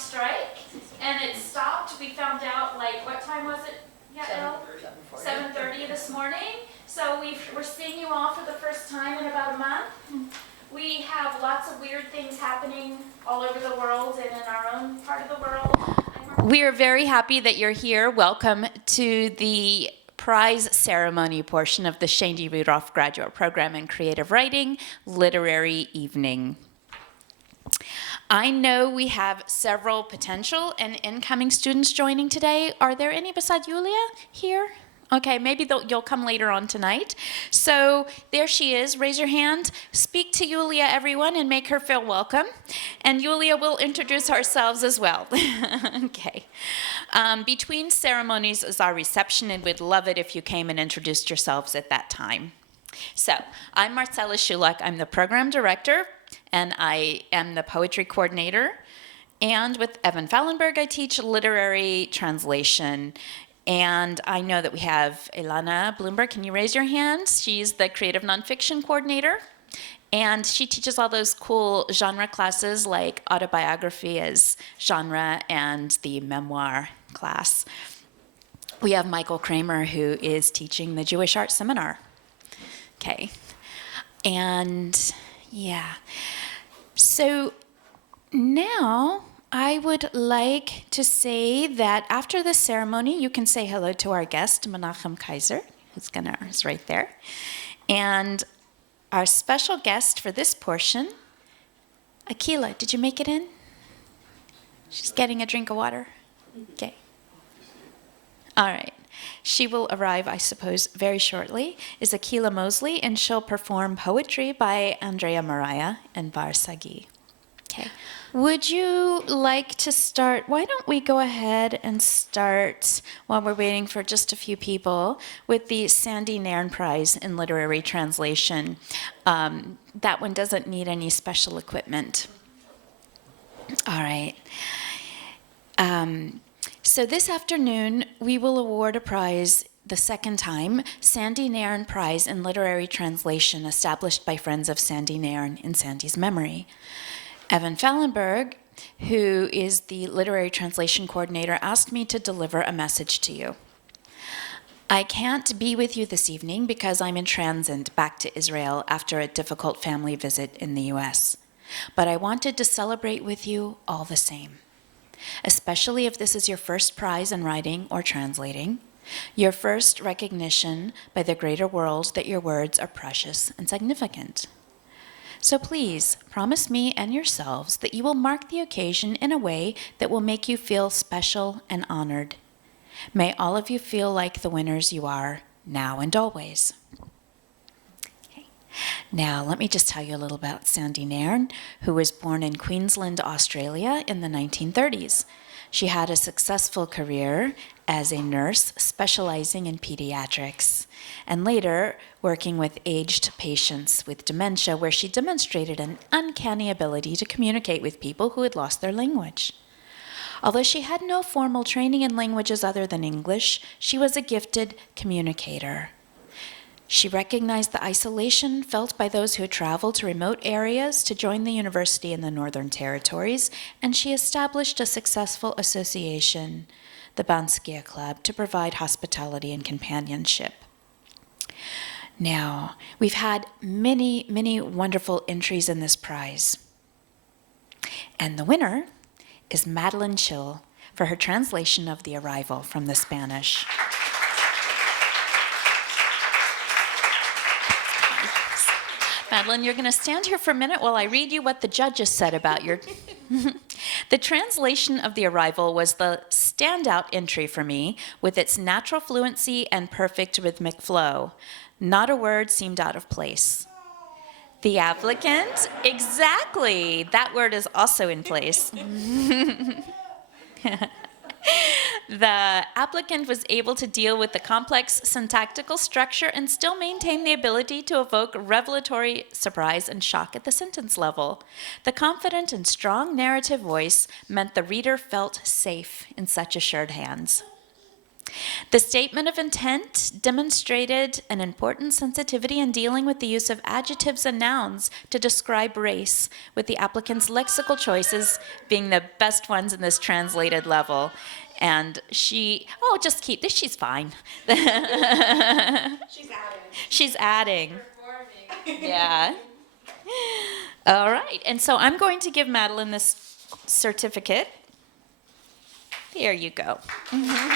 strike, and it stopped. We found out, like, what time was it? Yeah, 7:30 this morning. So we're seeing you all for the first time in about a month. We have lots of weird things happening all over the world and in our own part of the world. We are very happy that you're here. Welcome to the prize ceremony portion of the Shaindy Rudoff Graduate Program in Creative Writing Literary Evening. I know we have several potential and incoming students joining today. Are there any besides Yulia here? Okay, maybe you'll come later on tonight. So there she is. Raise your hand. Speak to Yulia, everyone, and make her feel welcome. And Yulia will introduce ourselves as well. Okay. Between ceremonies is our reception, and we'd love it if you came and introduced yourselves at that time. So I'm Marcela Sulak. I'm the program director, and I am the poetry coordinator. And with Evan Fallenberg, I teach literary translation. And I know that we have Ilana Bloomberg. Can you raise your hand? She's the creative nonfiction coordinator. And she teaches all those cool genre classes like autobiography as genre and the memoir class. We have Michael Kramer, who is teaching the Jewish Art Seminar. Okay. And yeah. So now I would like to say that after the ceremony, you can say hello to our guest, Menachem Kaiser, who's right there. And our special guest for this portion, Akila, did you make it in? She's getting a drink of water. Okay. All right. She will arrive, I suppose, very shortly, is Akila Mosley, and she'll perform poetry by Andrea Moriah and Bar Sagi. Okay. Would you like to start? Why don't we go ahead and start, while we're waiting for just a few people, with the Sandy Nairn Prize in Literary Translation. That one doesn't need any special equipment. All right. So this afternoon, we will award a prize the second time, Sandy Nairn Prize in Literary Translation, established by Friends of Sandy Nairn in Sandy's memory. Evan Fallenberg, who is the literary translation coordinator, asked me to deliver a message to you. I can't be with you this evening because I'm in transit back to Israel after a difficult family visit in the US. But I wanted to celebrate with you all the same, especially if this is your first prize in writing or translating, your first recognition by the greater world that your words are precious and significant. So please, promise me and yourselves that you will mark the occasion in a way that will make you feel special and honored. May all of you feel like the winners you are, now and always. Okay. Now, let me just tell you a little about Sandy Nairn, who was born in Queensland, Australia in the 1930s. She had a successful career as a nurse specializing in pediatrics, and later working with aged patients with dementia, where she demonstrated an uncanny ability to communicate with people who had lost their language. Although she had no formal training in languages other than English, she was a gifted communicator. She recognized the isolation felt by those who had traveled to remote areas to join the university in the Northern Territories, and she established a successful association, the Banskia Club, to provide hospitality and companionship. Now, we've had many, many wonderful entries in this prize. And the winner is Madeline Chill for her translation of The Arrival from the Spanish. Madeline, you're going to stand here for a minute while I read you what the judges said about your... The translation of The Arrival was the standout entry for me, with its natural fluency and perfect rhythmic flow. Not a word seemed out of place. The applicant, exactly, that word is also in place. The applicant was able to deal with the complex syntactical structure and still maintain the ability to evoke revelatory surprise and shock at the sentence level. The confident and strong narrative voice meant the reader felt safe in such assured hands. The statement of intent demonstrated an important sensitivity in dealing with the use of adjectives and nouns to describe race, with the applicant's lexical choices being the best ones in this translated level. And just keep this, she's fine. She's adding. She's adding. Yeah. All right, and so I'm going to give Madeline this certificate. There you go. Mm-hmm.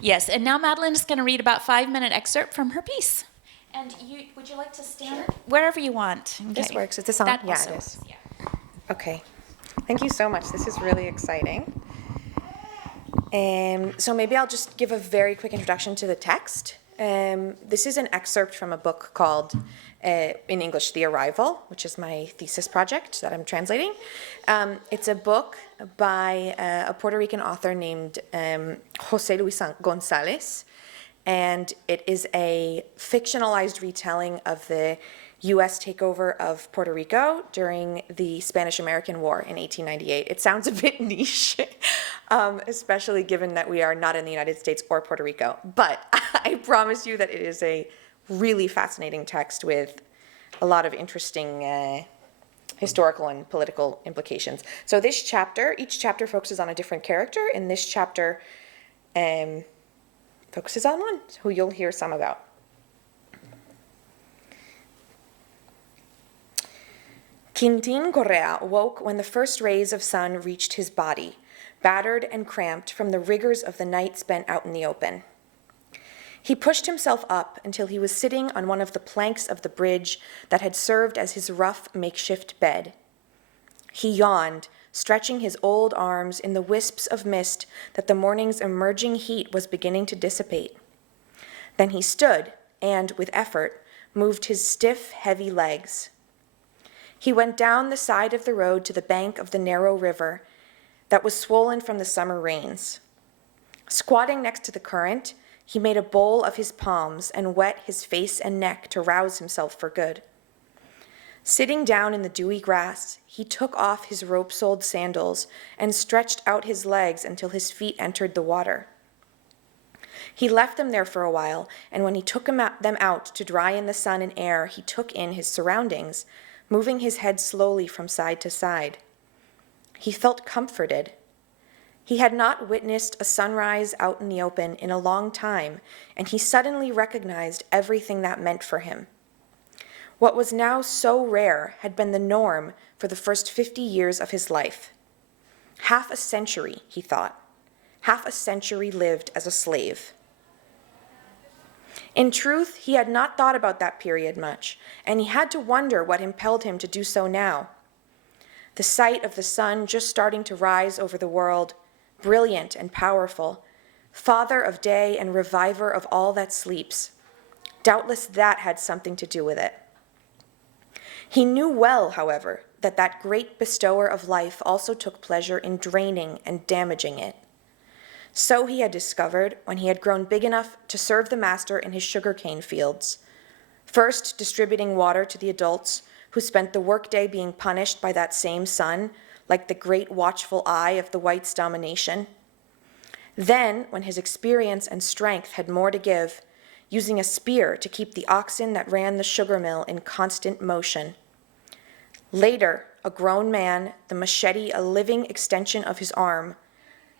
Yes, and now Madeline is going to read about 5-minute excerpt from her piece. And would you like to stand wherever you want? Okay. This works. Is this on? That yeah, also it is. Yeah. Okay. Thank you so much. This is really exciting. So maybe I'll just give a very quick introduction to the text. This is an excerpt from a book called, in English, The Arrival, which is my thesis project that I'm translating. It's a book by a Puerto Rican author named José Luis González, and it is a fictionalized retelling of the U.S. takeover of Puerto Rico during the Spanish-American War in 1898. It sounds a bit niche, especially given that we are not in the United States or Puerto Rico. But I promise you that it is a really fascinating text with a lot of interesting historical and political implications. So each chapter focuses on a different character, and this chapter focuses on one, who you'll hear some about. Quintín Correa woke when the first rays of sun reached his body, battered and cramped from the rigors of the night spent out in the open. He pushed himself up until he was sitting on one of the planks of the bridge that had served as his rough makeshift bed. He yawned, stretching his old arms in the wisps of mist that the morning's emerging heat was beginning to dissipate. Then he stood and, with effort, moved his stiff, heavy legs. He went down the side of the road to the bank of the narrow river that was swollen from the summer rains. Squatting next to the current, he made a bowl of his palms and wet his face and neck to rouse himself for good. Sitting down in the dewy grass, he took off his rope-soled sandals and stretched out his legs until his feet entered the water. He left them there for a while, and when he took them out to dry in the sun and air, he took in his surroundings, moving his head slowly from side to side. He felt comforted. He had not witnessed a sunrise out in the open in a long time, and he suddenly recognized everything that meant for him. What was now so rare had been the norm for the first 50 years of his life. Half a century, he thought. Half a century lived as a slave. In truth, he had not thought about that period much, and he had to wonder what impelled him to do so now. The sight of the sun just starting to rise over the world, brilliant and powerful, father of day and reviver of all that sleeps. Doubtless that had something to do with it. He knew well, however, that that great bestower of life also took pleasure in draining and damaging it. So he had discovered when he had grown big enough to serve the master in his sugarcane fields, first distributing water to the adults who spent the workday being punished by that same sun, like the great watchful eye of the whites' domination. Then, when his experience and strength had more to give, using a spear to keep the oxen that ran the sugar mill in constant motion. Later, a grown man, the machete a living extension of his arm,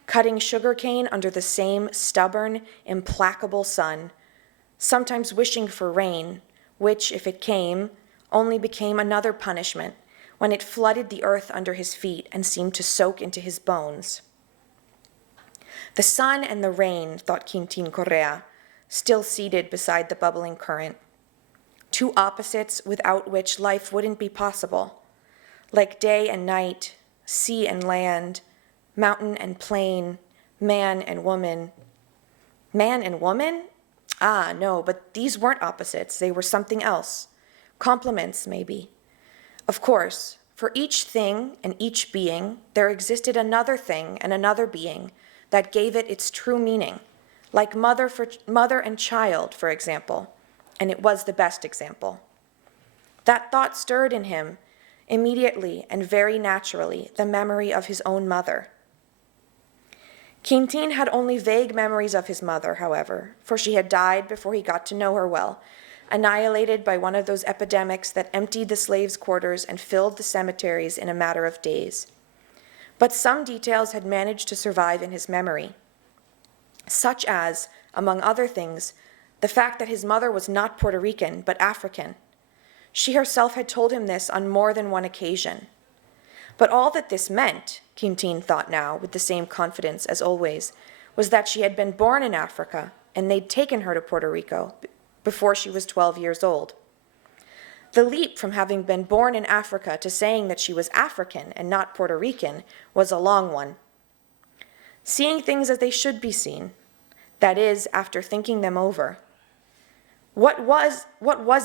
cutting sugarcane under the same stubborn, implacable sun, sometimes wishing for rain, which, if it came, only became another punishment when it flooded the earth under his feet and seemed to soak into his bones. The sun and the rain, thought Quintín Correa, still seated beside the bubbling current. Two opposites without which life wouldn't be possible, like day and night, sea and land, mountain and plain, man and woman. Man and woman? Ah, no, but these weren't opposites. They were something else. Complements, maybe. Of course, for each thing and each being, there existed another thing and another being that gave it its true meaning, like mother and child, for example, and it was the best example. That thought stirred in him, immediately and very naturally, the memory of his own mother. Quintin had only vague memories of his mother, however, for she had died before he got to know her well, annihilated by one of those epidemics that emptied the slaves' quarters and filled the cemeteries in a matter of days. But some details had managed to survive in his memory, such as, among other things, the fact that his mother was not Puerto Rican, but African. She herself had told him this on more than one occasion. But all that this meant, Quintin thought now with the same confidence as always, was that she had been born in Africa and they'd taken her to Puerto Rico before she was 12 years old. The leap from having been born in Africa to saying that she was African and not Puerto Rican was a long one. Seeing things as they should be seen, that is, after thinking them over. What was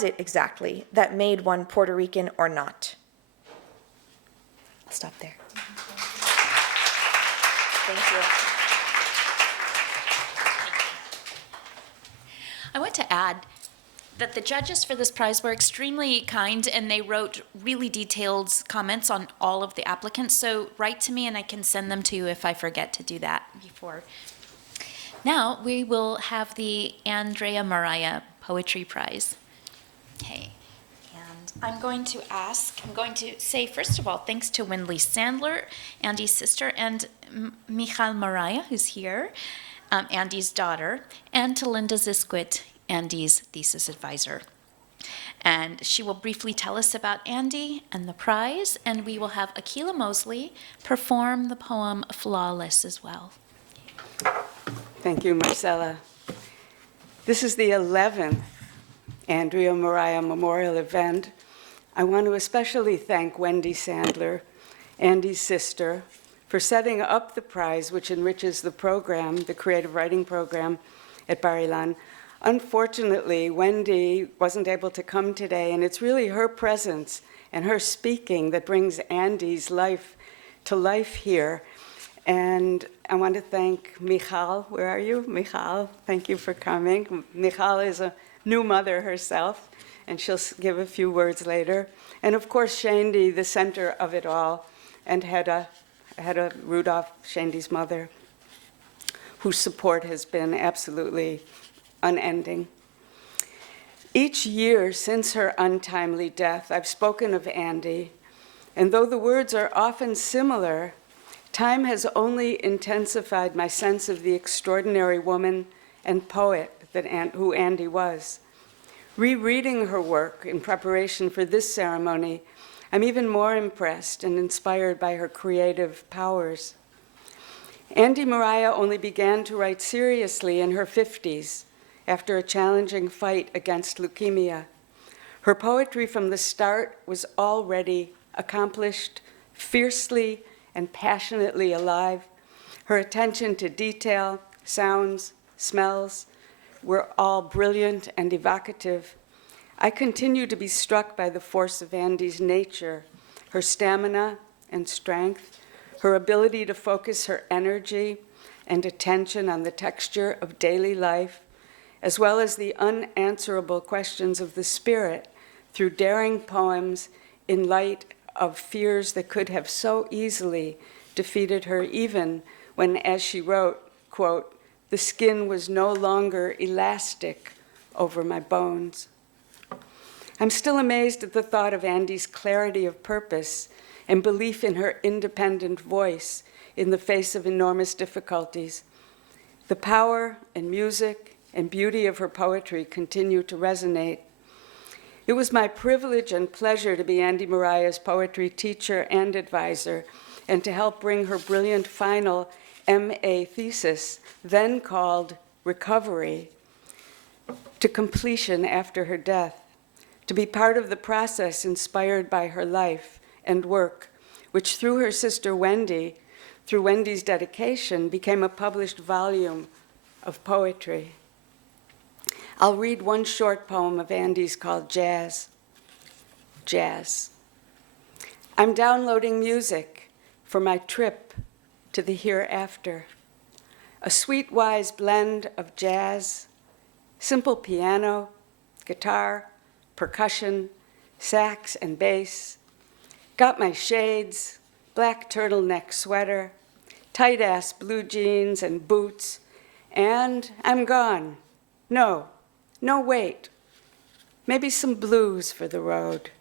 it exactly that made one Puerto Rican or not? I'll stop there. Thank you. I want to add that the judges for this prize were extremely kind, and they wrote really detailed comments on all of the applicants. So write to me and I can send them to you if I forget to do that before. Now we will have the Andrea Moriah Poetry Prize. Okay. And I'm going to say, first of all, thanks to Wendley Sandler, Andi's sister, and Michal Moriah, who's here, Andi's daughter, and to Linda Zisquit, Andi's thesis advisor. And she will briefly tell us about Andi and the prize, and we will have Akila Mosley perform the poem Flawless as well. Thank you, Marcela. This is the 11th Andrea Moriah Memorial event. I want to especially thank Wendy Sandler, Andi's sister, for setting up the prize, which enriches the program, the creative writing program at Bar Ilan. Unfortunately, Wendy wasn't able to come today, and it's really her presence and her speaking that brings Andi's life to life here. And I want to thank Michal. Where are you? Michal, thank you for coming. Michal is a new mother herself, and she'll give a few words later. And of course, Shaindy, the center of it all, and Hedda Rudoff, Shaindy's mother, whose support has been absolutely unending. Each year since her untimely death, I've spoken of Andi, and though the words are often similar, time has only intensified my sense of the extraordinary woman and poet who Andi was. Rereading her work in preparation for this ceremony, I'm even more impressed and inspired by her creative powers. Andi Moriah only began to write seriously in her 50s after a challenging fight against leukemia. Her poetry from the start was already accomplished, fiercely and passionately alive. Her attention to detail, sounds, smells were all brilliant and evocative. I continue to be struck by the force of Andi's nature, her stamina and strength, her ability to focus her energy and attention on the texture of daily life, as well as the unanswerable questions of the spirit through daring poems in light of fears that could have so easily defeated her, even when, as she wrote, quote, "The skin was no longer elastic over my bones." I'm still amazed at the thought of Andi's clarity of purpose and belief in her independent voice in the face of enormous difficulties. The power and music and beauty of her poetry continue to resonate. It was my privilege and pleasure to be Andi Moriah's poetry teacher and advisor, and to help bring her brilliant final MA thesis, then called Recovery, to completion after her death, to be part of the process inspired by her life and work, which through her sister Wendy, through Wendy's dedication, became a published volume of poetry. I'll read one short poem of Andi's called Jazz. Jazz. I'm downloading music for my trip to the hereafter. A sweet, wise blend of jazz, simple piano, guitar, percussion, sax and bass, Got my shades, black turtleneck sweater, tight-ass blue jeans and boots, and I'm gone. No, wait. Maybe some blues for the road.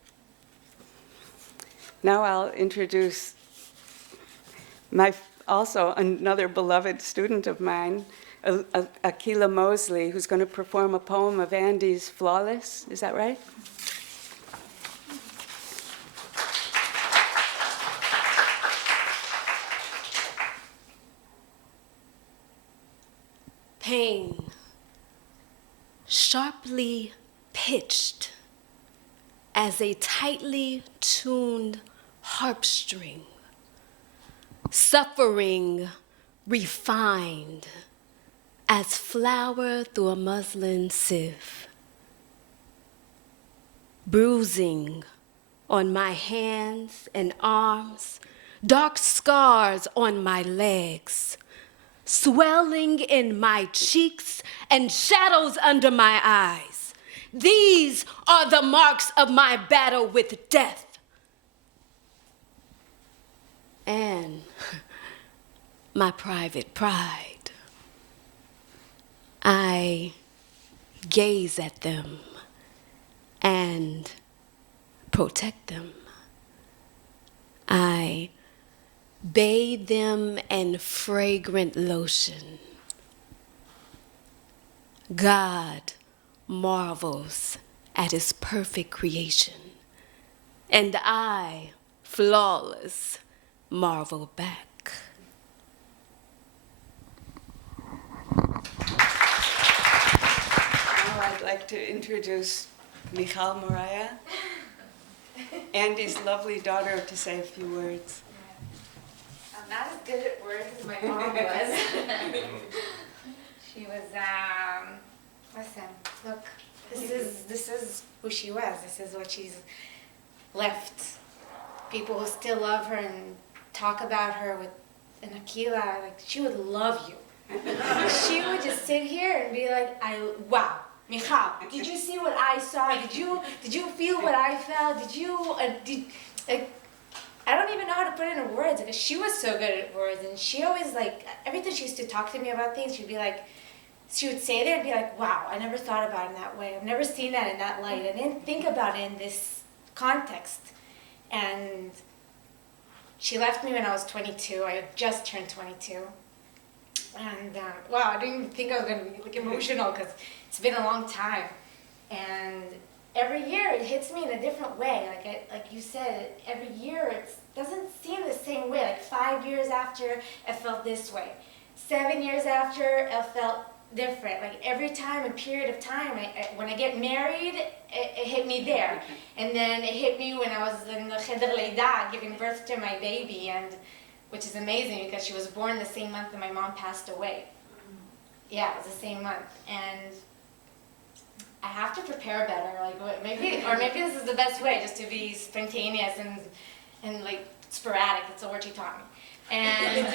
Now I'll introduce also another beloved student of mine, Akila Mosley, who's going to perform a poem of Andi's, Flawless. Is that right? Pain, sharply pitched as a tightly tuned harp string, suffering refined as flour through a muslin sieve, bruising on my hands and arms, dark scars on my legs, swelling in my cheeks and shadows under my eyes. These are the marks of my battle with death. And my private pride. I gaze at them and protect them. I bathe them in fragrant lotion. God marvels at his perfect creation, and I, flawless, marvel back. Now I'd like to introduce Moriah, Andi's lovely daughter, to say a few words. I'm not as good at words as my mom was. She was, listen, look, this is who she was. This is what she's left. People who still love her and talk about her with an Akila, like, she would love you. She would just sit here and be like, wow, Michal, did you see what I saw? Did you feel what I felt? I don't even know how to put it in words, because she was so good at words, and she always, like, every time she used to talk to me about things, she'd be like, she would say there and be like, wow, I never thought about it in that way. I've never seen that in that light. I didn't think about it in this context. And she left me when I was 22. I had just turned 22. And, wow, I didn't even think I was going to be, like, emotional, because it's been a long time. And every year it hits me in a different way. Like you said, every year it doesn't seem the same way. Like 5 years after, it felt this way. 7 years after, it felt different. Like every time, a period of time, when I get married, it hit me there. And then it hit me when I was in the Cheder Leida, giving birth to my baby, and which is amazing because she was born the same month that my mom passed away. Yeah, it was the same month. And I have to prepare better. Like maybe this is the best way, just to be spontaneous and like sporadic. That's the word she taught me. And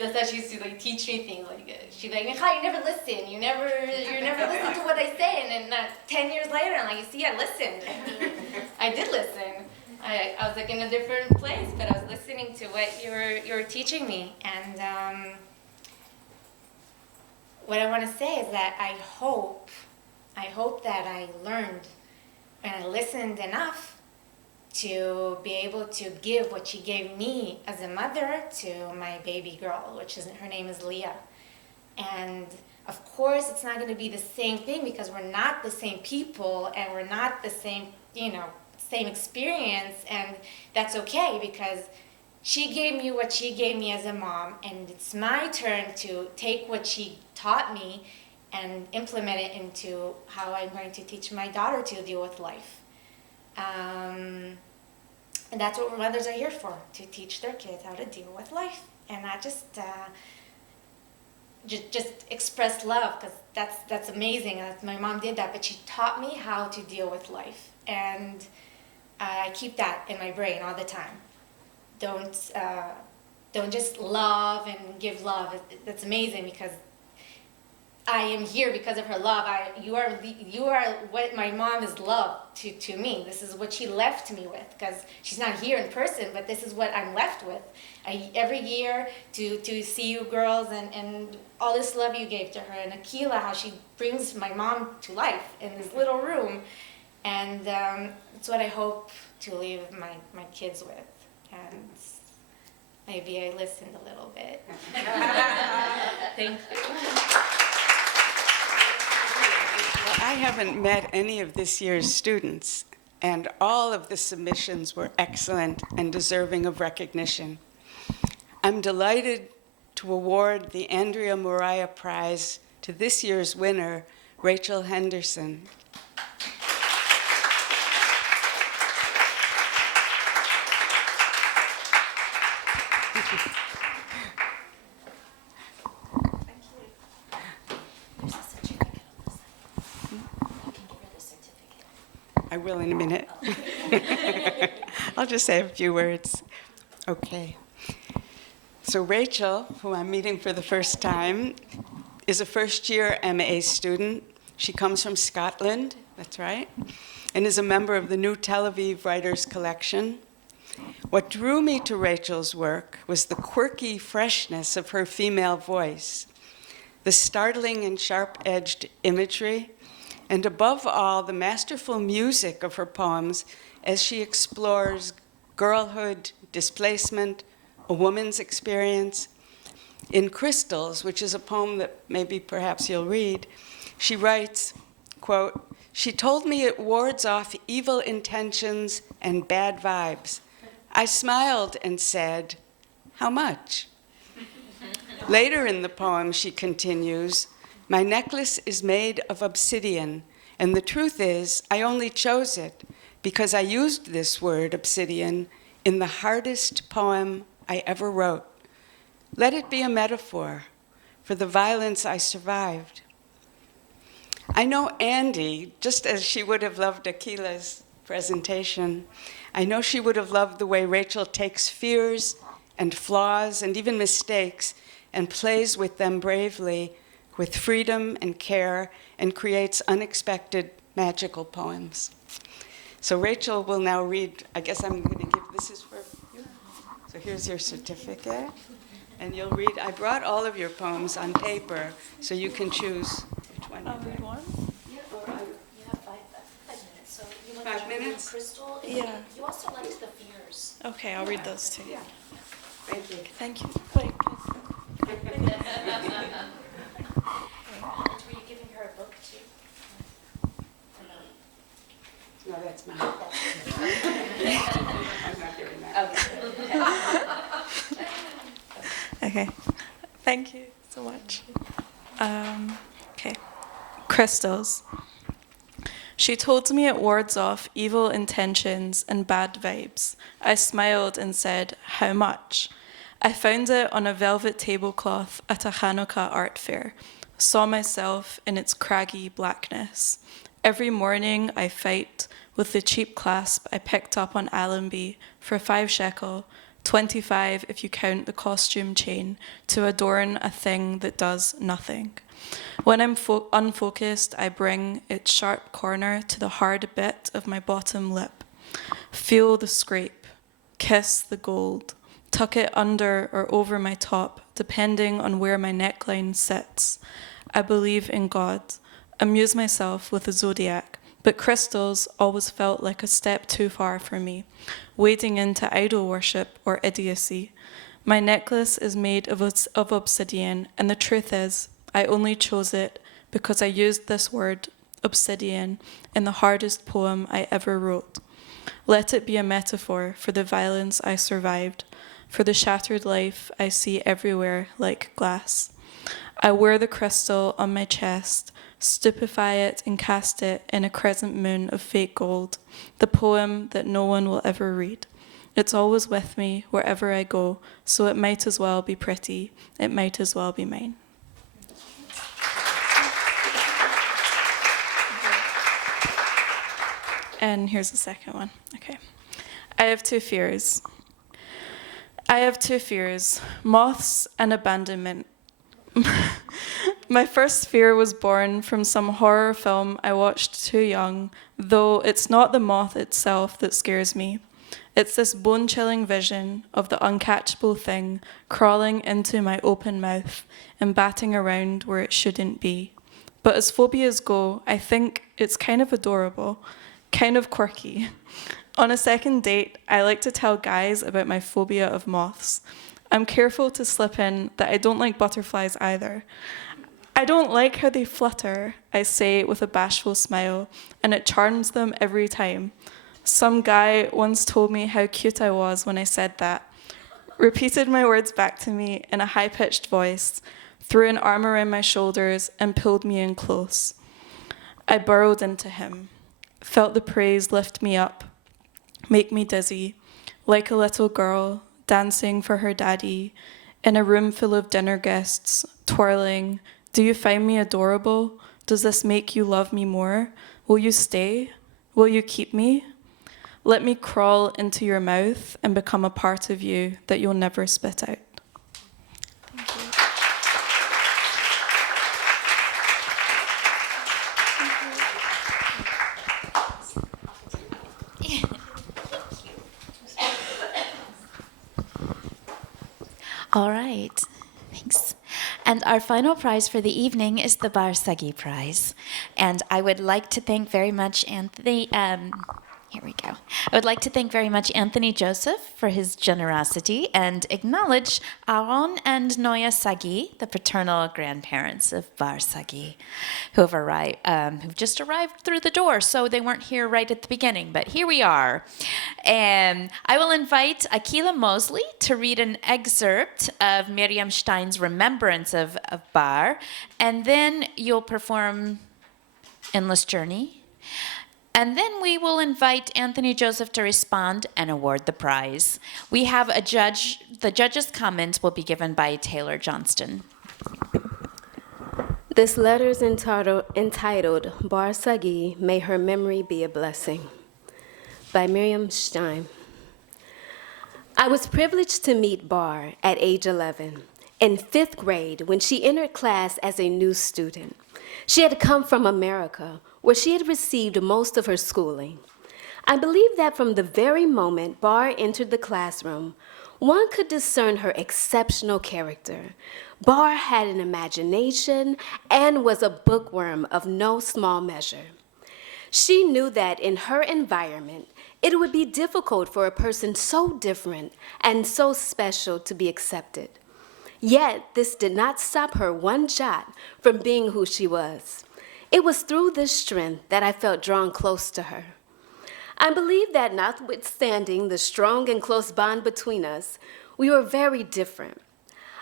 that's how she used to like teach me things. Like she'd be like, Michal, you never listen. You never listen to what I say. And then 10 years later, I'm like, you see, I listened. I did listen. I was like in a different place, but I was listening to what you were teaching me. And what I want to say is that I hope that I learned and I listened enough to be able to give what she gave me as a mother to my baby girl, her name is Leah. And of course, it's not going to be the same thing because we're not the same people and we're not the same, same experience, and that's okay because she gave me what she gave me as a mom, and it's my turn to take what she taught me and implement it into how I'm going to teach my daughter to deal with life. And that's what mothers are here for, to teach their kids how to deal with life, and not just express love, because that's amazing. My mom did that, but she taught me how to deal with life, and I keep that in my brain all the time. Don't just love and give love. That's amazing because I am here because of her love. You are what my mom is love to me. This is what she left me with, because she's not here in person, but this is what I'm left with. Every year to see you girls and all this love you gave to her, and Akila, how she brings my mom to life in this little room. And it's what I hope to leave my kids with. And maybe I listened a little bit. Thank you. Well, I haven't met any of this year's students, and all of the submissions were excellent and deserving of recognition. I'm delighted to award the Andrea Moriah Prize to this year's winner, Rachael Henderson. I will in a minute. I'll just say a few words. Okay. So Rachael, who I'm meeting for the first time, is a first-year MA student. She comes from Scotland, that's right, and is a member of the New Tel Aviv Writers Collection. What drew me to Rachael's work was the quirky freshness of her female voice, the startling and sharp-edged imagery, and above all, the masterful music of her poems as she explores girlhood, displacement, a woman's experience. In Crystals, which is a poem that maybe perhaps you'll read, she writes, quote, "She told me it wards off evil intentions and bad vibes. I smiled and said, how much?" Later in the poem, she continues, "My necklace is made of obsidian, and the truth is, I only chose it because I used this word, obsidian, in the hardest poem I ever wrote. Let it be a metaphor for the violence I survived." I know Andi, just as she would have loved Akila's presentation, I know she would have loved the way Rachael takes fears and flaws and even mistakes and plays with them bravely, with freedom and care, and creates unexpected, magical poems. So Rachael will now read, I guess I'm going to give, this is for you. So here's your certificate, and you'll read, I brought all of your poems on paper, so you can choose which one you read. One? You have 5 minutes, so you want 5 to read minutes? Crystal? Yeah. You also liked the fears. Okay, I'll read those too. Yeah. Thank you. Thank you. Wait. And were you giving her a book too? Or no? No, that's mine. I'm not giving that. Okay. Thank you so much. Okay. Crystals. She told me it wards off evil intentions and bad vibes. I smiled and said, how much? I found it on a velvet tablecloth at a Hanukkah art fair. Saw myself in its craggy blackness. Every morning I fight with the cheap clasp I picked up on Allenby for 5 shekel, 25 if you count the costume chain, to adorn a thing that does nothing. When I'm unfocused, I bring its sharp corner to the hard bit of my bottom lip. Feel the scrape, kiss the gold, tuck it under or over my top, depending on where my neckline sits. I believe in God, amuse myself with the zodiac, but crystals always felt like a step too far for me, wading into idol worship or idiocy. My necklace is made of obsidian, and the truth is, I only chose it because I used this word, obsidian, in the hardest poem I ever wrote. Let it be a metaphor for the violence I survived, for the shattered life I see everywhere like glass. I wear the crystal on my chest, stupefy it and cast it in a crescent moon of fake gold, the poem that no one will ever read. It's always with me wherever I go, so it might as well be pretty, it might as well be mine. And here's the second one. Okay. I have 2 fears. I have 2 fears, moths and abandonment. My first fear was born from some horror film I watched too young, though it's not the moth itself that scares me. It's this bone-chilling vision of the uncatchable thing crawling into my open mouth and batting around where it shouldn't be. But as phobias go, I think it's kind of adorable, kind of quirky. On a second date, I like to tell guys about my phobia of moths. I'm careful to slip in that I don't like butterflies either. I don't like how they flutter, I say with a bashful smile, and it charms them every time. Some guy once told me how cute I was when I said that, repeated my words back to me in a high-pitched voice, threw an arm around my shoulders, and pulled me in close. I burrowed into him, felt the praise lift me up, make me dizzy, like a little girl dancing for her daddy in a room full of dinner guests, twirling. Do you find me adorable? Does this make you love me more? Will you stay? Will you keep me? Let me crawl into your mouth and become a part of you that you'll never spit out. All right, thanks. And our final prize for the evening is the Bar Sagi Prize. And I would like to thank very much Anthony, here we go. I would like to thank very much Anthony Joseph for his generosity and acknowledge Aaron and Noya Sagi, the paternal grandparents of Bar Sagi, who have arrived, who've just arrived through the door, so they weren't here right at the beginning, but here we are. And I will invite Akila Mosley to read an excerpt of Miriam Stein's remembrance of Bar, and then you'll perform Endless Journey. And then we will invite Anthony Joseph to respond and award the prize. We have a judge. The judge's comments will be given by Taylor Johnston. This letter is entitled Bar Sagi, May Her Memory Be a Blessing, by Miriam Stein. I was privileged to meet Bar at age 11, in 5th grade, when she entered class as a new student. She had come from America, where she had received most of her schooling. I believe that from the very moment Bar entered the classroom, one could discern her exceptional character. Bar had an imagination and was a bookworm of no small measure. She knew that in her environment, it would be difficult for a person so different and so special to be accepted. Yet, this did not stop her one jot from being who she was. It was through this strength that I felt drawn close to her. I believe that notwithstanding the strong and close bond between us, we were very different.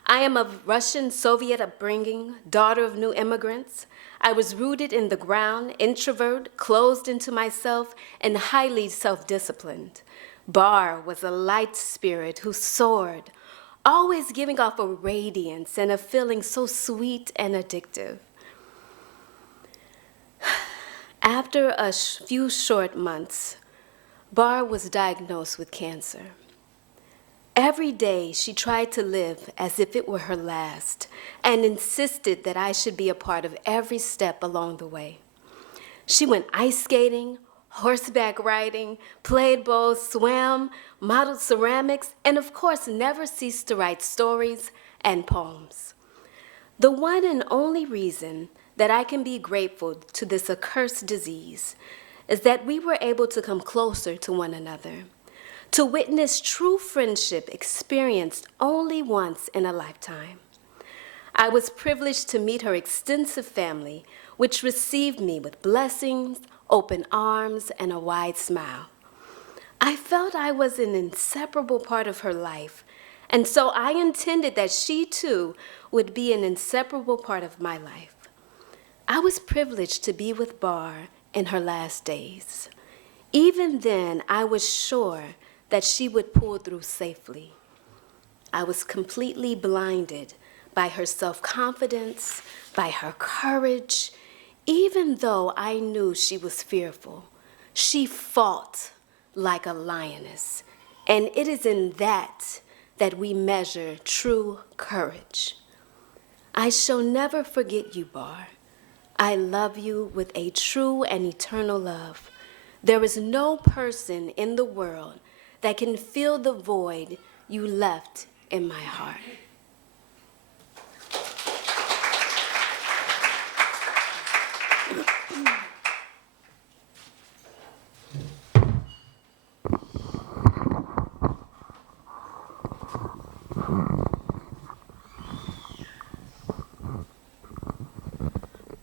I am of Russian Soviet upbringing, daughter of new immigrants. I was rooted in the ground, introvert, closed into myself, and highly self-disciplined. Bar was a light spirit who soared, always giving off a radiance and a feeling so sweet and addictive. After a few short months, Bar was diagnosed with cancer. Every day, she tried to live as if it were her last and insisted that I should be a part of every step along the way. She went ice skating, horseback riding, played bowls, swam, modeled ceramics, and of course never ceased to write stories and poems. The one and only reason that I can be grateful to this accursed disease is that we were able to come closer to one another, to witness true friendship experienced only once in a lifetime. I was privileged to meet her extensive family, which received me with blessings, open arms, and a wide smile. I felt I was an inseparable part of her life, and so I intended that she too would be an inseparable part of my life. I was privileged to be with Bar in her last days. Even then, I was sure that she would pull through safely. I was completely blinded by her self-confidence, by her courage. Even though I knew she was fearful, she fought like a lioness, and it is in that we measure true courage. I shall never forget you, Bar. I love you with a true and eternal love. There is no person in the world that can fill the void you left in my heart.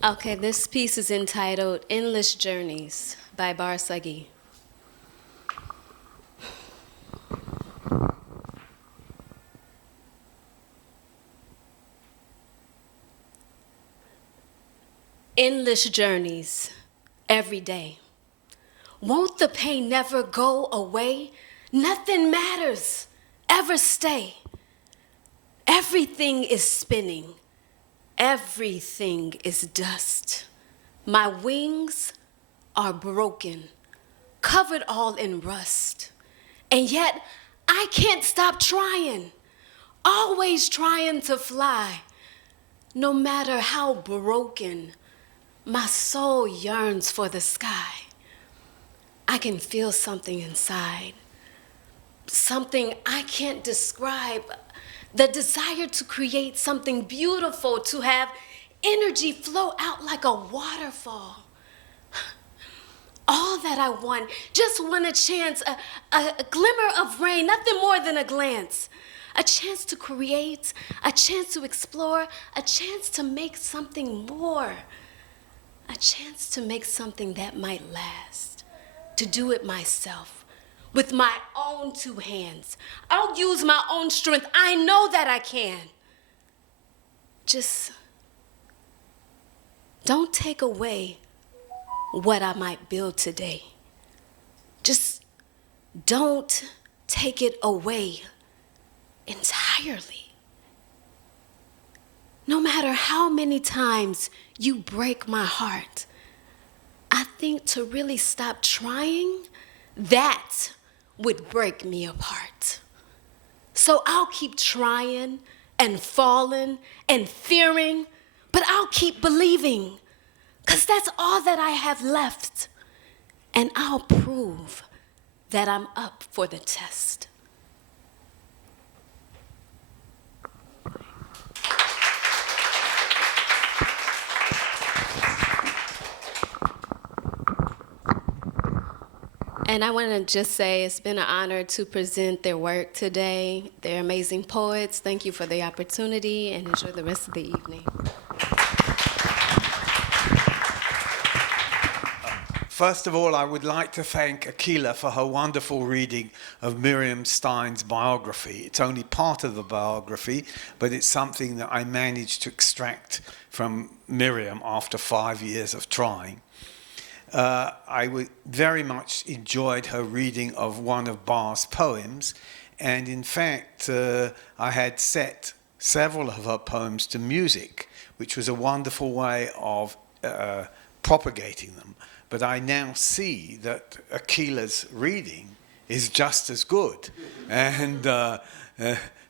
Okay, this piece is entitled Endless Journeys by Bar Sagi. Endless journeys every day. Won't the pain never go away? Nothing matters, ever stay. Everything is spinning. Everything is dust. My wings are broken, covered all in rust. And yet, I can't stop trying, always trying to fly. No matter how broken, my soul yearns for the sky. I can feel something inside, something I can't describe. The desire to create something beautiful, to have energy flow out like a waterfall. All that I want, just want a chance, a glimmer of rain, nothing more than a glance. A chance to create, a chance to explore, a chance to make something more. A chance to make something that might last, to do it myself. With my own two hands. I'll use my own strength. I know that I can. Just don't take away what I might build today. Just don't take it away entirely. No matter how many times you break my heart, I think to really stop trying, that would break me apart. So I'll keep trying and falling and fearing, but I'll keep believing, because that's all that I have left. And I'll prove that I'm up for the test. And I want to just say it's been an honor to present their work today. They're amazing poets. Thank you for the opportunity, and enjoy the rest of the evening. First of all, I would like to thank Akila for her wonderful reading of Miriam Stein's biography. It's only part of the biography, but it's something that I managed to extract from Miriam after 5 years of trying. I very much enjoyed her reading of one of Barr's poems, and in fact, I had set several of her poems to music, which was a wonderful way of propagating them. But I now see that Akila's reading is just as good, and I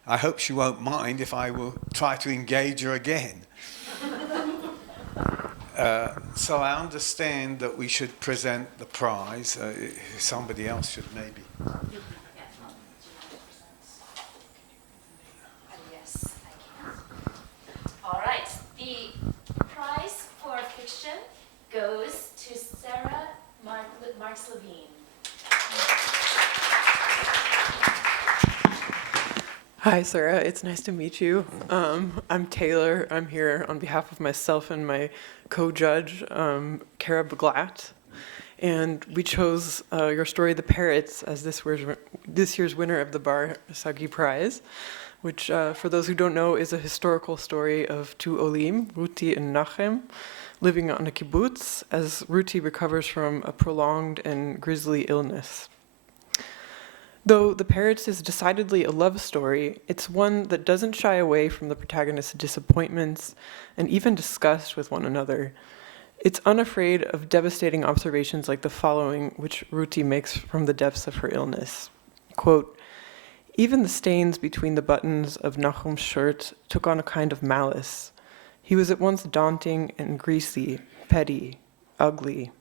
hope she won't mind if I will try to engage her again. So I understand that we should present the prize. Somebody else should maybe. Yes, I can. All right. The prize for fiction goes to Sarah Marx Levine. Hi, Sarah. It's nice to meet you. I'm Taylor. I'm here on behalf of myself and my co-judge, Kara Beglat. And we chose your story, The Parrots, as this year's winner of the Bar Sagi Prize, which, for those who don't know, is a historical story of two Olim, Ruti and Menachem, living on a kibbutz as Ruti recovers from a prolonged and grisly illness. Though The Parrots is decidedly a love story, it's one that doesn't shy away from the protagonist's disappointments and even disgust with one another. It's unafraid of devastating observations like the following, which Ruti makes from the depths of her illness. Quote, "Even the stains between the buttons of Nahum's shirt took on a kind of malice. He was at once daunting and greasy, petty, ugly.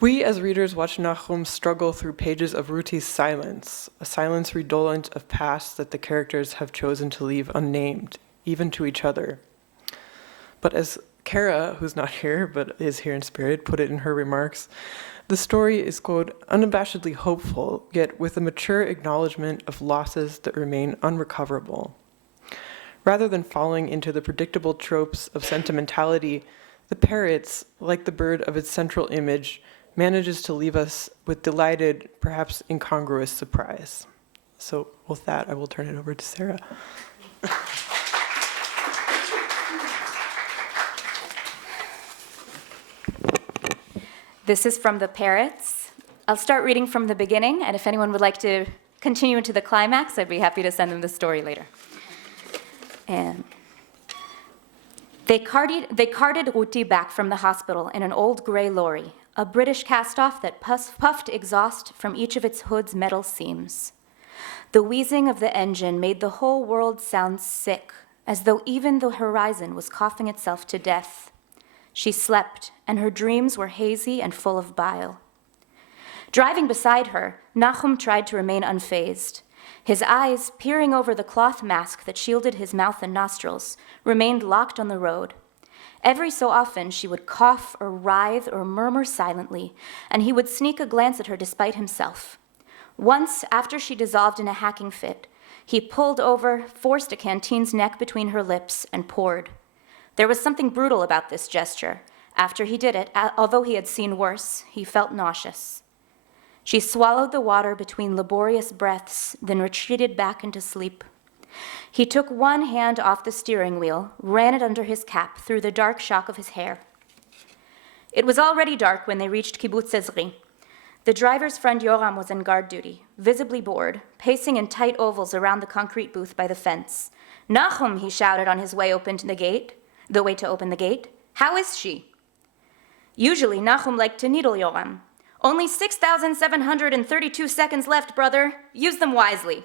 We as readers watch Menachem struggle through pages of Ruti's silence, a silence redolent of pasts that the characters have chosen to leave unnamed, even to each other. But as Kara, who's not here but is here in spirit, put it in her remarks, the story is, quote, unabashedly hopeful, yet with a mature acknowledgement of losses that remain unrecoverable. Rather than falling into the predictable tropes of sentimentality, the Parrots, like the bird of its central image, manages to leave us with delighted, perhaps incongruous surprise. So with that, I will turn it over to Sarah. This is from The Parrots. I'll start reading from the beginning, and if anyone would like to continue into the climax, I'd be happy to send them the story later. And they carted Ruti back from the hospital in an old gray lorry, a British cast-off that puffed exhaust from each of its hood's metal seams. The wheezing of the engine made the whole world sound sick, as though even the horizon was coughing itself to death. She slept, and her dreams were hazy and full of bile. Driving beside her, Menachem tried to remain unfazed. His eyes, peering over the cloth mask that shielded his mouth and nostrils, remained locked on the road. Every so often, she would cough or writhe or murmur silently, and he would sneak a glance at her despite himself. Once, after she dissolved in a hacking fit, he pulled over, forced a canteen's neck between her lips, and poured. There was something brutal about this gesture. After he did it, although he had seen worse, he felt nauseous. She swallowed the water between laborious breaths, then retreated back into sleep. He took one hand off the steering wheel, ran it under his cap through the dark shock of his hair. It was already dark when they reached Kibbutz Ezri. The driver's friend Yoram was on guard duty, visibly bored, pacing in tight ovals around the concrete booth by the fence. "Menachem," he shouted on his way to open the gate. "How is she?" Usually, Menachem liked to needle Yoram. "Only 6,732 seconds left, brother. Use them wisely."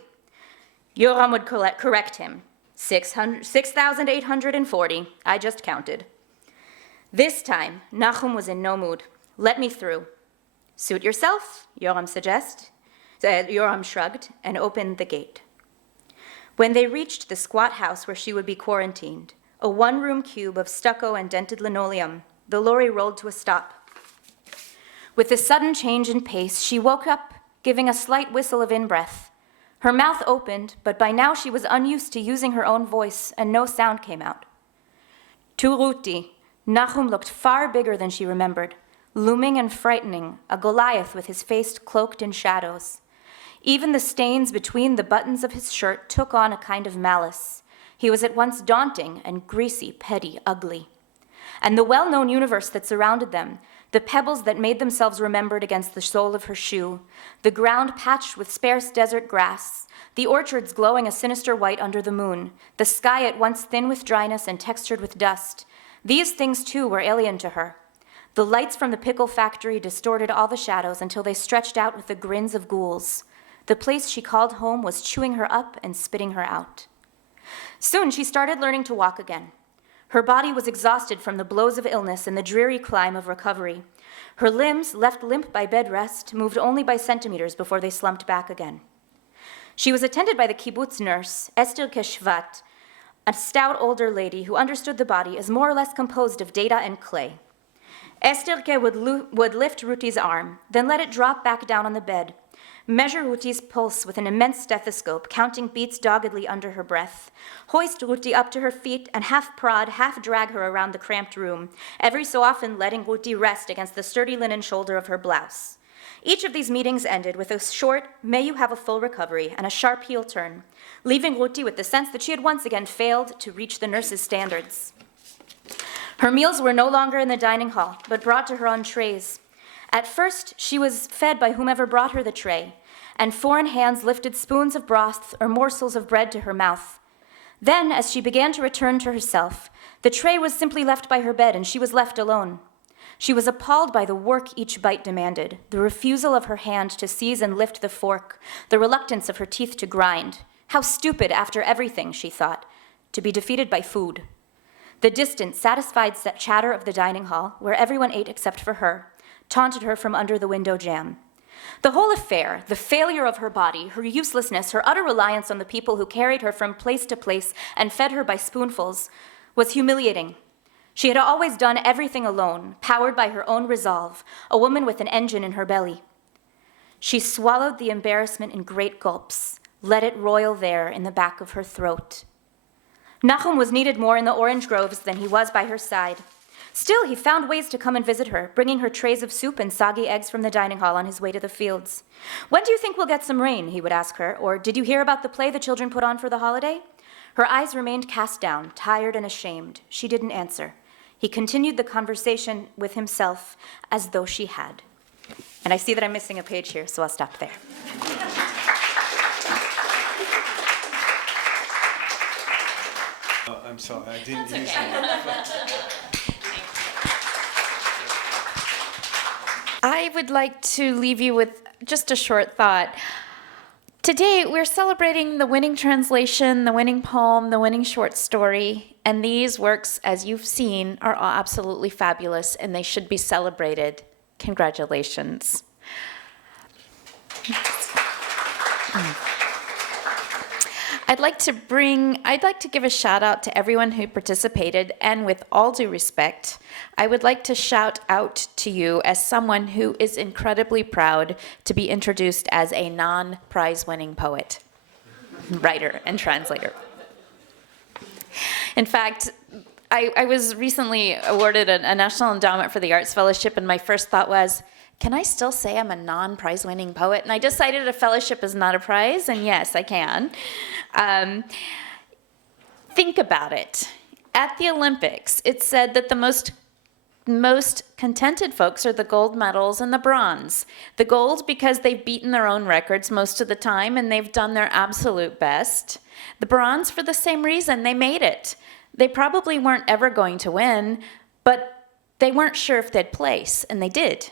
Yoram would correct him. 6,840. I just counted. This time, Menachem was in no mood. "Let me through." "Suit yourself," Yoram shrugged and opened the gate. When they reached the squat house where she would be quarantined, a one-room cube of stucco and dented linoleum, the lorry rolled to a stop. With the sudden change in pace, she woke up, giving a slight whistle of in-breath. Her mouth opened, but by now she was unused to using her own voice, and no sound came out. To Ruti, Menachem looked far bigger than she remembered, looming and frightening, a Goliath with his face cloaked in shadows. Even the stains between the buttons of his shirt took on a kind of malice. He was at once daunting and greasy, petty, ugly. And the well-known universe that surrounded them, the pebbles that made themselves remembered against the sole of her shoe, the ground patched with sparse desert grass, the orchards glowing a sinister white under the moon, the sky at once thin with dryness and textured with dust, these things too were alien to her. The lights from the pickle factory distorted all the shadows until they stretched out with the grins of ghouls. The place she called home was chewing her up and spitting her out. Soon she started learning to walk again. Her body was exhausted from the blows of illness and the dreary climb of recovery. Her limbs, left limp by bed rest, moved only by centimeters before they slumped back again. She was attended by the kibbutz nurse, Esther Keshvat, a stout older lady who understood the body as more or less composed of data and clay. Estherke would lift Ruti's arm, then let it drop back down on the bed, measure Ruti's pulse with an immense stethoscope, counting beats doggedly under her breath, hoist Ruti up to her feet, and half prod, half drag her around the cramped room, every so often letting Ruti rest against the sturdy linen shoulder of her blouse. Each of these meetings ended with a short, "May you have a full recovery," and a sharp heel turn, leaving Ruti with the sense that she had once again failed to reach the nurse's standards. Her meals were no longer in the dining hall, but brought to her on trays. At first, she was fed by whomever brought her the tray, and foreign hands lifted spoons of broth or morsels of bread to her mouth. Then, as she began to return to herself, the tray was simply left by her bed, and she was left alone. She was appalled by the work each bite demanded, the refusal of her hand to seize and lift the fork, the reluctance of her teeth to grind. How stupid, after everything, she thought, to be defeated by food. The distant, satisfied chatter of the dining hall, where everyone ate except for her, taunted her from under the window jamb. The whole affair, the failure of her body, her uselessness, her utter reliance on the people who carried her from place to place and fed her by spoonfuls, was humiliating. She had always done everything alone, powered by her own resolve, a woman with an engine in her belly. She swallowed the embarrassment in great gulps, let it roil there in the back of her throat. Menachem was needed more in the orange groves than he was by her side. Still, he found ways to come and visit her, bringing her trays of soup and soggy eggs from the dining hall on his way to the fields. "When do you think we'll get some rain?" he would ask her, or "Did you hear about the play the children put on for the holiday?" Her eyes remained cast down, tired and ashamed. She didn't answer. He continued the conversation with himself as though she had. And I see that I'm missing a page here, so I'll stop there. Oh, I'm sorry, I didn't use that. I would like to leave you with just a short thought. Today, we're celebrating the winning translation, the winning poem, the winning short story, and these works, as you've seen, are all absolutely fabulous, and they should be celebrated. Congratulations. I'd like to give a shout out to everyone who participated, and with all due respect, I would like to shout out to you as someone who is incredibly proud to be introduced as a non-prize winning poet, writer, and translator. In fact, I was recently awarded a National Endowment for the Arts Fellowship, and my first thought was, can I still say I'm a non-prize winning poet? And I decided a fellowship is not a prize, and yes, I can. Think about it. At the Olympics, it's said that the most contented folks are the gold medals and the bronze. The gold because they've beaten their own records most of the time and they've done their absolute best. The bronze for the same reason, they made it. They probably weren't ever going to win, but they weren't sure if they'd place, and they did.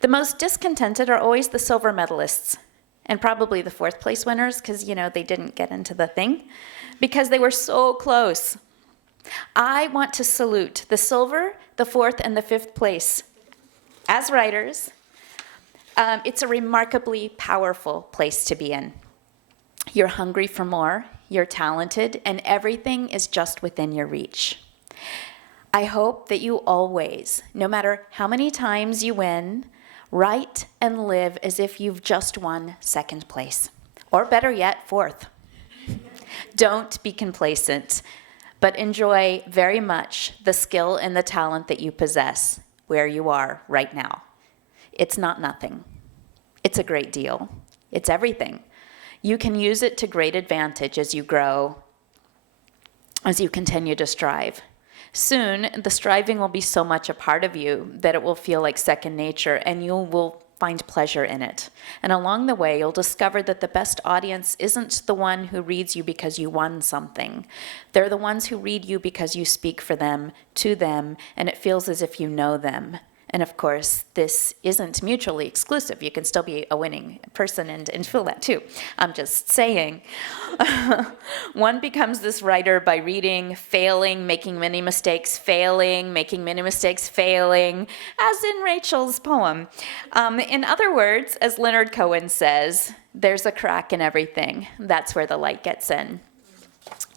The most discontented are always the silver medalists, and probably the fourth place winners, because, they didn't get into the thing, because they were so close. I want to salute the silver, the fourth, and the fifth place. As writers, it's a remarkably powerful place to be in. You're hungry for more, you're talented, and everything is just within your reach. I hope that you always, no matter how many times you win, write and live as if you've just won second place, or better yet, fourth. Don't be complacent, but enjoy very much the skill and the talent that you possess where you are right now. It's not nothing. It's a great deal. It's everything. You can use it to great advantage as you grow, as you continue to strive. Soon, the striving will be so much a part of you that it will feel like second nature, and you will find pleasure in it. And along the way, you'll discover that the best audience isn't the one who reads you because you won something. They're the ones who read you because you speak for them, to them, and it feels as if you know them. And of course, this isn't mutually exclusive. You can still be a winning person and feel that too. I'm just saying. One becomes this writer by reading, failing, making many mistakes, failing, making many mistakes, failing, as in Rachael's poem. In other words, as Leonard Cohen says, there's a crack in everything. That's where the light gets in.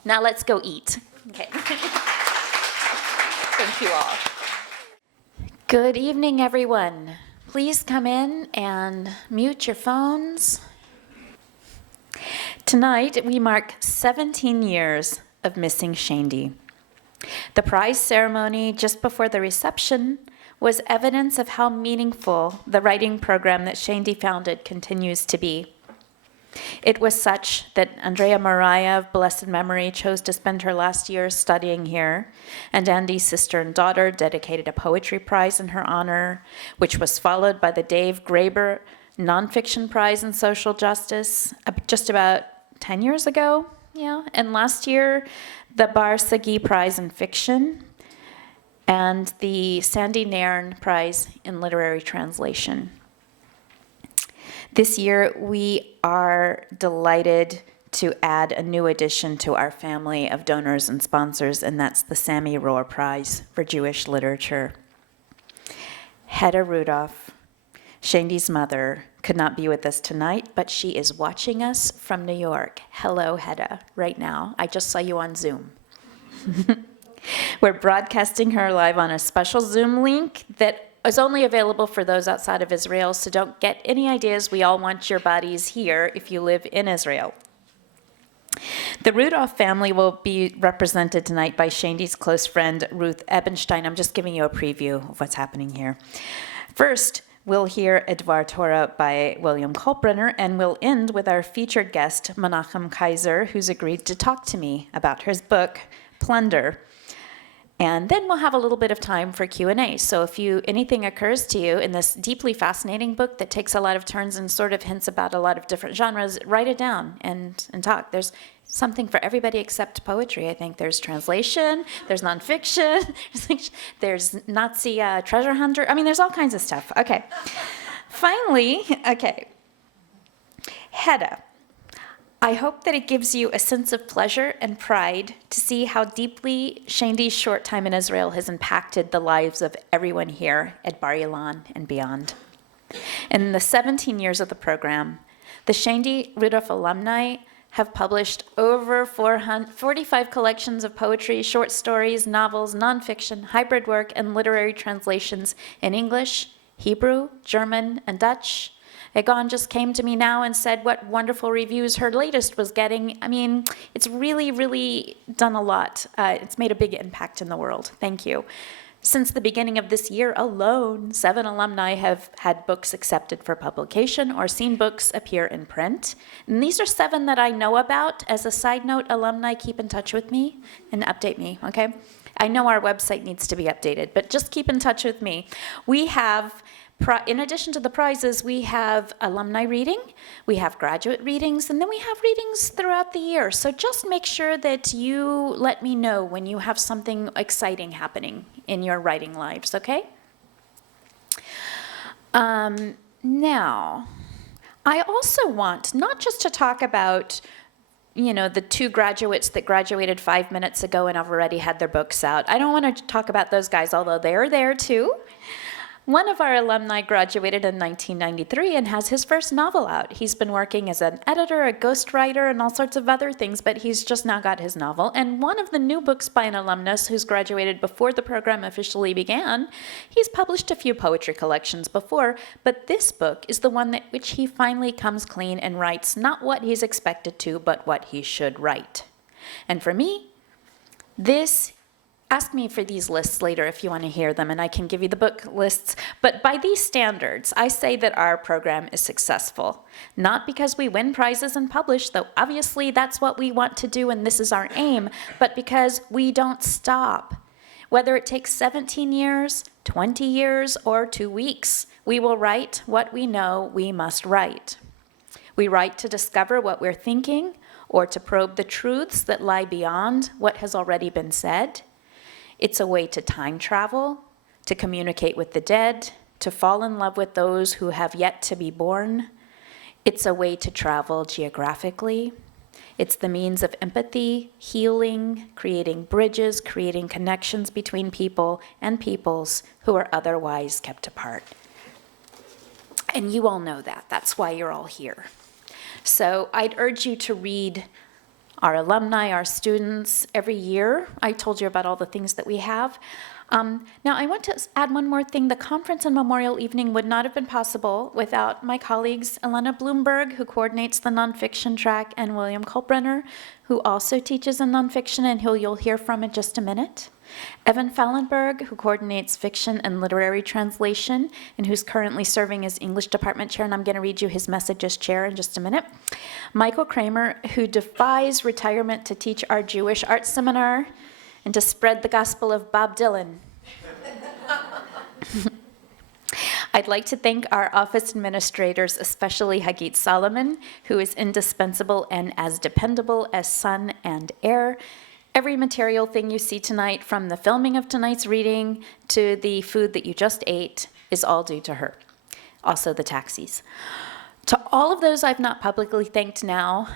Now let's go eat. Okay. Thank you all. Good evening, everyone. Please come in and mute your phones. Tonight, we mark 17 years of missing Shaindy. The prize ceremony just before the reception was evidence of how meaningful the writing program that Shaindy founded continues to be. It was such that Andrea Moriah of blessed memory chose to spend her last year studying here, and Andi's sister and daughter dedicated a poetry prize in her honor, which was followed by the Dave Graeber Nonfiction Prize in Social Justice just about 10 years ago, and last year the Bar Sagi Prize in Fiction and the Sandy Nairn Prize in Literary Translation. This year, we are delighted to add a new addition to our family of donors and sponsors, and that's the Sammy Rohr Prize for Jewish Literature. Hedda Rudoff, Shaindy's mother, could not be with us tonight, but she is watching us from New York. Hello, Hedda, right now. I just saw you on Zoom. We're broadcasting her live on a special Zoom link that is only available for those outside of Israel, so don't get any ideas. We all want your bodies here if you live in Israel. The Rudoff family will be represented tonight by Shaindy's close friend, Ruth Ebenstein. I'm just giving you a preview of what's happening here. First, we'll hear a Dvar Torah by William Kalkbrenner, and we'll end with our featured guest, Menachem Kaiser, who's agreed to talk to me about his book, Plunder. And then we'll have a little bit of time for Q&A. So if anything occurs to you in this deeply fascinating book that takes a lot of turns and sort of hints about a lot of different genres, write it down and talk. There's something for everybody except poetry, I think. There's translation, there's nonfiction, there's Nazi treasure hunter. I mean, there's all kinds of stuff. Okay. Finally, okay. Hedda. I hope that it gives you a sense of pleasure and pride to see how deeply Shaindy's short time in Israel has impacted the lives of everyone here at Bar Ilan and beyond. In the 17 years of the program, the Shaindy Rudoff alumni have published over 45 collections of poetry, short stories, novels, nonfiction, hybrid work, and literary translations in English, Hebrew, German, and Dutch. Egon just came to me now and said what wonderful reviews her latest was getting. I mean, it's really, really done a lot. It's made a big impact in the world. Thank you. Since the beginning of this year alone, 7 alumni have had books accepted for publication or seen books appear in print. And these are 7 that I know about. As a side note, alumni, keep in touch with me and update me, okay? I know our website needs to be updated, but just keep in touch with me. We have, in addition to the prizes, we have alumni reading, we have graduate readings, and then we have readings throughout the year. So just make sure that you let me know when you have something exciting happening in your writing lives, okay? Now, I also want not just to talk about the 2 graduates that graduated 5 minutes ago and have already had their books out. I don't want to talk about those guys, although they're there too. One of our alumni graduated in 1993 and has his first novel out. He's been working as an editor, a ghostwriter, and all sorts of other things, but he's just now got his novel. And one of the new books by an alumnus who's graduated before the program officially began, he's published a few poetry collections before, but this book is the one which he finally comes clean and writes not what he's expected to, but what he should write. And for me, ask me for these lists later if you want to hear them, and I can give you the book lists. But by these standards, I say that our program is successful. Not because we win prizes and publish, though obviously that's what we want to do and this is our aim, but because we don't stop. Whether it takes 17 years, 20 years, or 2 weeks, we will write what we know we must write. We write to discover what we're thinking or to probe the truths that lie beyond what has already been said. It's a way to time travel, to communicate with the dead, to fall in love with those who have yet to be born. It's a way to travel geographically. It's the means of empathy, healing, creating bridges, creating connections between people and peoples who are otherwise kept apart. And you all know that. That's why you're all here. So I'd urge you to read our alumni, our students, every year. I told you about all the things that we have. Now, I want to add one more thing. The conference and memorial evening would not have been possible without my colleagues, Elena Bloomberg, who coordinates the nonfiction track, and William Kalkbrenner, who also teaches in nonfiction and who you'll hear from in just a minute. Evan Fallenberg, who coordinates fiction and literary translation, and who's currently serving as English department chair, and I'm going to read you his message as chair in just a minute. Michael Kramer, who defies retirement to teach our Jewish art seminar and to spread the gospel of Bob Dylan. I'd like to thank our office administrators, especially Hagit Solomon, who is indispensable and as dependable as sun and air. Every material thing you see tonight, from the filming of tonight's reading to the food that you just ate, is all due to her. Also the taxis. To all of those I've not publicly thanked now,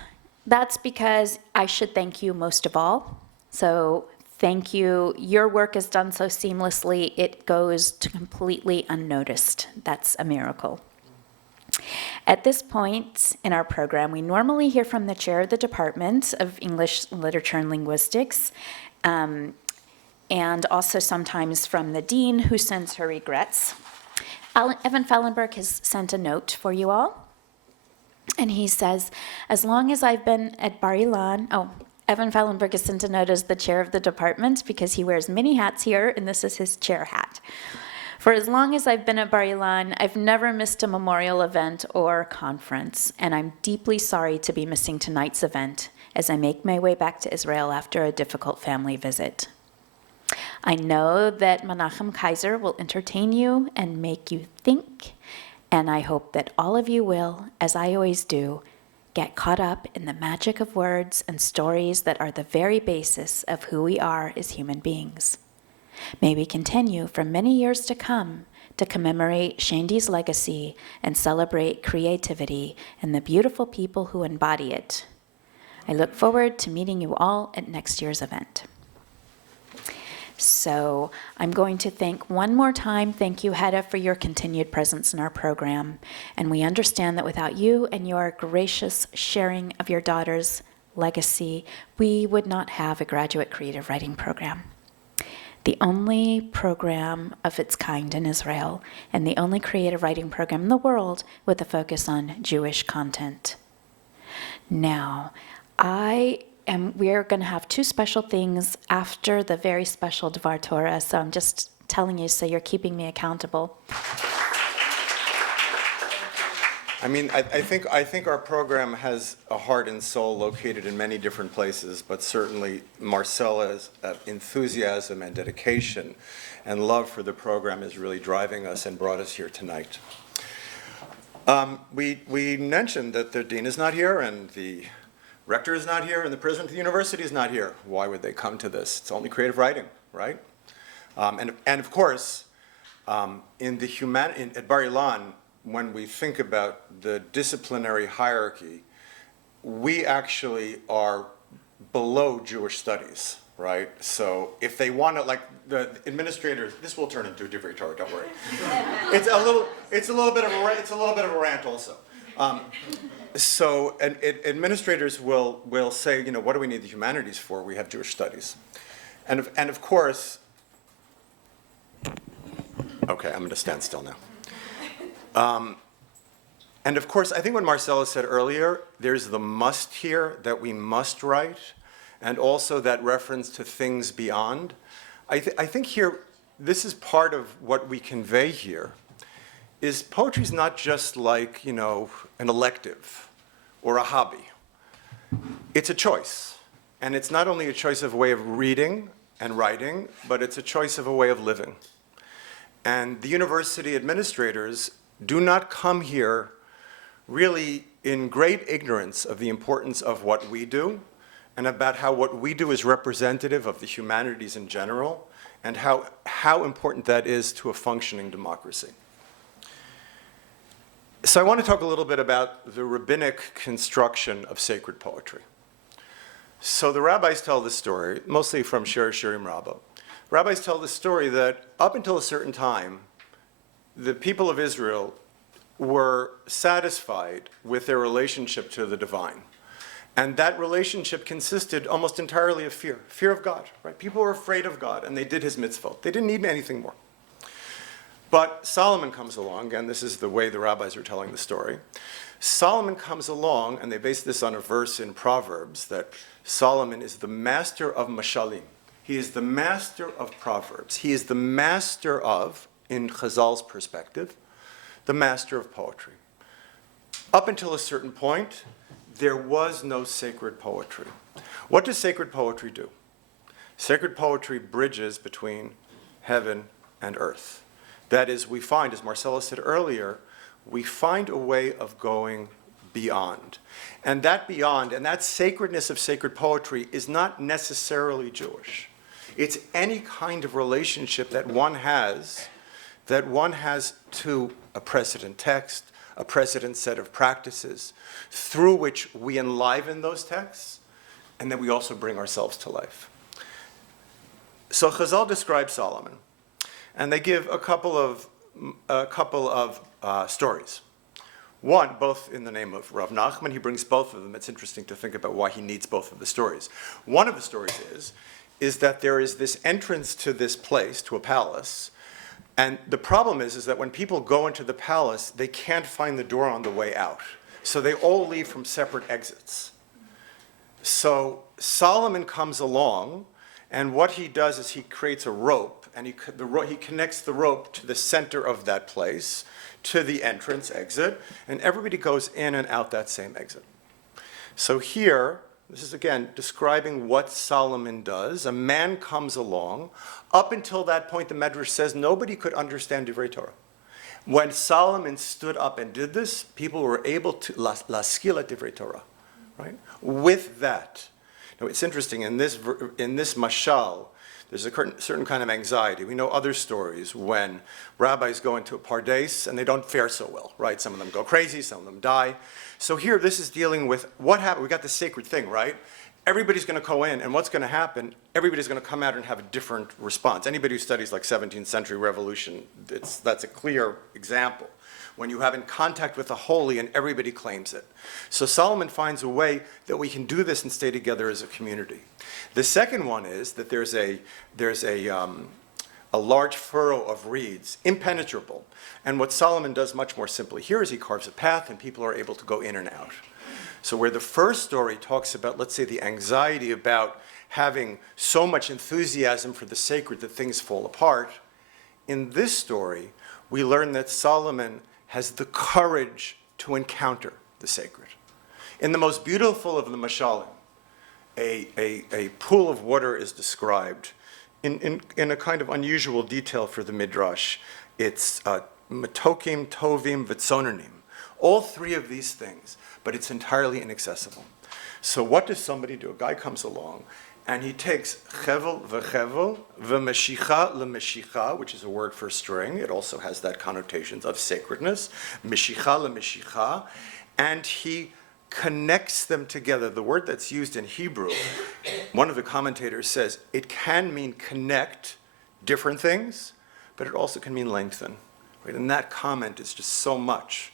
That's because I should thank you most of all. So thank you. Your work is done so seamlessly, it goes to completely unnoticed. That's a miracle. At this point in our program, we normally hear from the chair of the Department of English Literature and Linguistics, and also sometimes from the dean, who sends her regrets. Evan Fallenberg has sent a note for you all, and he says, as long as I've been at Bar Ilan, Evan Fallenberg has sent a note as the chair of the department because he wears many hats here, and this is his chair hat. For as long as I've been at Bar Ilan, I've never missed a memorial event or conference, and I'm deeply sorry to be missing tonight's event as I make my way back to Israel after a difficult family visit. I know that Menachem Kaiser will entertain you and make you think, and I hope that all of you will, as I always do, get caught up in the magic of words and stories that are the very basis of who we are as human beings. May we continue for many years to come to commemorate Shaindy's legacy and celebrate creativity and the beautiful people who embody it. I look forward to meeting you all at next year's event. So I'm going to thank one more time, thank you, Hedda, for your continued presence in our program. And we understand that without you and your gracious sharing of your daughter's legacy, we would not have a graduate creative writing program. The only program of its kind in Israel, and the only creative writing program in the world with a focus on Jewish content. Now, we are going to have two special things after the very special Dvar Torah, so I'm just telling you so you're keeping me accountable. I mean, I think our program has a heart and soul located in many different places, but certainly Marcela's enthusiasm and dedication and love for the program is really driving us and brought us here tonight. We mentioned that the dean is not here and the rector is not here and the president of the university is not here. Why would they come to this? It's only creative writing, right? And of course, at Bar Ilan, when we think about the disciplinary hierarchy, we actually are below Jewish studies, right? So if they want to, like the administrators, this will turn into a Divrei Torah, don't worry. It's a little bit of a rant also. So administrators will say, what do we need the humanities for? We have Jewish studies, and of course, okay, I'm going to stand still now. And of course, I think what Marcela said earlier, there's the must here, that we must write, and also that reference to things beyond. I think here, this is part of what we convey here, is poetry is not just like, an elective or a hobby. It's a choice. And it's not only a choice of a way of reading and writing, but it's a choice of a way of living. And the university administrators do not come here really in great ignorance of the importance of what we do and about how what we do is representative of the humanities in general and how important that is to a functioning democracy. So I want to talk a little bit about the rabbinic construction of sacred poetry. So the rabbis tell this story, mostly from Shir Shirim Rabbah. Rabbis tell the story that up until a certain time, the people of Israel were satisfied with their relationship to the divine. And that relationship consisted almost entirely of fear of God, right? People were afraid of God, and they did his mitzvot. They didn't need anything more. But Solomon comes along, and this is the way the rabbis are telling the story. Solomon comes along, and they base this on a verse in Proverbs, that Solomon is the master of mashalim. He is the master of Proverbs. He is the master of, in Chazal's perspective, the master of poetry. Up until a certain point, there was no sacred poetry. What does sacred poetry do? Sacred poetry bridges between heaven and earth. That is, we find, as Marcela said earlier, we find a way of going beyond. And that beyond, and that sacredness of sacred poetry is not necessarily Jewish. It's any kind of relationship that one has to a precedent text, a precedent set of practices through which we enliven those texts, and then we also bring ourselves to life. So Chazal describes Solomon, and they give a couple of stories. One, both in the name of Rav Nachman, he brings both of them. It's interesting to think about why he needs both of the stories. One of the stories is that there is this entrance to this place, to a palace, and the problem is that when people go into the palace, they can't find the door on the way out. So they all leave from separate exits. So Solomon comes along, and what he does is he creates a rope, and he connects the rope to the center of that place, to the entrance exit, and everybody goes in and out that same exit. So here, this is again describing what Solomon does. A man comes along. Up until that point, the Medrash says nobody could understand Divrei Torah. When Solomon stood up and did this, people were able to laskil at Divrei Torah, right? With that, now it's interesting in this mashal, there's a certain kind of anxiety. We know other stories when rabbis go into a pardes and they don't fare so well, right? Some of them go crazy, some of them die. So here, this is dealing with what happened. We got the sacred thing, right? Everybody's going to go in, and what's going to happen? Everybody's going to come out and have a different response. Anybody who studies like 17th century revolution, that's a clear example. When you have in contact with the holy and everybody claims it. So Solomon finds a way that we can do this and stay together as a community. The second one is that there's a large furrow of reeds, impenetrable. And what Solomon does much more simply here is he carves a path and people are able to go in and out. So where the first story talks about, let's say, the anxiety about having so much enthusiasm for the sacred that things fall apart, in this story, we learn that Solomon has the courage to encounter the sacred. In the most beautiful of the mashalim, a pool of water is described in a kind of unusual detail for the Midrash. It's metokim, tovim, vitzonanim. All three of these things, but it's entirely inaccessible. So what does somebody do? A guy comes along, and he takes chevel v'chevel v'meshicha l'meshicha, which is a word for string. It also has that connotation of sacredness. Meshicha l'meshicha, and he connects them together. The word that's used in Hebrew, one of the commentators says, it can mean connect different things, but it also can mean lengthen. Right? And that comment is just so much,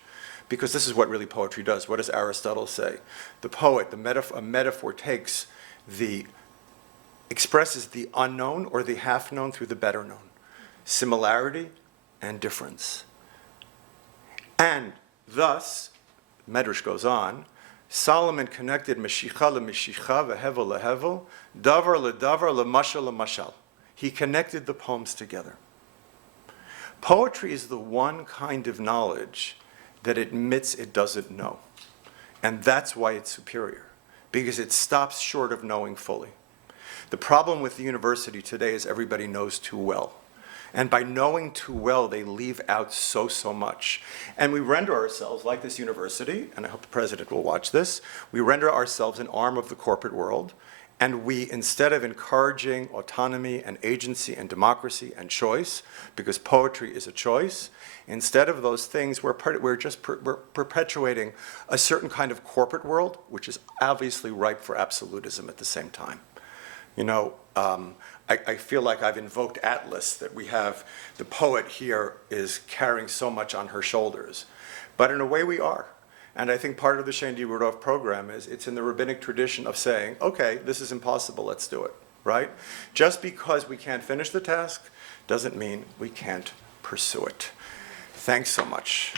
because this is what really poetry does. What does Aristotle say? The poet, a metaphor expresses the unknown or the half-known through the better known. Similarity and difference. And thus, Medrash goes on, Solomon connected Meshicha le-Meshicha, ve'hevel le-hevel, davar le-davar, le-mashal le-mashal. He connected the poems together. Poetry is the one kind of knowledge that admits it doesn't know. And that's why it's superior, because it stops short of knowing fully. The problem with the university today is everybody knows too well. And by knowing too well, they leave out so much. And we render ourselves, like this university, and I hope the president will watch this, we render ourselves an arm of the corporate world, and we, instead of encouraging autonomy and agency and democracy and choice, because poetry is a choice, instead of those things, we're perpetuating a certain kind of corporate world, which is obviously ripe for absolutism at the same time. You know, I feel like I've invoked Atlas, that we have, the poet here is carrying so much on her shoulders. But in a way we are. And I think part of the Shaindy Rudoff program is it's in the rabbinic tradition of saying, okay, this is impossible, let's do it, right? Just because we can't finish the task doesn't mean we can't pursue it. Thanks so much.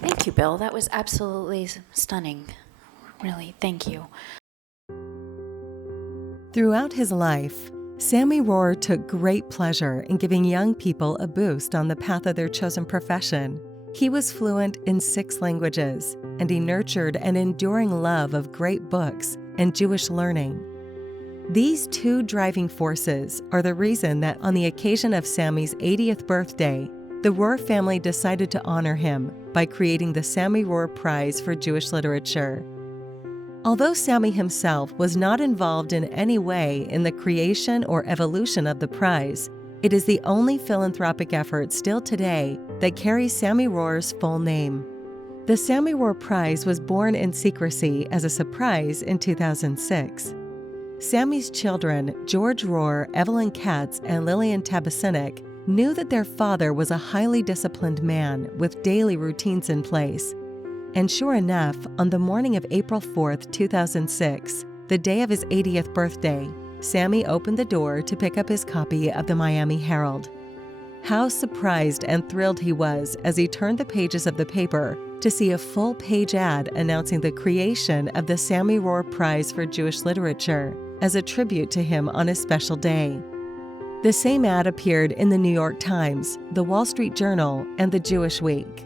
Thank you, Bill. That was absolutely stunning. Really, thank you. Throughout his life, Sammy Rohr took great pleasure in giving young people a boost on the path of their chosen profession. He was fluent in 6 languages, and he nurtured an enduring love of great books and Jewish learning. These 2 driving forces are the reason that on the occasion of Sammy's 80th birthday, the Rohr family decided to honor him by creating the Sammy Rohr Prize for Jewish Literature. Although Sammy himself was not involved in any way in the creation or evolution of the prize, It is the only philanthropic effort still today that carries Sammy Rohr's full name. The Sammy Rohr Prize was born in secrecy as a surprise in 2006. Sammy's children, George Rohr, Evelyn Katz, and Lillian Tabasinik, knew that their father was a highly disciplined man with daily routines in place. And sure enough, on the morning of April 4th, 2006, the day of his 80th birthday, Sammy opened the door to pick up his copy of the Miami Herald. How surprised and thrilled he was as he turned the pages of the paper to see a full-page ad announcing the creation of the Sammy Rohr Prize for Jewish Literature as a tribute to him on his special day. The same ad appeared in the New York Times, the Wall Street Journal, and the Jewish Week.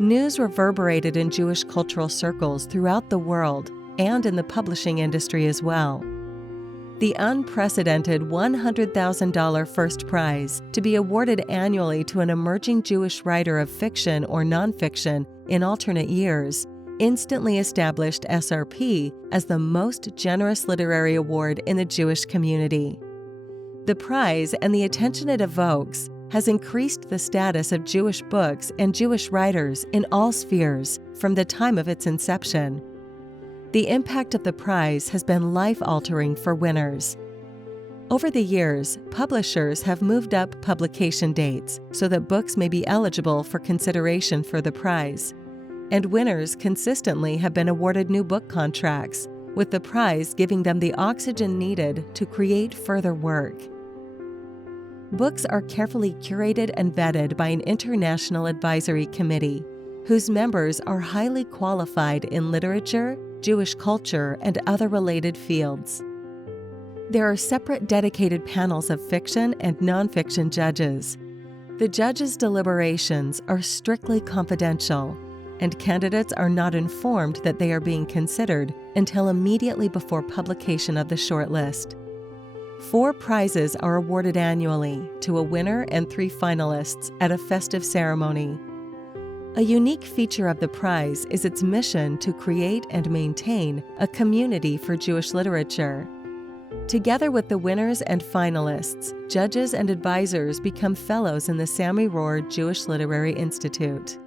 News reverberated in Jewish cultural circles throughout the world and in the publishing industry as well. The unprecedented $100,000 first prize, to be awarded annually to an emerging Jewish writer of fiction or nonfiction in alternate years, instantly established SRP as the most generous literary award in the Jewish community. The prize and the attention it evokes has increased the status of Jewish books and Jewish writers in all spheres from the time of its inception. The impact of the prize has been life-altering for winners. Over the years, publishers have moved up publication dates so that books may be eligible for consideration for the prize, and winners consistently have been awarded new book contracts, with the prize giving them the oxygen needed to create further work. Books are carefully curated and vetted by an international advisory committee, whose members are highly qualified in literature, Jewish culture, and other related fields. There are separate dedicated panels of fiction and nonfiction judges. The judges' deliberations are strictly confidential, and candidates are not informed that they are being considered until immediately before publication of the shortlist. 4 prizes are awarded annually to a winner and 3 finalists at a festive ceremony. A unique feature of the prize is its mission to create and maintain a community for Jewish literature. Together with the winners and finalists, judges and advisors become fellows in the Sammy Rohr Jewish Literary Institute.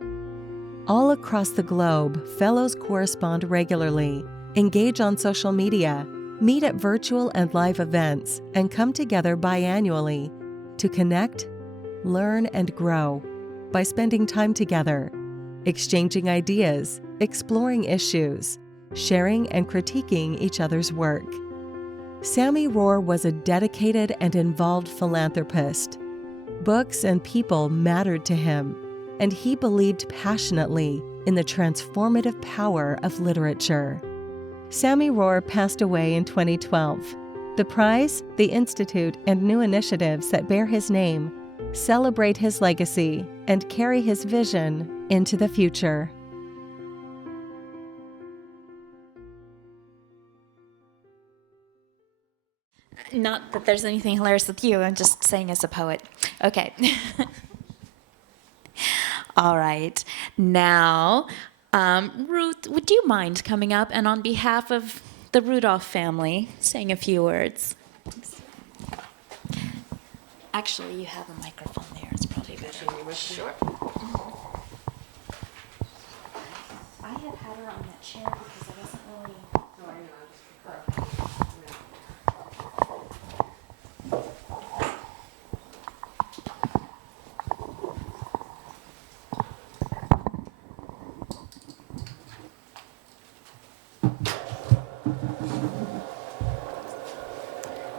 All across the globe, fellows correspond regularly, engage on social media, meet at virtual and live events, and come together biannually to connect, learn, and grow by spending time together, exchanging ideas, exploring issues, sharing and critiquing each other's work. Sammy Rohr was a dedicated and involved philanthropist. Books and people mattered to him, and he believed passionately in the transformative power of literature. Sammy Rohr passed away in 2012. The prize, the Institute, and new initiatives that bear his name celebrate his legacy and carry his vision into the future. Not that there's anything hilarious with you, I'm just saying as a poet. Okay. All right. Now, Ruth, would you mind coming up and on behalf of the Rudoff family, saying a few words? Actually, you have a microphone there. It's probably better. Sure. I had her on that chair because I wasn't really...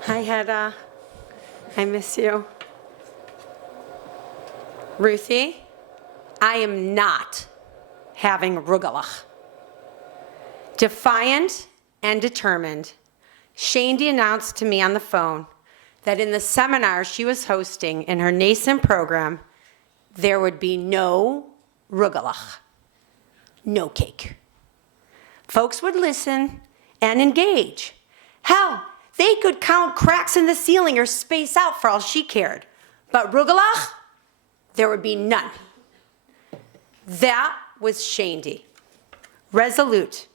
Hi, Hedda. I miss you. Ruthie, I am not having rugelach. Defiant and determined, Shaindy announced to me on the phone that in the seminar she was hosting in her nascent program, there would be no rugelach, no cake. Folks would listen and engage. Hell, they could count cracks in the ceiling or space out for all she cared. But rugelach, there would be none. That was Shaindy, resolute,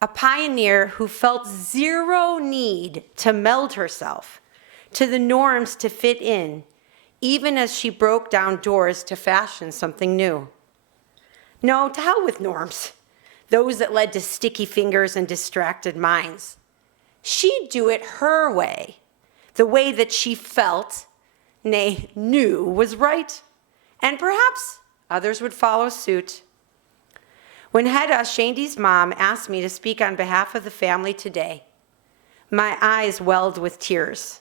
a pioneer who felt zero need to meld herself to the norms to fit in, even as she broke down doors to fashion something new. No, to hell with norms, those that led to sticky fingers and distracted minds. She'd do it her way, the way that she felt, nay, knew was right, and perhaps others would follow suit. When Hedda, Shaindy's mom, asked me to speak on behalf of the family today, my eyes welled with tears.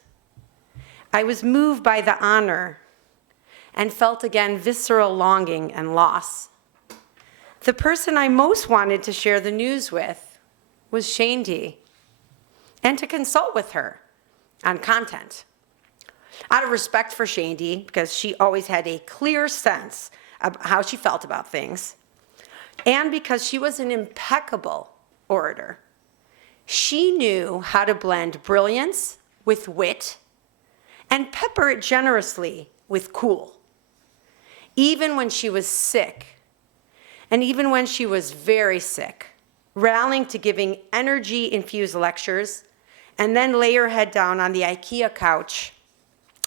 I was moved by the honor and felt again visceral longing and loss. The person I most wanted to share the news with was Shaindy, and to consult with her on content. Out of respect for Shaindy, because she always had a clear sense of how she felt about things, and because she was an impeccable orator. She knew how to blend brilliance with wit and pepper it generously with cool. Even when she was sick, and even when she was very sick, rallying to giving energy-infused lectures, and then lay her head down on the IKEA couch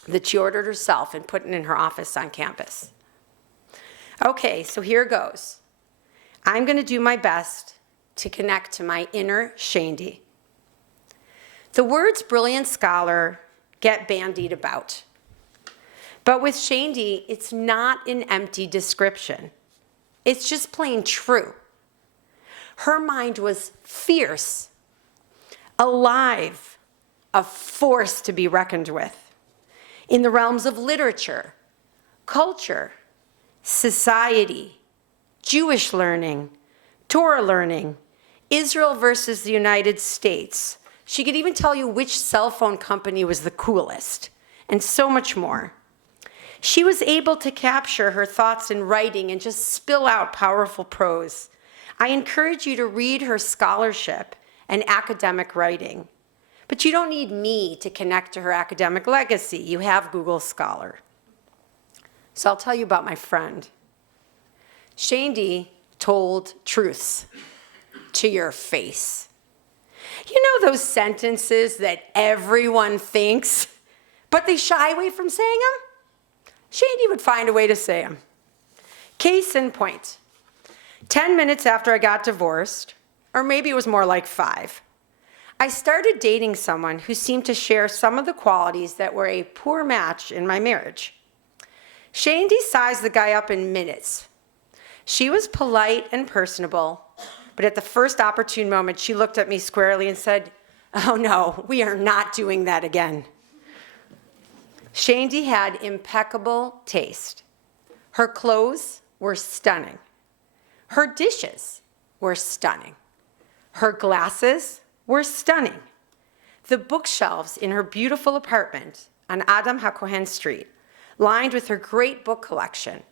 that she ordered herself and put in her office on campus. Okay, so here goes. I'm going to do my best to connect to my inner Shaindy. The words brilliant scholar get bandied about. But with Shaindy, it's not an empty description. It's just plain true. Her mind was fierce, alive, a force to be reckoned with in the realms of literature, culture, society, Jewish learning, Torah learning, Israel versus the United States. She could even tell you which cell phone company was the coolest, and so much more. She was able to capture her thoughts in writing and just spill out powerful prose. I encourage you to read her scholarship and academic writing. But you don't need me to connect to her academic legacy. You have Google Scholar. So I'll tell you about my friend. Shaindy told truths to your face. You know those sentences that everyone thinks, but they shy away from saying them? Shaindy would find a way to say them. Case in point, 10 minutes after I got divorced, or maybe it was more like 5, I started dating someone who seemed to share some of the qualities that were a poor match in my marriage. Shaindy sized the guy up in minutes. She was polite and personable, but at the first opportune moment, she looked at me squarely and said, "Oh no, we are not doing that again." Shaindy had impeccable taste. Her clothes were stunning. Her dishes were stunning. Her glasses were stunning. The bookshelves in her beautiful apartment on Adam HaKohen Street, lined with her great book collection,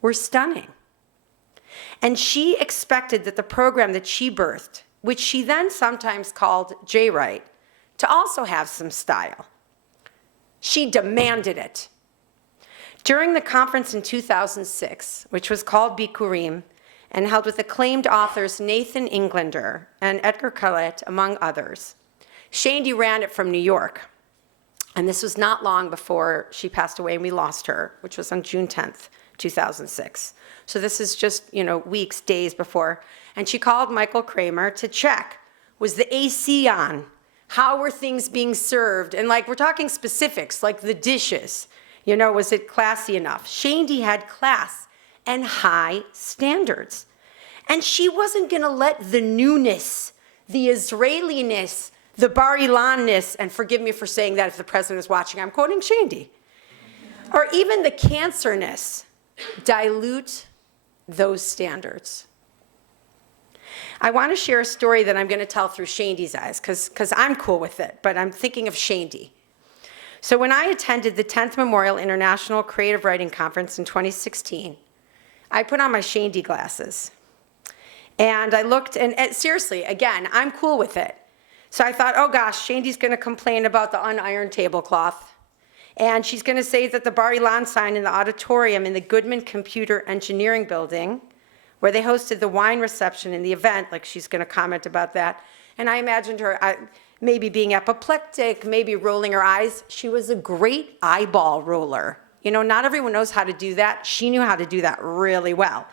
were stunning. And she expected that the program that she birthed, which she then sometimes called J-Write, to also have some style. She demanded it. During the conference in 2006, which was called Bikurim, and held with acclaimed authors Nathan Englander and Edgar Collette, among others, Shaindy ran it from New York. And this was not long before she passed away and we lost her, which was on June 10th, 2006. So this is just, weeks, days before. And she called Michael Kramer to check, was the AC on? How were things being served? And we're talking specifics, like the dishes. Was it classy enough? Shaindy had class and high standards. And she wasn't gonna let the newness, the Israeliness, the Bar Ilan-ness, and forgive me for saying that if the president is watching, I'm quoting Shaindy, or even the cancerness, dilute those standards. I want to share a story that I'm going to tell through Shaindy's eyes, because I'm cool with it, but I'm thinking of Shaindy. So when I attended the 10th Memorial International Creative Writing Conference in 2016, I put on my Shaindy glasses. And I looked, and seriously, again, I'm cool with it. So I thought, oh gosh, Shaindy's going to complain about the unironed tablecloth. And she's going to say that the Bar Ilan sign in the auditorium in the Goodman Computer Engineering Building, where they hosted the wine reception in the event, she's going to comment about that. And I imagined her, maybe being apoplectic, maybe rolling her eyes. She was a great eyeball roller. You know, not everyone knows how to do that. She knew how to do that really well.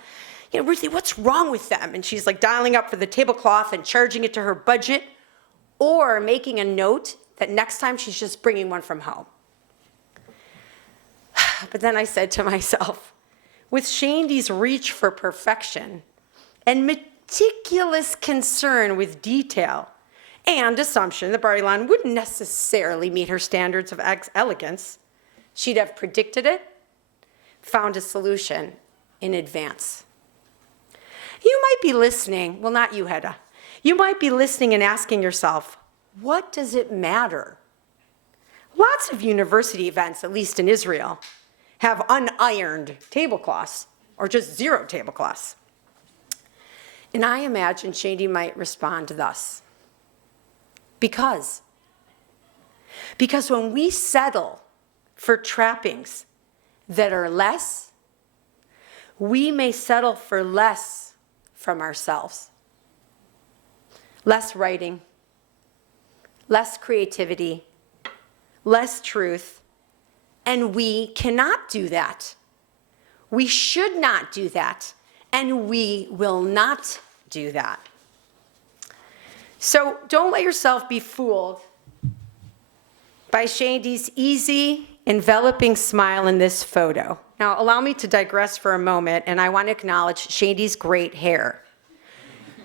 You know, Ruthie, what's wrong with them? And she's like dialing up for the tablecloth and charging it to her budget, or making a note that next time she's just bringing one from home. But then I said to myself, with Shaindy's reach for perfection and meticulous concern with detail and assumption that Barilan wouldn't necessarily meet her standards of elegance, she'd have predicted it, found a solution in advance. You might be listening, well, not you, Hedda. You might be listening and asking yourself, what does it matter? Lots of university events, at least in Israel, have unironed tablecloths or just zero tablecloths. And I imagine Shaindy might respond thus. Because when we settle for trappings that are less, we may settle for less from ourselves. Less writing, less creativity, less truth, and we cannot do that. We should not do that, and we will not do that. So don't let yourself be fooled by Shaindy's easy, enveloping smile in this photo. Now, allow me to digress for a moment, and I want to acknowledge Shaindy's great hair.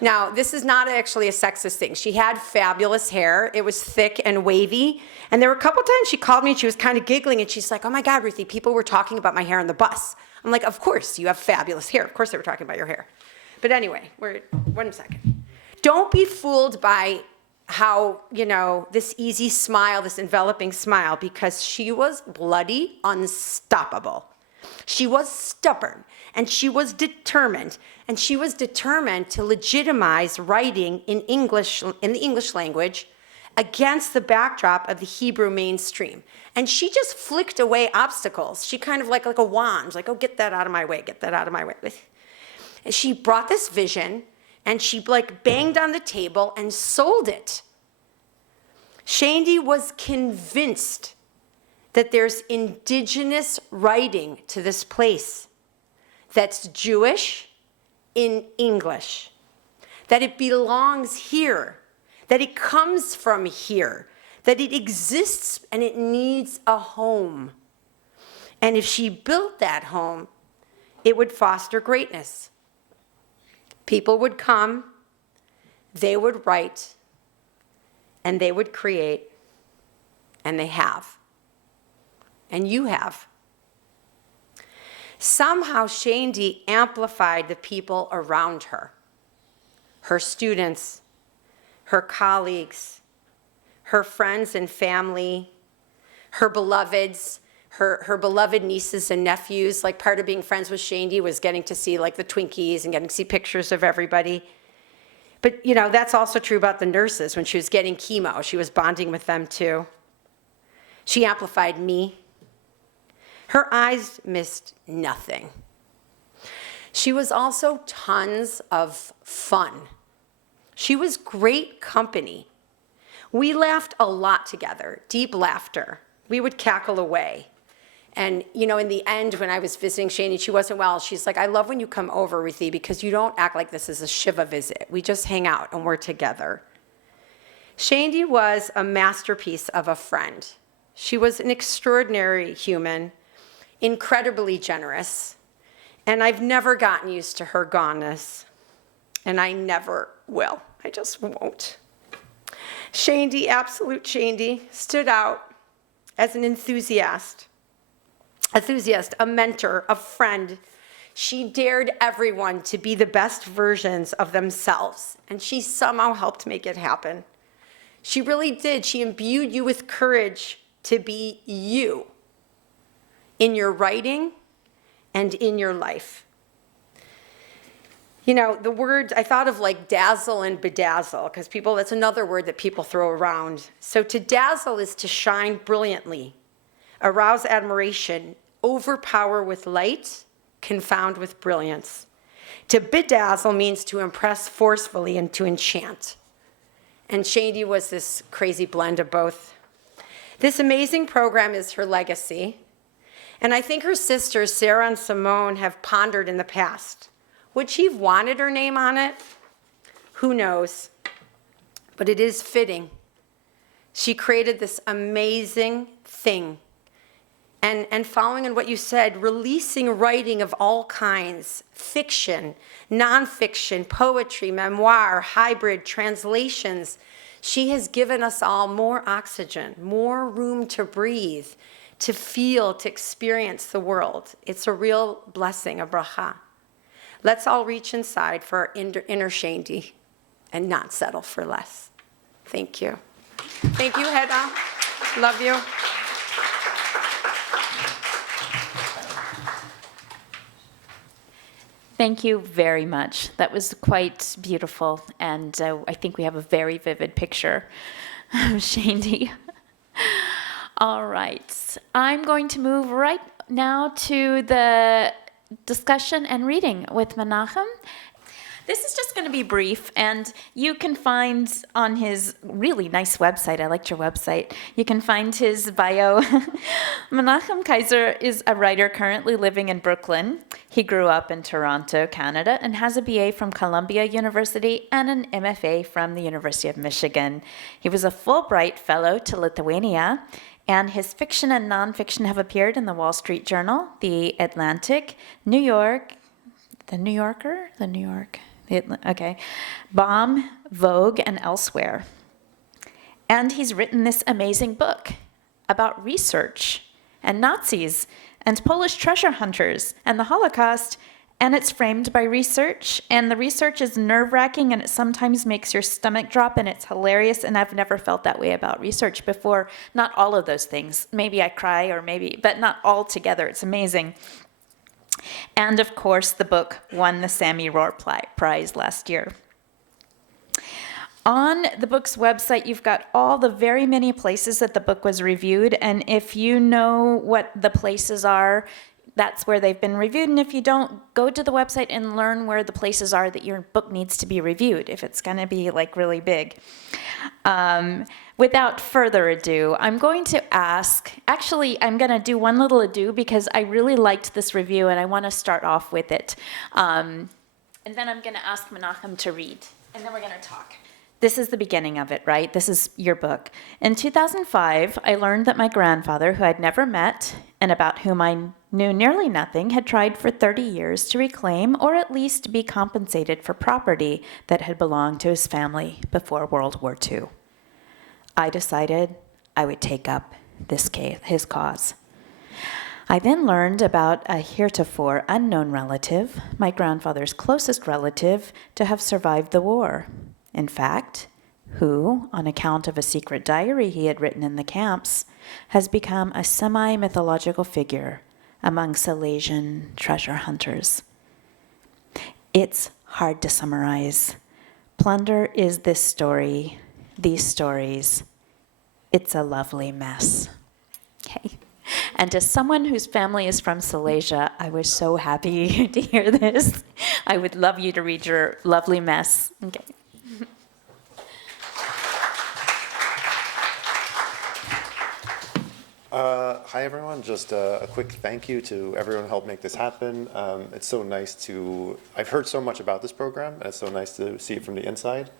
Now, this is not actually a sexist thing. She had fabulous hair. It was thick and wavy. And there were a couple times she called me and she was kind of giggling, and she's like, oh my God, Ruthie, people were talking about my hair on the bus. I'm like, of course, you have fabulous hair. Of course they were talking about your hair. But anyway, one second. Don't be fooled by how, this easy smile, this enveloping smile, because she was bloody unstoppable. She was stubborn, and she was determined, to legitimize writing in the English language against the backdrop of the Hebrew mainstream. And she just flicked away obstacles. She kind of like a wand, like, oh, get that out of my way, get that out of my way. And she brought this vision, and she banged on the table and sold it. Shaindy was convinced that there's indigenous writing to this place that's Jewish in English, that it belongs here, that it comes from here, that it exists and it needs a home. And if she built that home, it would foster greatness. People would come, they would write, and they would create, and they have. And you have. Somehow Shaindy amplified the people around her, her students, her colleagues, her friends and family, her beloveds, her beloved nieces and nephews. Like, part of being friends with Shaindy was getting to see the Twinkies and getting to see pictures of everybody. But that's also true about the nurses. When she was getting chemo, she was bonding with them too. She amplified me. Her eyes missed nothing. She was also tons of fun. She was great company. We laughed a lot together, deep laughter. We would cackle away. And, in the end, when I was visiting Shaindy, she wasn't well. She's like, I love when you come over, Ruthie, because you don't act like this is a Shiva visit. We just hang out and we're together. Shaindy was a masterpiece of a friend. She was an extraordinary human, incredibly generous, and I've never gotten used to her goneness, and I never will. I just won't. Shaindy, absolute Shaindy, stood out as an enthusiast, a mentor, a friend. She dared everyone to be the best versions of themselves, and she somehow helped make it happen. She really did. She imbued you with courage to be you in your writing and in your life. The word, I thought of dazzle and bedazzle, because that's another word that people throw around. So to dazzle is to shine brilliantly, arouse admiration, overpower with light, confound with brilliance. To bedazzle means to impress forcefully and to enchant. And Shaindy was this crazy blend of both. This amazing program is her legacy. And I think her sisters, Sarah and Simone, have pondered in the past. Would she have wanted her name on it? Who knows? But it is fitting. She created this amazing thing. And following on what you said, releasing writing of all kinds, fiction, nonfiction, poetry, memoir, hybrid, translations. She has given us all more oxygen, more room to breathe, to feel, to experience the world. It's a real blessing, a bracha. Let's all reach inside for our inner Shaindy and not settle for less. Thank you. Thank you, Hedda. Love you. Thank you very much. That was quite beautiful, and I think we have a very vivid picture of Shaindy. All right, I'm going to move right now to the discussion and reading with Menachem. This is just going to be brief, and you can find on his really nice website, I liked your website, you can find his bio. Menachem Kaiser is a writer currently living in Brooklyn. He grew up in Toronto, Canada, and has a BA from Columbia University and an MFA from the University of Michigan. He was a Fulbright Fellow to Lithuania, and his fiction and nonfiction have appeared in the Wall Street Journal, The Atlantic, New York, The New Yorker, Bomb, Vogue, and elsewhere. And he's written this amazing book about research and Nazis and Polish treasure hunters and the Holocaust, and it's framed by research, and the research is nerve-wracking, and it sometimes makes your stomach drop, and it's hilarious, and I've never felt that way about research before. Not all of those things. Maybe I cry, but not all together. It's amazing. And of course, the book won the Sammy Rohr Prize last year. On the book's website, you've got all the very many places that the book was reviewed, and if you know what the places are, that's where they've been reviewed, and if you don't, go to the website and learn where the places are that your book needs to be reviewed, if it's going to be like really big. Without further ado, I'm going to ask, actually, I'm going to do one little ado because I really liked this review and I want to start off with it. And then I'm going to ask Menachem to read, and then we're going to talk. This is the beginning of it, right? This is your book. In 2005, I learned that my grandfather, who I'd never met and about whom I knew nearly nothing, had tried for 30 years to reclaim or at least be compensated for property that had belonged to his family before World War II. I decided I would take up his cause. I then learned about a heretofore unknown relative, my grandfather's closest relative, to have survived the war. In fact, who, on account of a secret diary he had written in the camps, has become a semi-mythological figure among Silesian treasure hunters. It's hard to summarize. Plunder is this story, these stories. It's a lovely mess. Okay. And as someone whose family is from Silesia, I was so happy to hear this. I would love you to read your lovely mess. Okay. Hi everyone, just a quick thank you to everyone who helped make this happen. It's so nice I've heard so much about this program, and it's so nice to see it from the inside.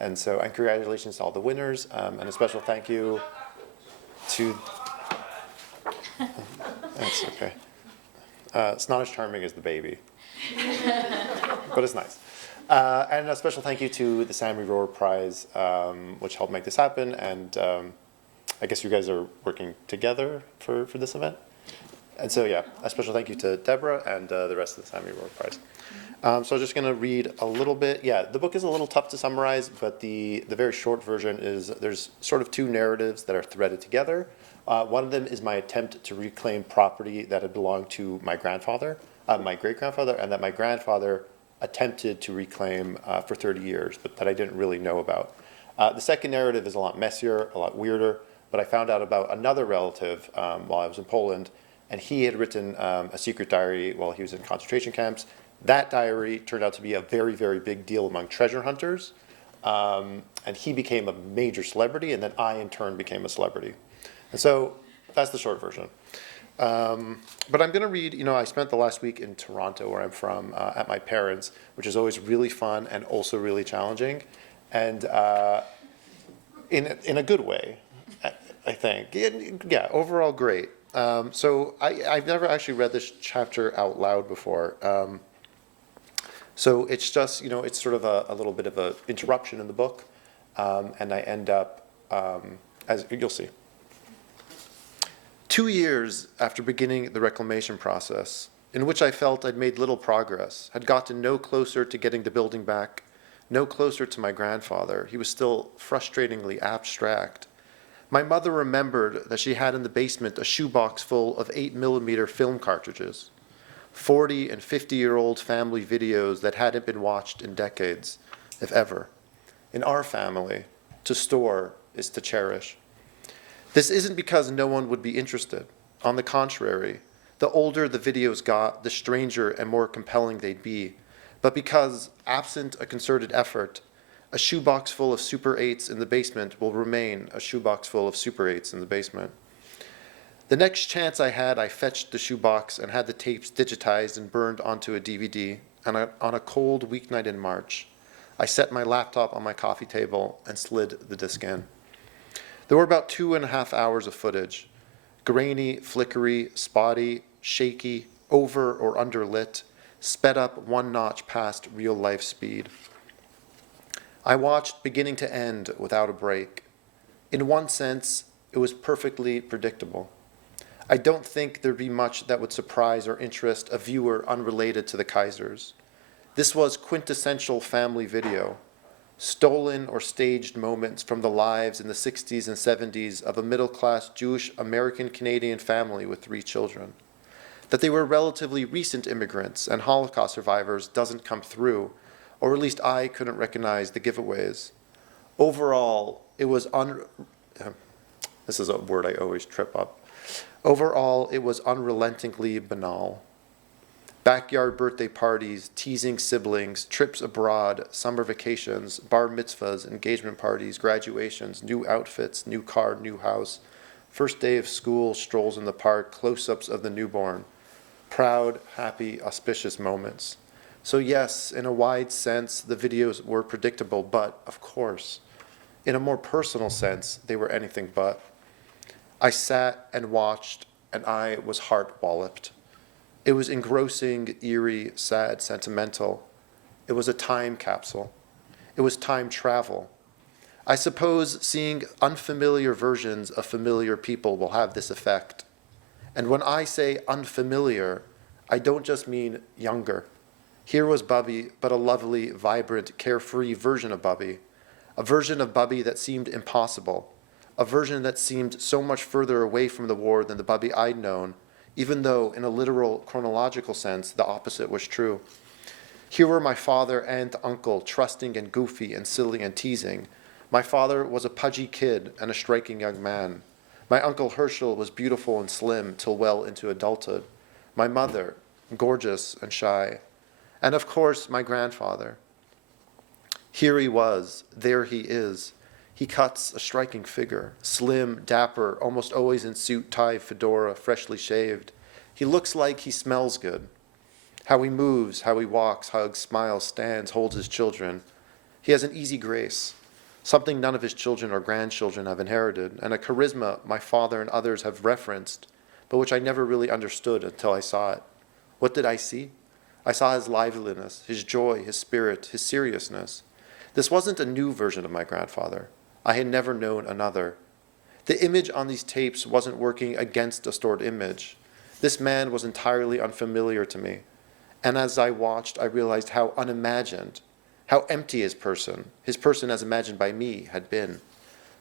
And congratulations to all the winners, and a special thank you to, that's okay. It's not as charming as the baby, but it's nice. And a special thank you to the Sammy Rohr Prize, which helped make this happen, and I guess you guys are working together for this event. And a special thank you to Deborah and the rest of the Sammy Rohr Prize. So I'm just going to read a little bit. Yeah, the book is a little tough to summarize, but the very short version is there's sort of two narratives that are threaded together. One of them is my attempt to reclaim property that had belonged to my grandfather, my great-grandfather, and that my grandfather attempted to reclaim for 30 years, but that I didn't really know about. The second narrative is a lot messier, a lot weirder, but I found out about another relative while I was in Poland, and he had written a secret diary while he was in concentration camps. That diary turned out to be a very, very big deal among treasure hunters, And he became a major celebrity, and then I, in turn, became a celebrity. And so that's the short version. But I'm going to read, I spent the last week in Toronto, where I'm from, at my parents', which is always really fun and also really challenging, and in a good way, I think. Yeah, overall great. So I've never actually read this chapter out loud before. So it's just, it's sort of a little bit of an interruption in the book, and I end up, as you'll see. 2 years after beginning the reclamation process, in which I felt I'd made little progress, had gotten no closer to getting the building back, no closer to my grandfather. He was still frustratingly abstract. My mother remembered that she had in the basement a shoebox full of 8mm film cartridges, 40 and 50-year-old family videos that hadn't been watched in decades, if ever. In our family, to store is to cherish. This isn't because no one would be interested. On the contrary, the older the videos got, the stranger and more compelling they'd be, but because, absent a concerted effort, a shoebox full of Super 8s in the basement will remain a shoebox full of Super 8s in the basement. The next chance I had, I fetched the shoebox and had the tapes digitized and burned onto a DVD, and on a cold weeknight in March, I set my laptop on my coffee table and slid the disc in. There were about 2.5 hours of footage, grainy, flickery, spotty, shaky, over or underlit, sped up one notch past real-life speed. I watched beginning to end without a break. In one sense, it was perfectly predictable. I don't think there'd be much that would surprise or interest a viewer unrelated to the Kaisers. This was quintessential family video, stolen or staged moments from the lives in the 60s and 70s of a middle-class Jewish American-Canadian family with 3 children. That they were relatively recent immigrants and Holocaust survivors doesn't come through, or at least I couldn't recognize the giveaways. Overall, it was this is a word I always trip up. Overall, it was unrelentingly banal. Backyard birthday parties, teasing siblings, trips abroad, summer vacations, bar mitzvahs, engagement parties, graduations, new outfits, new car, new house, first day of school, strolls in the park, close-ups of the newborn. Proud, happy, auspicious moments. So yes, in a wide sense, the videos were predictable, but, of course, in a more personal sense, they were anything but. I sat and watched, and I was heart-walloped. It was engrossing, eerie, sad, sentimental. It was a time capsule. It was time travel. I suppose seeing unfamiliar versions of familiar people will have this effect. And when I say unfamiliar, I don't just mean younger. Here was Bubby, but a lovely, vibrant, carefree version of Bubby. A version of Bubby that seemed impossible. A version that seemed so much further away from the war than the Bubby I'd known, even though, in a literal, chronological sense, the opposite was true. Here were my father, aunt, uncle, trusting and goofy and silly and teasing. My father was a pudgy kid and a striking young man. My uncle Herschel was beautiful and slim till well into adulthood. My mother, gorgeous and shy. And of course, my grandfather. Here he was, there he is. He cuts a striking figure, slim, dapper, almost always in suit, tie, fedora, freshly shaved. He looks like he smells good. How he moves, how he walks, hugs, smiles, stands, holds his children. He has an easy grace, something none of his children or grandchildren have inherited, and a charisma my father and others have referenced, but which I never really understood until I saw it. What did I see? I saw his liveliness, his joy, his spirit, his seriousness. This wasn't a new version of my grandfather. I had never known another. The image on these tapes wasn't working against a stored image. This man was entirely unfamiliar to me. And as I watched, I realized how unimagined, how empty his person as imagined by me, had been.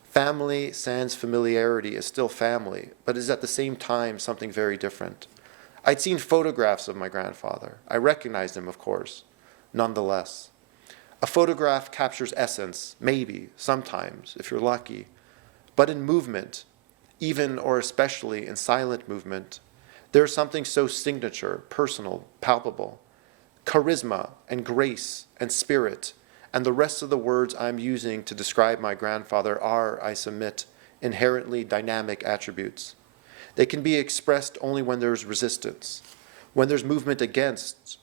Family sans familiarity is still family, but is at the same time something very different. I'd seen photographs of my grandfather. I recognized him, of course, nonetheless. A photograph captures essence, maybe, sometimes, if you're lucky. But in movement, even or especially in silent movement, there's something so signature, personal, palpable. Charisma and grace and spirit and the rest of the words I'm using to describe my grandfather are, I submit, inherently dynamic attributes. They can be expressed only when there's resistance, when there's movement against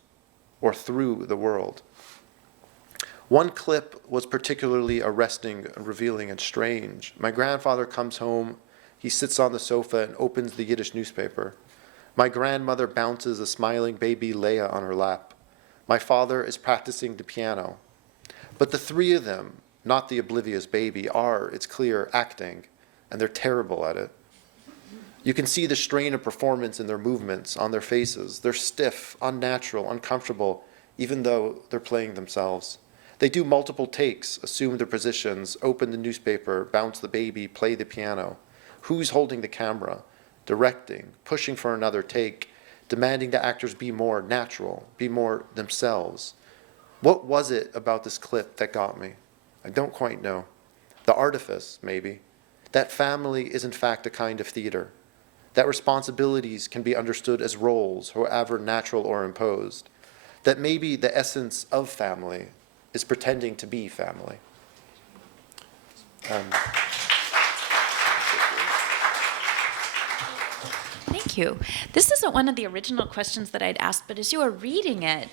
or through the world. One clip was particularly arresting, revealing, and strange. My grandfather comes home, he sits on the sofa and opens the Yiddish newspaper. My grandmother bounces a smiling baby Leah on her lap. My father is practicing the piano. But the three of them, not the oblivious baby, are, it's clear, acting, and they're terrible at it. You can see the strain of performance in their movements, on their faces. They're stiff, unnatural, uncomfortable, even though they're playing themselves. They do multiple takes, assume their positions, open the newspaper, bounce the baby, play the piano. Who's holding the camera? Directing, pushing for another take, demanding the actors be more natural, be more themselves. What was it about this clip that got me? I don't quite know. The artifice, maybe. That family is in fact a kind of theater. That responsibilities can be understood as roles, however natural or imposed. That maybe the essence of family is pretending to be family. Thank you. This isn't one of the original questions that I'd asked, but as you were reading it,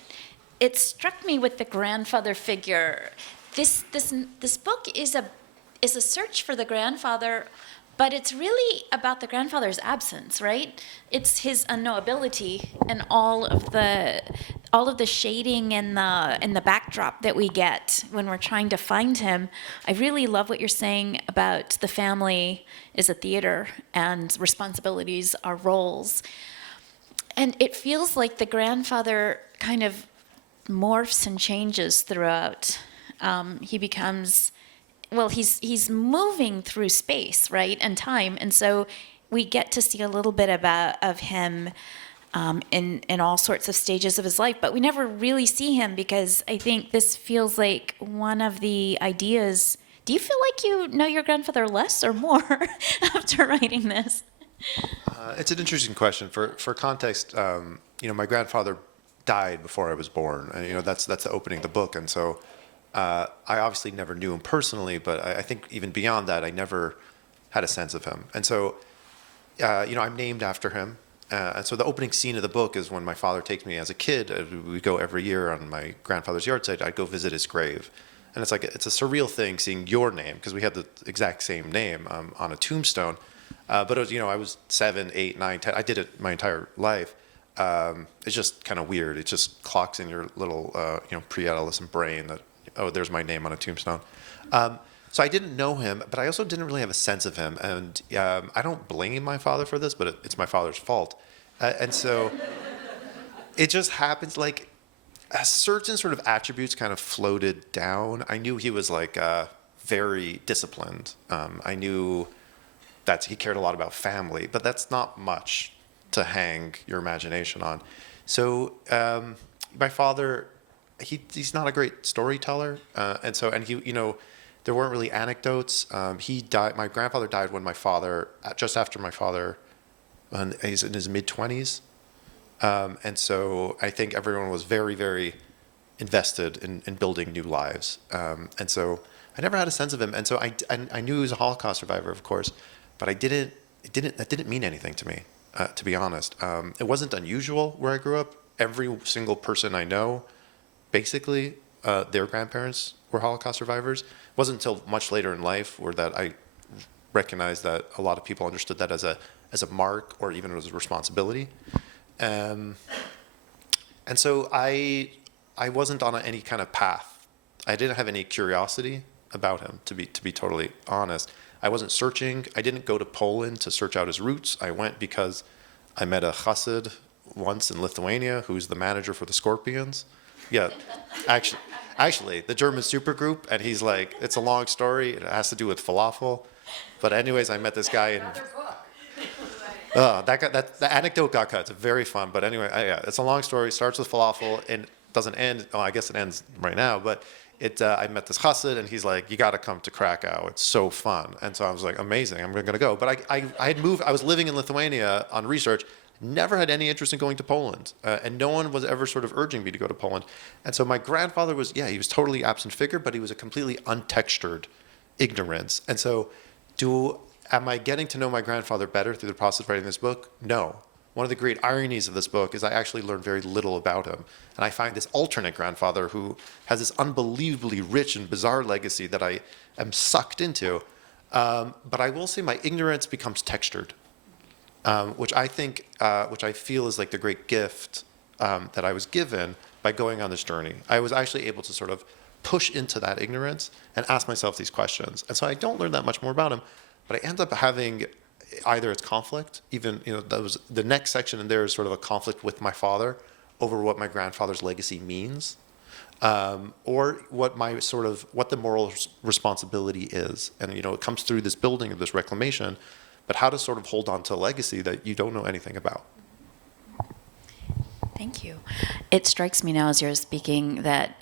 it struck me with the grandfather figure. This book is a search for the grandfather, but it's really about the grandfather's absence, right? It's his unknowability and all of the shading and the backdrop that we get when we're trying to find him. I really love what you're saying about the family is a theater and responsibilities are roles. And it feels like the grandfather kind of morphs and changes throughout. He becomes, well, he's moving through space, right, and time, and so we get to see a little bit of him in all sorts of stages of his life, but we never really see him because I think this feels like one of the ideas. Do you feel like you know your grandfather less or more after writing this? It's an interesting question. For context, my grandfather died before I was born, and that's the opening of the book, and so I obviously never knew him personally, but I think even beyond that, I never had a sense of him, and so I'm named after him, and so the opening scene of the book is when my father takes me as a kid. We go every year on my grandfather's yard site. I'd go visit his grave, and it's a surreal thing seeing your name because we had the exact same name on a tombstone. But it was, I was 7, 8, 9, 10. I did it my entire life. It's just kind of weird. It just clocks in your little, pre-adolescent brain that, oh, there's my name on a tombstone. So I didn't know him, but I also didn't really have a sense of him. And I don't blame my father for this, but it's my father's fault. And so it just happens like certain sort of attributes kind of floated down. I knew he was very disciplined. I knew that he cared a lot about family, but that's not much to hang your imagination on. So my father, he's not a great storyteller, and he, there weren't really anecdotes. He died. My grandfather died when just after my father, he's in his mid-20s, and so I think everyone was very, very invested in building new lives, and so I never had a sense of him, and so I knew he was a Holocaust survivor, of course. But that didn't mean anything to me, to be honest. It wasn't unusual where I grew up. Every single person I know, basically, their grandparents were Holocaust survivors. It wasn't until much later in life that I recognized that a lot of people understood that as a mark or even as a responsibility. And so I wasn't on any kind of path. I didn't have any curiosity about him, to be totally honest. I wasn't searching. I didn't go to Poland to search out his roots. I went because I met a chassid once in Lithuania who's the manager for the Scorpions. Yeah, actually, the German supergroup, and he's like, it's a long story. It has to do with falafel. But anyways, I met this guy in... the anecdote got cut. It's very fun. But anyway, it's a long story. It starts with falafel and doesn't end. Oh, I guess it ends right now, but... I met this chassid, and he's like, you got to come to Krakow. It's so fun. And so I was like, amazing, I'm going to go. But I had moved. I was living in Lithuania on research. never had any interest in going to Poland. And no one was ever sort of urging me to go to Poland. And so my grandfather was, he was totally absent figure, but he was a completely untextured ignorance. And so am I getting to know my grandfather better through the process of writing this book? No. One of the great ironies of this book is I actually learned very little about him. And I find this alternate grandfather who has this unbelievably rich and bizarre legacy that I am sucked into. But I will say my ignorance becomes textured, which I feel is like the great gift that I was given by going on this journey. I was actually able to sort of push into that ignorance and ask myself these questions. And so I don't learn that much more about him, but I end up having either it's conflict, even, that was the next section in there is sort of a conflict with my father over what my grandfather's legacy means, or what the moral responsibility is. And, it comes through this building of this reclamation, but how to sort of hold on to a legacy that you don't know anything about. Thank you. It strikes me now as you're speaking that,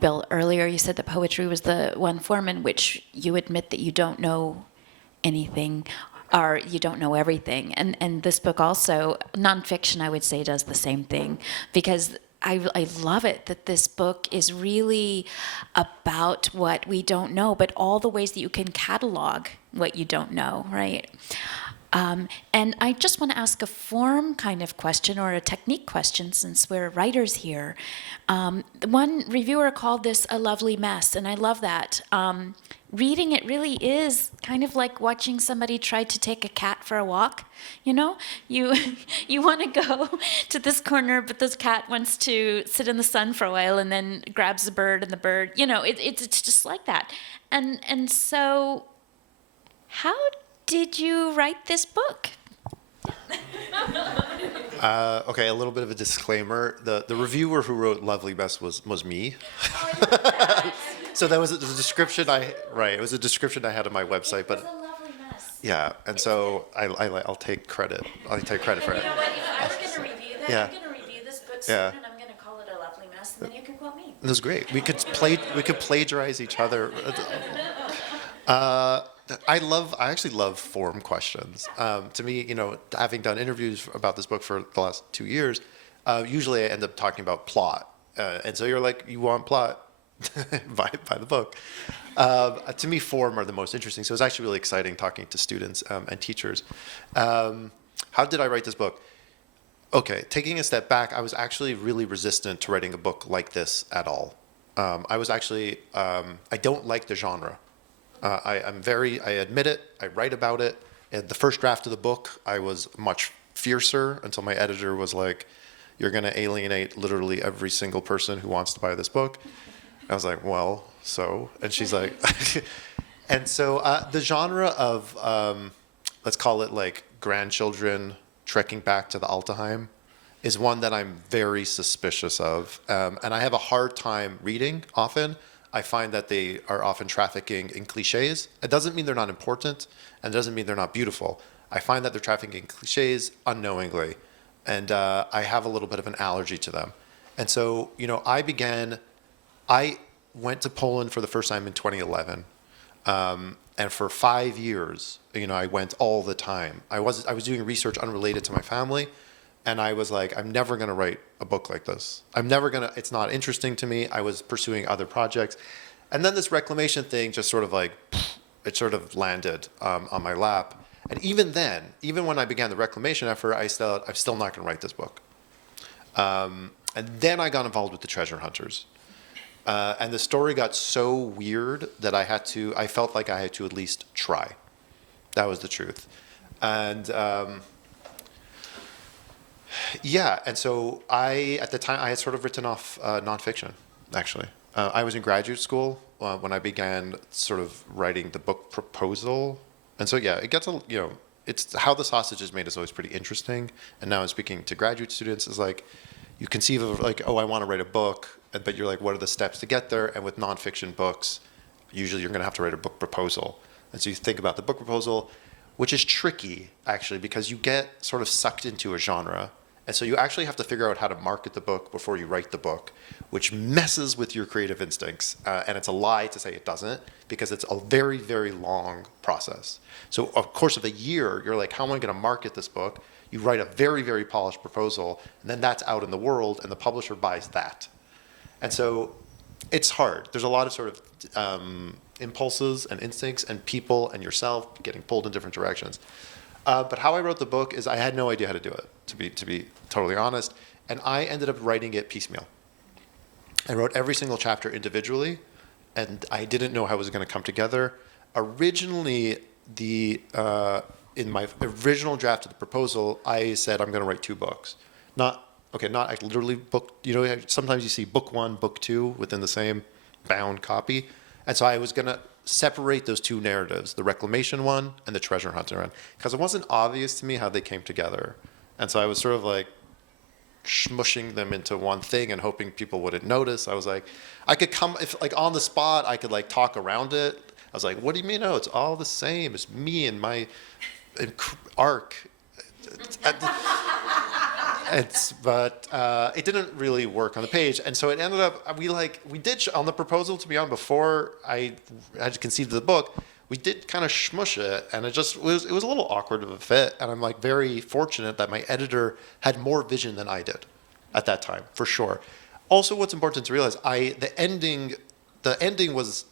Bill, earlier you said that poetry was the one form in which you admit that you don't know anything or you don't know everything. And this book also, nonfiction, I would say, does the same thing, because I love it that this book is really about what we don't know, but all the ways that you can catalog what you don't know, right? And I just want to ask a form kind of question or a technique question, since we're writers here. One reviewer called this a lovely mess, and I love that. Reading it really is kind of like watching somebody try to take a cat for a walk. You want to go to this corner, but this cat wants to sit in the sun for a while and then grabs a bird, and the bird, it's just like that. And so, how did you write this book? Okay, a little bit of a disclaimer. The reviewer who wrote Lovely Mess was me. So that was a description it was a description I had on my website, but It's a lovely mess. yeah, and so I'll take credit. I'll take credit for it. You know what? If I were going to review that, Yeah. I'm going to review this book soon, Yeah. and I'm going to call it a lovely mess, and then you can quote me. It was great. We could plagiarize each other. I actually love form questions. To me, having done interviews about this book for the last 2 years, usually I end up talking about plot. And so you're like, you want plot? buy the book. To me, form are the most interesting. So it was actually really exciting talking to students and teachers. How did I write this book? Okay, taking a step back, I was actually really resistant to writing a book like this at all. I don't like the genre. I admit it, I write about it. And the first draft of the book, I was much fiercer until my editor was like, you're going to alienate literally every single person who wants to buy this book. I was like, well, so? And she's like, and so the genre of, let's call it like grandchildren trekking back to the Altenheim is one that I'm very suspicious of. And I have a hard time reading often. I find that they are often trafficking in cliches. It doesn't mean they're not important, and it doesn't mean they're not beautiful. I find that they're trafficking in cliches unknowingly, and I have a little bit of an allergy to them. And so, I went to Poland for the first time in 2011, and for 5 years, I went all the time. I was doing research unrelated to my family, and I was like, I'm never going to write a book like this. It's not interesting to me. I was pursuing other projects. And then this reclamation thing just sort of it sort of landed on my lap. And even then, even when I began the reclamation effort, I'm still not going to write this book. And then I got involved with the treasure hunters. And the story got so weird that I felt like I had to at least try. That was the truth. And and so at the time, I had sort of written off nonfiction, actually. I was in graduate school when I began sort of writing the book proposal. And so, it gets it's how the sausage is made is always pretty interesting. And now I'm speaking to graduate students is like, you conceive of like, I want to write a book, but you're like, what are the steps to get there? And with nonfiction books, usually you're going to have to write a book proposal. And so you think about the book proposal, which is tricky, actually, because you get sort of sucked into a genre. And so you actually have to figure out how to market the book before you write the book, which messes with your creative instincts. And it's a lie to say it doesn't, because it's a very, very long process. So, of course, of a year, you're like, how am I going to market this book? You write a very, very polished proposal, and then that's out in the world, and the publisher buys that. And so it's hard. There's a lot of sort of impulses and instincts and people and yourself getting pulled in different directions. But how I wrote the book is I had no idea how to do it, to be totally honest. And I ended up writing it piecemeal. I wrote every single chapter individually, and I didn't know how it was going to come together. Originally, in my original draft of the proposal, I said I'm going to write 2 books. Not like literally book, sometimes you see book 1, book 2 within the same bound copy. And so I was going to separate those 2 narratives, the reclamation one and the treasure hunting one, because it wasn't obvious to me how they came together. And so I was sort of like smushing them into one thing and hoping people wouldn't notice. I was like, I could come, if like on the spot, I could like talk around it. I was like, what do you mean? No, it's all the same. It's me and my arc. But it didn't really work on the page, and so it ended up we did on the proposal, to be honest, before I had conceived the book, we did kind of smush it, and it was a little awkward of a fit. And I'm like very fortunate that my editor had more vision than I did at that time, for sure. Also, what's important to realize, the ending was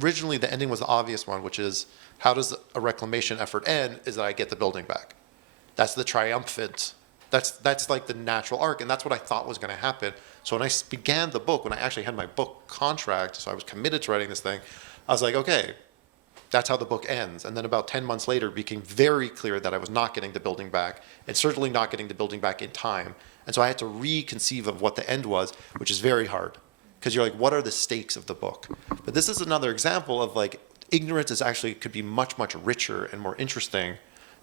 originally the ending was the obvious one, which is how does a reclamation effort end? Is that I get the building back. That's the triumphant. That's like the natural arc, and that's what I thought was going to happen. So when I began the book, when I actually had my book contract, so I was committed to writing this thing, I was like, okay, that's how the book ends. And then about 10 months later, it became very clear that I was not getting the building back, and certainly not getting the building back in time. And so I had to reconceive of what the end was, which is very hard, because you're like, what are the stakes of the book? But this is another example of like ignorance is actually could be much, much richer and more interesting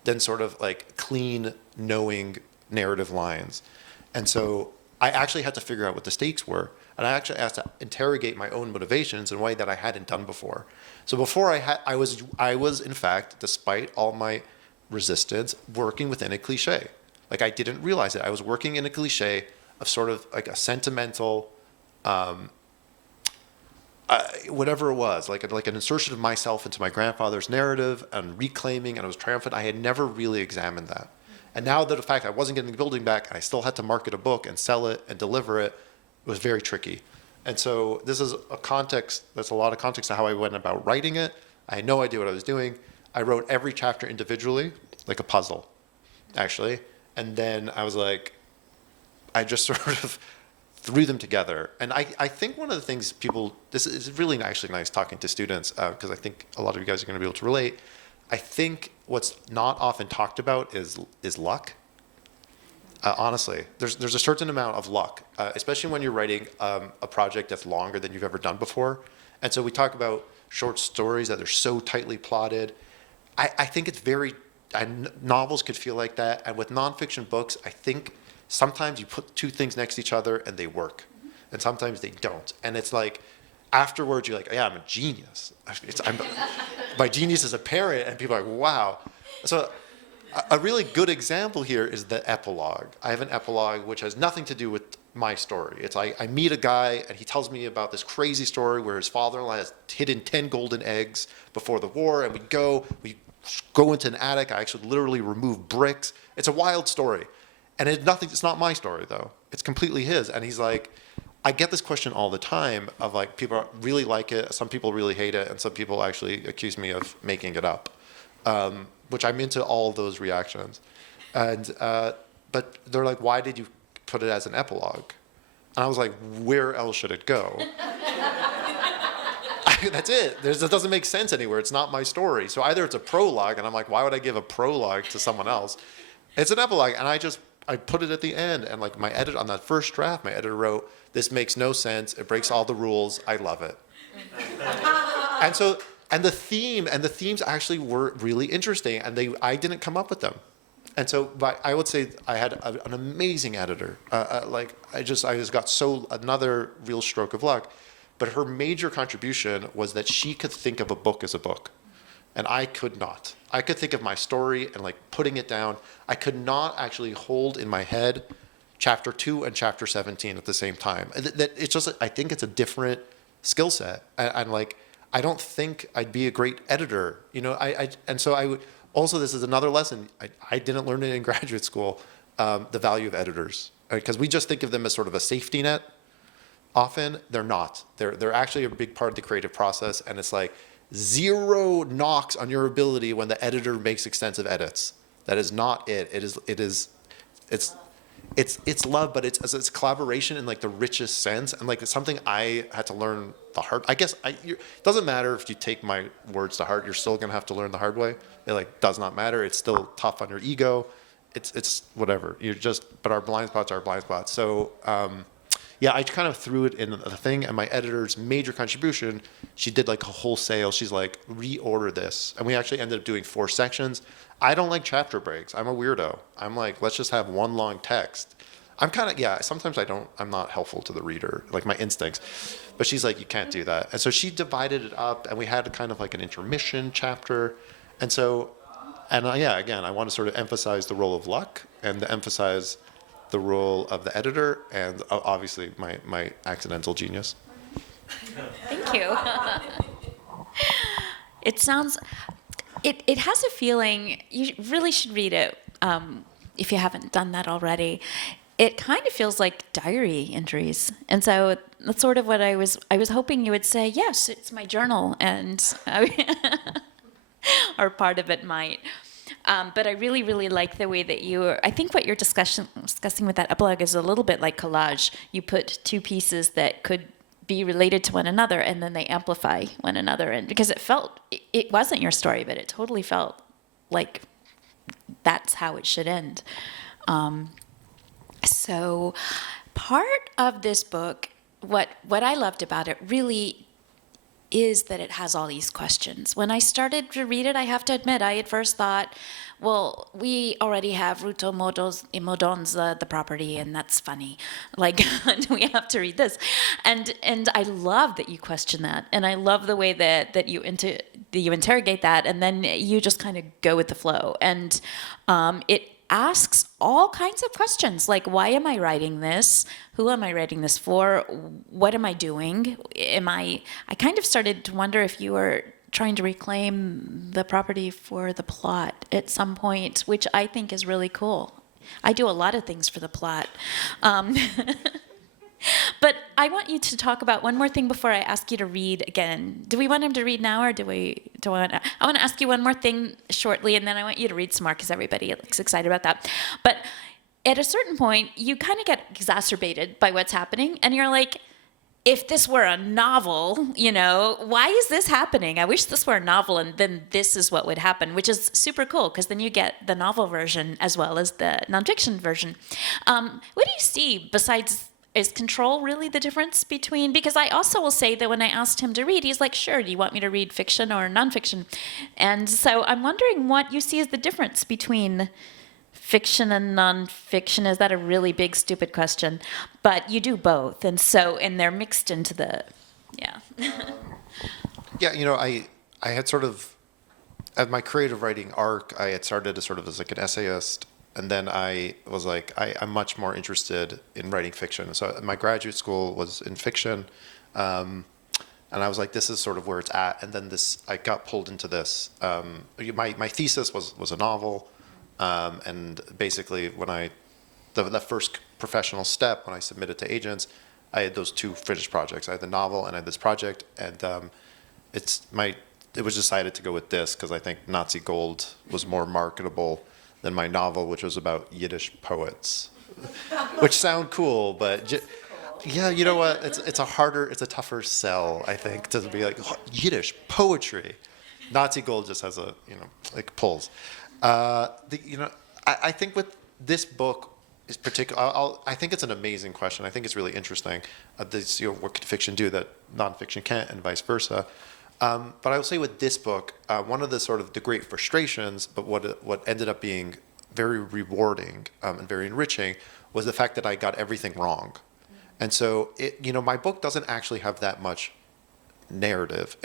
than sort of like clean, knowing narrative lines. And so I actually had to figure out what the stakes were, and I actually had to interrogate my own motivations in a way that I hadn't done before. So before I was in fact, despite all my resistance, working within a cliche. Like I didn't realize it. I was working in a cliche of sort of like a sentimental, whatever it was, like an insertion of myself into my grandfather's narrative and reclaiming, and I was triumphant. I had never really examined that. And now that the fact I wasn't getting the building back, and I still had to market a book and sell it and deliver it, was very tricky. And so this is a context, there's a lot of context to how I went about writing it. I had no idea what I was doing. I wrote every chapter individually, like a puzzle, actually. And then I was like, I just sort of threw them together. And I think one of the things this is really actually nice talking to students, because I think a lot of you guys are going to be able to relate. I think what's not often talked about is luck. Honestly, there's a certain amount of luck, especially when you're writing a project that's longer than you've ever done before. And so we talk about short stories that are so tightly plotted. I think it's novels could feel like that. And with nonfiction books, I think sometimes you put 2 things next to each other and they work. And sometimes they don't. And it's like, afterwards, you're like, yeah, I'm a genius. My genius is apparent, and people are like, wow. So a really good example here is the epilogue. I have an epilogue which has nothing to do with my story. It's like I meet a guy, and he tells me about this crazy story where his father-in-law has hidden 10 golden eggs before the war, and we go into an attic. I actually literally remove bricks. It's a wild story. And it's not my story, though. It's completely his. And he's like, I get this question all the time of like, people really like it, some people really hate it, and some people actually accuse me of making it up, which I'm into all of those reactions. And, but they're like, why did you put it as an epilogue? And I was like, where else should it go? That's it. It doesn't make sense anywhere. It's not my story. So either it's a prologue, and I'm like, why would I give a prologue to someone else? It's an epilogue, and I put it at the end, and like on that first draft, my editor wrote, this makes no sense. It breaks all the rules. I love it. and the themes actually were really interesting, and I didn't come up with them. And so I would say I had an amazing editor. I just got another real stroke of luck. But her major contribution was that she could think of a book as a book. And I could not. I could think of my story and like putting it down. I could not actually hold in my head chapter 2 and chapter 17 at the same time. It's just, I think it's a different skill set. And like, I don't think I'd be a great editor, and so Also, this is another lesson. I didn't learn it in graduate school, the value of editors. Because we just think of them as sort of a safety net. Often, they're not. They're actually a big part of the creative process, and it's like zero knocks on your ability when the editor makes extensive edits. That is not it. It's love, but it's collaboration in like the richest sense, and like it's something I had to learn the hard. I guess it doesn't matter if you take my words to heart. You're still gonna have to learn the hard way. It like does not matter. It's still tough on your ego. It's whatever. But our blind spots are blind spots. So yeah, I kind of threw it in the thing, and my editor's major contribution, she did like a wholesale. She's like, reorder this, and we actually ended up doing 4 sections. I don't like chapter breaks. I'm a weirdo. I'm like, let's just have one long text. I'm kind of, yeah, sometimes I'm not helpful to the reader, like my instincts. But she's like, you can't do that. And so she divided it up, and we had kind of like an intermission chapter. And so, yeah, again, I want to sort of emphasize the role of luck and to emphasize the role of the editor and obviously my accidental genius. Thank you. It sounds, it has a feeling, you really should read it if you haven't done that already. It kind of feels like diary entries. And so that's sort of what I was hoping you would say, yes, it's my journal, and or part of it might. But I really, really like the way that I think what you're discussing with that epilogue is a little bit like collage. You put 2 pieces that could be related to one another, and then they amplify one another. And because it wasn't your story, but it totally felt like that's how it should end. So part of this book, what I loved about it really is that it has all these questions. When I started to read it, I have to admit, I at first thought, well, we already have Ruto Modon's the property, and that's funny. Like, do we have to read this? And I love that you question that, and I love the way that you interrogate that, and then you just kind of go with the flow. And it asks all kinds of questions, like, why am I writing this? Who am I writing this for? What am I doing? I kind of started to wonder if you were trying to reclaim the property for the plot at some point, which I think is really cool. I do a lot of things for the plot. But I want you to talk about one more thing before I ask you to read again. Do we want him to read now, or I want to ask you one more thing shortly, and then I want you to read some more because everybody looks excited about that. But at a certain point, you kind of get exacerbated by what's happening, and you're like, if this were a novel, why is this happening? I wish this were a novel, and then this is what would happen, which is super cool, because then you get the novel version as well as the nonfiction version. What do you see besides... Is control really the difference between, because I also will say that when I asked him to read, he's like, sure, do you want me to read fiction or nonfiction? And so I'm wondering what you see as the difference between fiction and nonfiction. Is that a really big, stupid question? But you do both, and they're mixed into the, yeah. Yeah, I had sort of, at my creative writing arc, I had started as like an essayist. And then I was like, I'm much more interested in writing fiction. So my graduate school was in fiction. And I was like, this is sort of where it's at. And then I got pulled into this. My thesis was a novel. And basically the first professional step when I submitted to agents, I had those 2 finished projects. I had the novel and I had this project. And it was decided to go with this because I think Nazi Gold was more marketable than my novel, which was about Yiddish poets, which sound cool, but yeah, you know what? It's a tougher sell, I think, to be like Yiddish poetry. Nazi Gold just has like pulls. I think with this book is particular. I think it's an amazing question. I think it's really interesting. What could fiction do that nonfiction can't, and vice versa. But I will say with this book, one of the sort of the great frustrations, but what ended up being very rewarding and very enriching was the fact that I got everything wrong. And so, my book doesn't actually have that much narrative.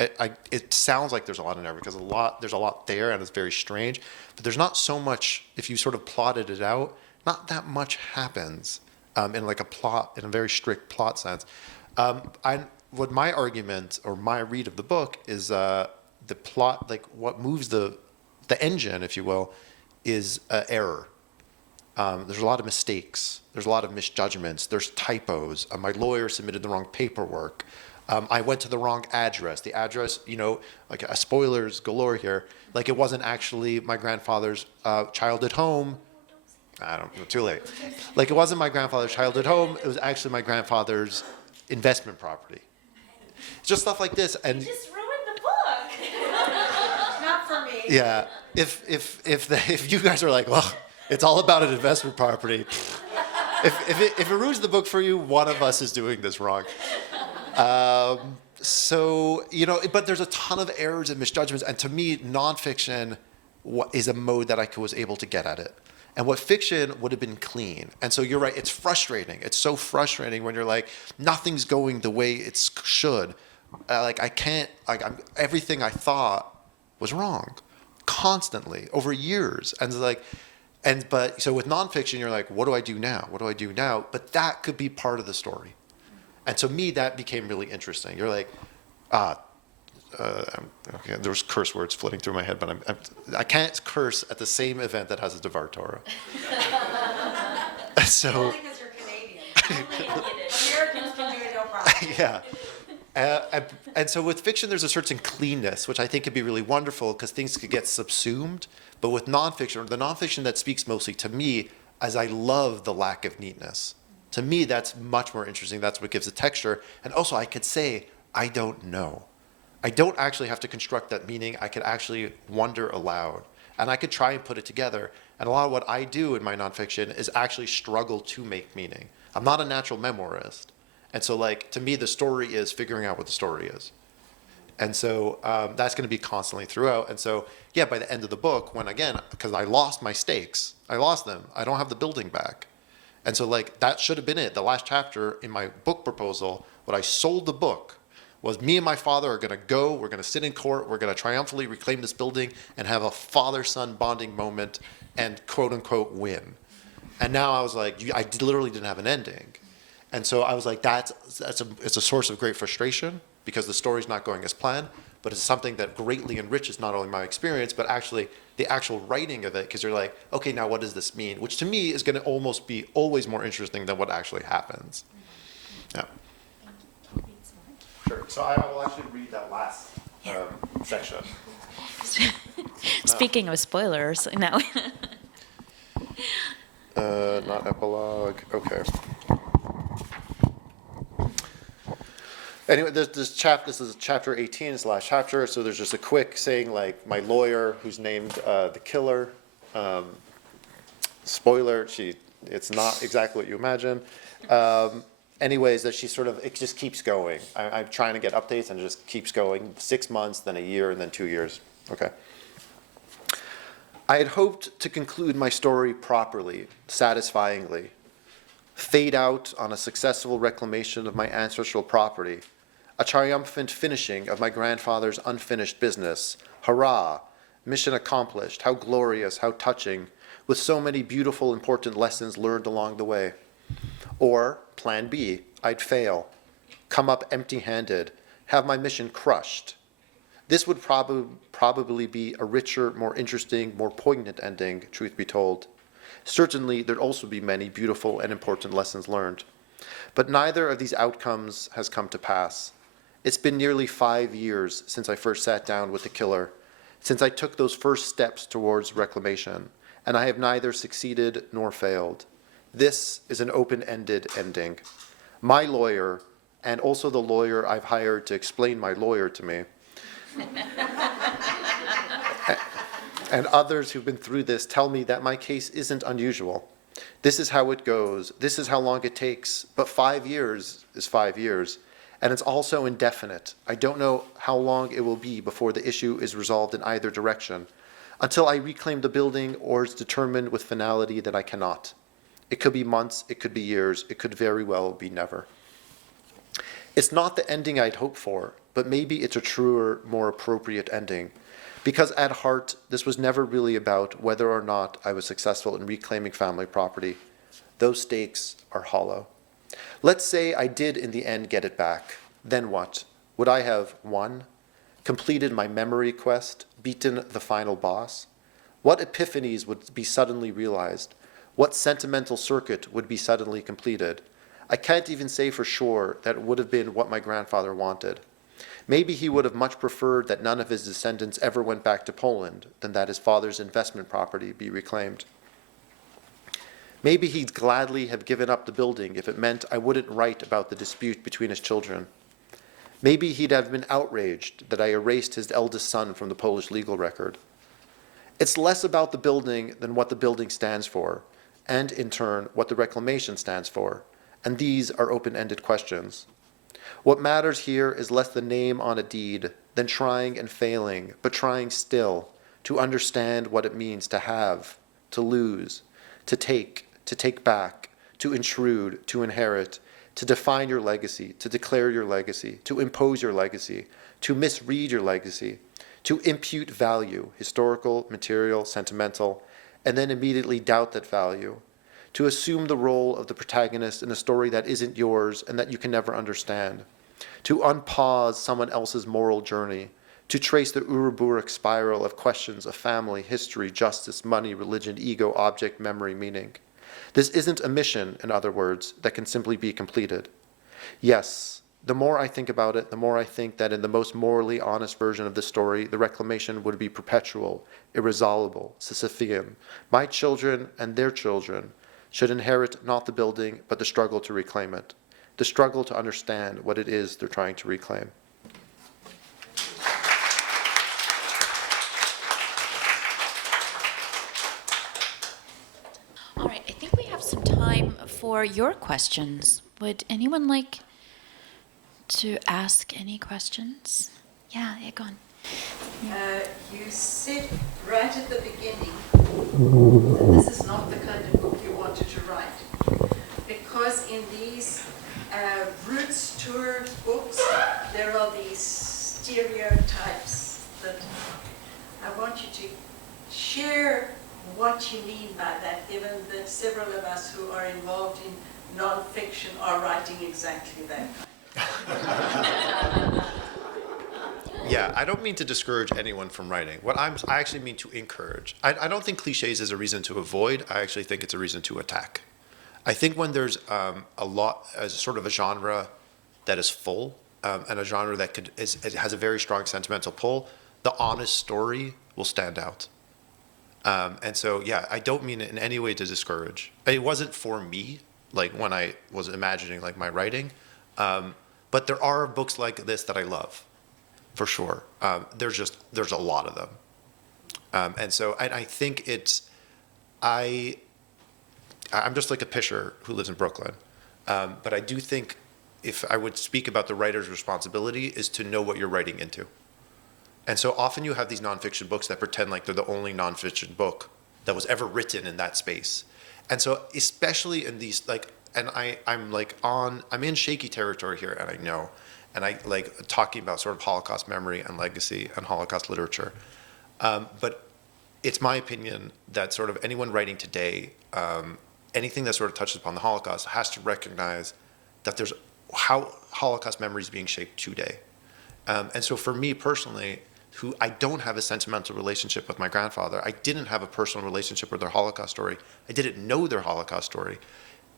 It sounds like there's a lot of narrative because there's a lot there and it's very strange, but there's not so much, if you sort of plotted it out, not that much happens in like a plot, in a very strict plot sense. What my argument or my read of the book is the plot, like what moves the the engine, if you will, is error. There's a lot of mistakes. There's a lot of misjudgments. There's typos. My lawyer submitted the wrong paperwork. I went to the wrong address. The address, like spoilers galore here, like it wasn't actually my grandfather's childhood home. I don't know, too late. Like it wasn't my grandfather's childhood home. It was actually my grandfather's investment property. Just stuff like this. And You just ruined the book. Not for me. yeah, if you guys are like, well, it's all about an investment property. If it ruins the book for you, one of us is doing this wrong. So, but there's a ton of errors and misjudgments. And to me, nonfiction is a mode that I was able to get at it. And what fiction would have been clean. And so you're right, it's frustrating. It's so frustrating when you're like, nothing's going the way it should. Everything I thought was wrong constantly over years. And it's like, so with nonfiction, you're like, what do I do now? What do I do now? But that could be part of the story. And to me, that became really interesting. You're like, okay, there was curse words flitting through my head, but I can't curse at the same event that has a Devar Torah. So, Only because you're Canadian. Americans can do it, no problem. yeah. And so with fiction, there's a certain cleanness, which I think could be really wonderful because things could get subsumed. But with nonfiction, the nonfiction that speaks mostly to me, as I love the lack of neatness. To me, that's much more interesting. That's what gives it texture. And also, I could say, I don't know. I don't actually have to construct that meaning. I could actually wonder aloud. And I could try and put it together. And a lot of what I do in my nonfiction is actually struggle to make meaning. I'm not a natural memoirist. And so, to me, the story is figuring out what the story is. And so that's going to be constantly throughout. And so, yeah, by the end of the book, because I lost my stakes, I lost them. I don't have the building back. And so, that should have been it. The last chapter in my book proposal, when I sold the book, was me and my father are going to go, we're going to sit in court, we're going to triumphantly reclaim this building and have a father-son bonding moment and quote-unquote win. And now I was like, I literally didn't have an ending. And so I was like, it's a source of great frustration because the story's not going as planned, but it's something that greatly enriches not only my experience, but actually the actual writing of it, because you're like, okay, now what does this mean? Which to me is going to almost be always more interesting than what actually happens. Yeah. Sure. So I will actually read that last section. Speaking of spoilers, no. Not epilogue. Okay. Anyway, this is chapter 18, it's the last chapter, so there's just a quick saying my lawyer, who's named the killer, spoiler, it's not exactly what you imagine. Anyways, that it just keeps going. I'm trying to get updates and it just keeps going. 6 months, then a year, and then 2 years. Okay. I had hoped to conclude my story properly, satisfyingly, fade out on a successful reclamation of my ancestral property, a triumphant finishing of my grandfather's unfinished business. Hurrah! Mission accomplished. How glorious, how touching, with so many beautiful, important lessons learned along the way. Or, plan B, I'd fail, come up empty-handed, have my mission crushed. This would probably be a richer, more interesting, more poignant ending, truth be told. Certainly, there'd also be many beautiful and important lessons learned. But neither of these outcomes has come to pass. It's been nearly 5 years since I first sat down with the killer, since I took those first steps towards reclamation, and I have neither succeeded nor failed. This is an open-ended ending. My lawyer, and also the lawyer I've hired to explain my lawyer to me, and others who've been through this tell me that my case isn't unusual. This is how it goes. This is how long it takes. But 5 years is 5 years. And it's also indefinite. I don't know how long it will be before the issue is resolved in either direction, until I reclaim the building or it's determined with finality that I cannot. It could be months, it could be years, it could very well be never. It's not the ending I'd hoped for, but maybe it's a truer, more appropriate ending. Because at heart, this was never really about whether or not I was successful in reclaiming family property. Those stakes are hollow. Let's say I did in the end get it back. Then what? Would I have won? Completed my memory quest? Beaten the final boss? What epiphanies would be suddenly realized? What sentimental circuit would be suddenly completed? I can't even say for sure that it would have been what my grandfather wanted. Maybe he would have much preferred that none of his descendants ever went back to Poland than that his father's investment property be reclaimed. Maybe he'd gladly have given up the building if it meant I wouldn't write about the dispute between his children. Maybe he'd have been outraged that I erased his eldest son from the Polish legal record. It's less about the building than what the building stands for, and in turn, what the reclamation stands for, and these are open-ended questions. What matters here is less the name on a deed than trying and failing, but trying still, to understand what it means to have, to lose, to take back, to intrude, to inherit, to define your legacy, to declare your legacy, to impose your legacy, to misread your legacy, to impute value, historical, material, sentimental, and then immediately doubt that value, to assume the role of the protagonist in a story that isn't yours and that you can never understand, to unpause someone else's moral journey, to trace the Ouroboros spiral of questions of family, history, justice, money, religion, ego, object, memory, meaning. This isn't a mission, in other words, that can simply be completed. Yes, the more I think about it, the more I think that in the most morally honest version of the story, the reclamation would be perpetual, irresolvable, Sisyphean. My children and their children should inherit not the building, but the struggle to reclaim it, the struggle to understand what it is they're trying to reclaim. All right, I think we have some time for your questions. Would anyone like to ask any questions? Yeah, go on. You said right at the beginning that this is not the kind of book you wanted to write, because in these roots tour books there are these stereotypes that I want you to share what you mean by that, given that several of us who are involved in non-fiction are writing exactly that. Yeah, I don't mean to discourage anyone from writing. I actually mean to encourage. I don't think cliches is a reason to avoid. I actually think it's a reason to attack. I think when there's a lot, as sort of a genre that is full, and a genre that it has a very strong sentimental pull, the honest story will stand out. And so, yeah, I don't mean it in any way to discourage. It wasn't for me, like when I was imagining like my writing, but there are books like this that I love. For sure. There's a lot of them. And so I think I'm just like a pisher who lives in Brooklyn. But I do think if I would speak about the writer's responsibility is to know what you're writing into. And so often you have these nonfiction books that pretend like they're the only nonfiction book that was ever written in that space. And so especially in these, like, and I'm in shaky territory here, and I know. And I like talking about sort of Holocaust memory and legacy and Holocaust literature. But it's my opinion that sort of anyone writing today, anything that sort of touches upon the Holocaust has to recognize that there's how Holocaust memory is being shaped today. And so for me personally, who I don't have a sentimental relationship with my grandfather, I didn't have a personal relationship with their Holocaust story, I didn't know their Holocaust story,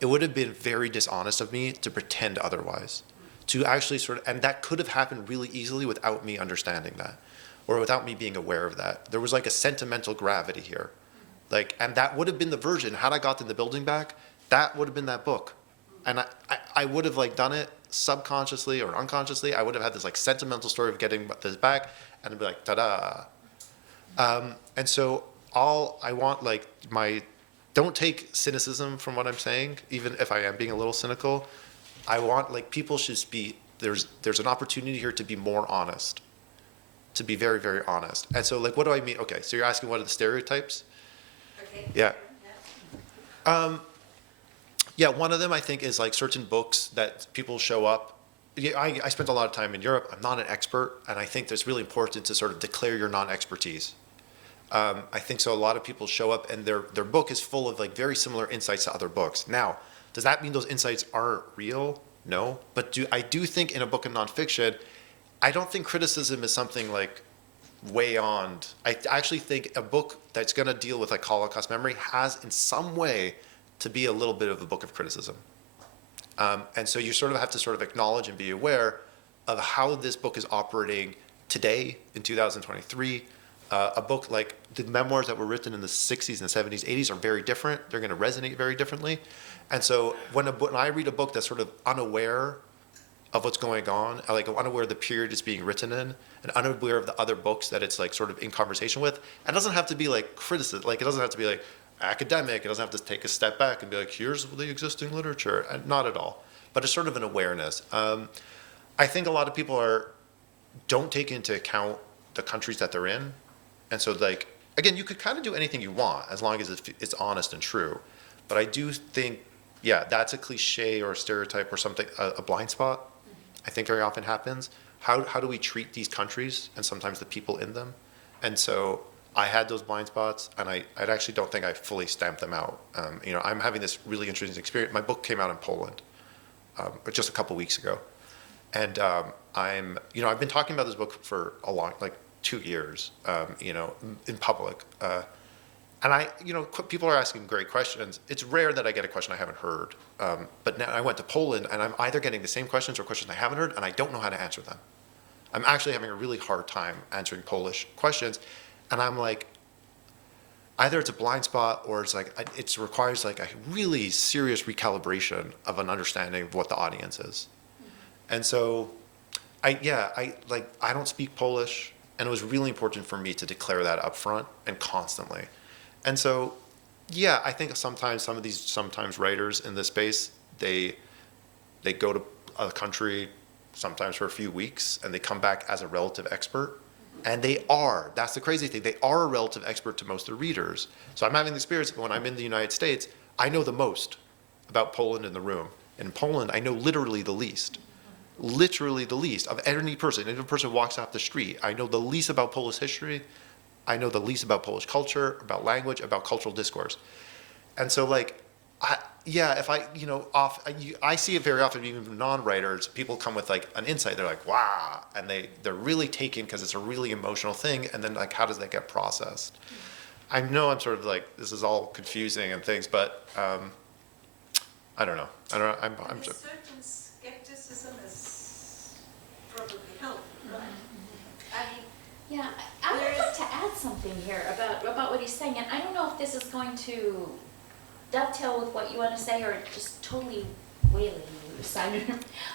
it would have been very dishonest of me to pretend otherwise. To actually and that could have happened really easily without me understanding that, or without me being aware of that. There was like a sentimental gravity here. And that would have been the version, had I gotten the building back, that would have been that book. And I would have like done it subconsciously or unconsciously. I would have had this like sentimental story of getting this back, and it'd be like, ta-da. And so I want like don't take cynicism from what I'm saying, even if I am being a little cynical. I want like people should be, there's an opportunity here to be more honest, to be very, very honest. And so like, what do I mean? Okay, so you're asking what are the stereotypes? Okay. Yeah. Yeah, one of them I think is like certain books that people show up. Yeah, I spent a lot of time in Europe. I'm not an expert, and I think it's really important to sort of declare your non-expertise. I think so. A lot of people show up, and their book is full of like very similar insights to other books. Now, does that mean those insights aren't real? No. But I do think in a book of nonfiction, I don't think criticism is something like way on. I actually think a book that's going to deal with like Holocaust memory has in some way to be a little bit of a book of criticism. And so you sort of have to sort of acknowledge and be aware of how this book is operating today in 2023. A book like the memoirs that were written in the 60s and the 70s, 80s are very different. They're going to resonate very differently. And so when I read a book that's sort of unaware of what's going on, like unaware of the period it's being written in, and unaware of the other books that it's like sort of in conversation with, it doesn't have to be like criticism, like it doesn't have to be like academic, it doesn't have to take a step back and be like, here's the existing literature, not at all. But it's sort of an awareness. I think a lot of people don't take into account the countries that they're in. And so like, again, you could kind of do anything you want as long as it's honest and true. But I do think, yeah, that's a cliche or a stereotype or something, a blind spot, I think very often happens. How do we treat these countries and sometimes the people in them? And so I had those blind spots, and I actually don't think I fully stamped them out. I'm having this really interesting experience. My book came out in Poland just a couple weeks ago. And I've been talking about this book for a long, like 2 years, in public. And people are asking great questions. It's rare that I get a question I haven't heard. But now I went to Poland, and I'm either getting the same questions or questions I haven't heard, and I don't know how to answer them. I'm actually having a really hard time answering Polish questions. And I'm like, either it's a blind spot or it's like, it requires like a really serious recalibration of an understanding of what the audience is. And so I don't speak Polish, and it was really important for me to declare that up front and constantly. And so, yeah, I think sometimes writers in this space, they go to a country sometimes for a few weeks, and they come back as a relative expert. And that's the crazy thing, they are a relative expert to most of the readers. So I'm having the experience when I'm in the United States, I know the most about Poland in the room. In Poland, I know literally the least of any person. If a person walks off the street, I know the least about Polish history. I know the least about Polish culture, about language, about cultural discourse. And so like, I see it very often, even from non-writers, people come with like an insight, they're like, wow, and they're really taken because it's a really emotional thing, and then like, how does that get processed? I know I'm sort of like, this is all confusing and things, but I don't know. I'm a certain skepticism is probably helpful, right? Yeah, I would like to add something here about what he's saying, and I don't know if this is going to dovetail with what you want to say or just totally wailing you aside.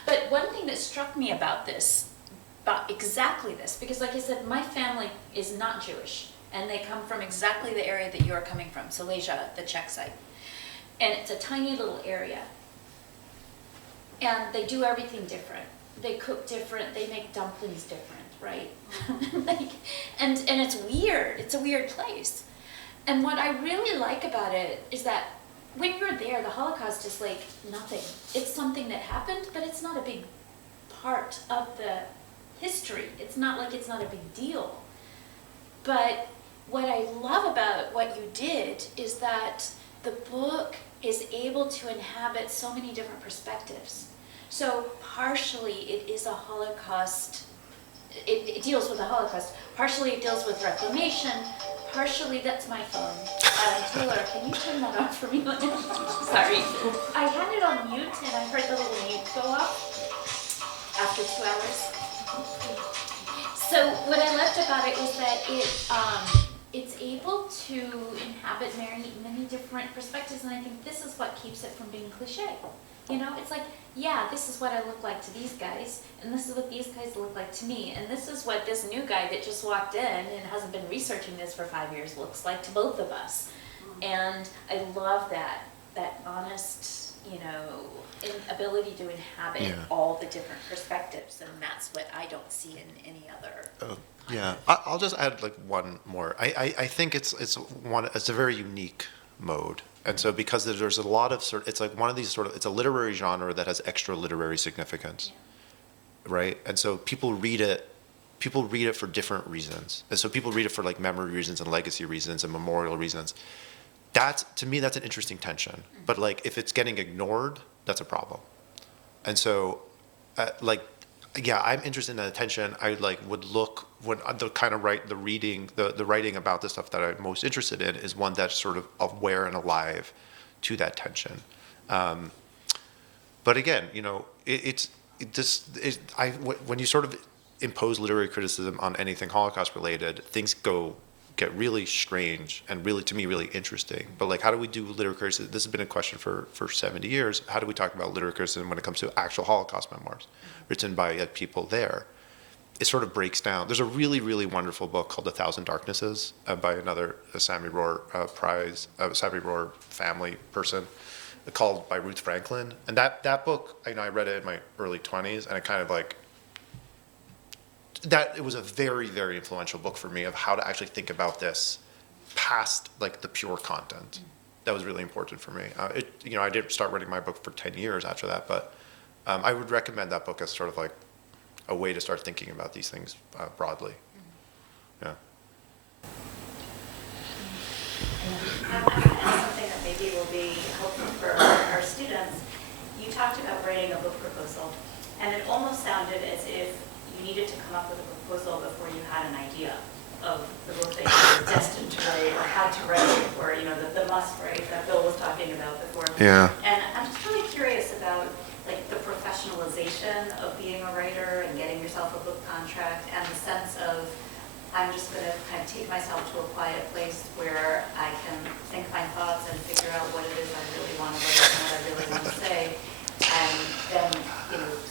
But one thing that struck me about exactly this, because like I said, my family is not Jewish, and they come from exactly the area that you're coming from, Silesia, the Czech side. And it's a tiny little area. And they do everything different. They cook different, they make dumplings different, right? and it's weird, it's a weird place. And what I really like about it is that when you're there, the Holocaust is like nothing. It's something that happened, but it's not a big part of the history. It's not like it's not a big deal. But what I love about what you did is that the book is able to inhabit so many different perspectives. So partially it is a Holocaust, it deals with the Holocaust. Partially it deals with reclamation. Partially, that's my phone. Taylor, can you turn that off for me? Sorry. I had it on mute and I heard the little mute go off after 2 hours. So what I loved about it was that it's able to inhabit many different perspectives, and I think this is what keeps it from being cliche. It's like, yeah, this is what I look like to these guys, and this is what these guys look like to me, and this is what this new guy that just walked in and hasn't been researching this for 5 years looks like to both of us. And I love that honest, ability to inhabit all the different perspectives, and that's what I don't see in any other. Yeah, I'll just add like one more. I think it's a very unique mode. And so because there's a lot of it's like one of these it's a literary genre that has extra literary significance, right? And so people read it for different reasons. And so people read it for like memory reasons and legacy reasons and memorial reasons. To me, that's an interesting tension. But like if it's getting ignored, that's a problem. And so yeah, I'm interested in attention. I would look when the kind of the writing about the stuff that I'm most interested in is one that's sort of aware and alive to that tension. But again, when you sort of impose literary criticism on anything Holocaust related, things get really strange and really, to me, really interesting. But like, how do we do literary criticism? This has been a question for 70 years. How do we talk about literary criticism when it comes to actual Holocaust memoirs written by people there? It sort of breaks down. There's a really, really wonderful book called 1,000 Darknesses by another Sammy Rohr Sammy Rohr family person, called by Ruth Franklin. And that book, I read it in my early 20s, and it kind of it was a very, very influential book for me of how to actually think about this past the pure content. That was really important for me. I didn't start writing my book for 10 years after that, but I would recommend that book as sort of a way to start thinking about these things broadly. Yeah. Something that maybe will be helpful for our students. You talked about writing a book proposal, and it almost sounded as if you needed to come up with a proposal before you had an idea of the book that you were destined to write or had to write, or the must write that Bill was talking about before. Yeah. And I'm just really curious about the professionalization of being a writer and getting yourself a book contract, and the sense of I'm just going to kind of take myself to a quiet place where I can think my thoughts and figure out what it is I really want to write and what I really want to say, and then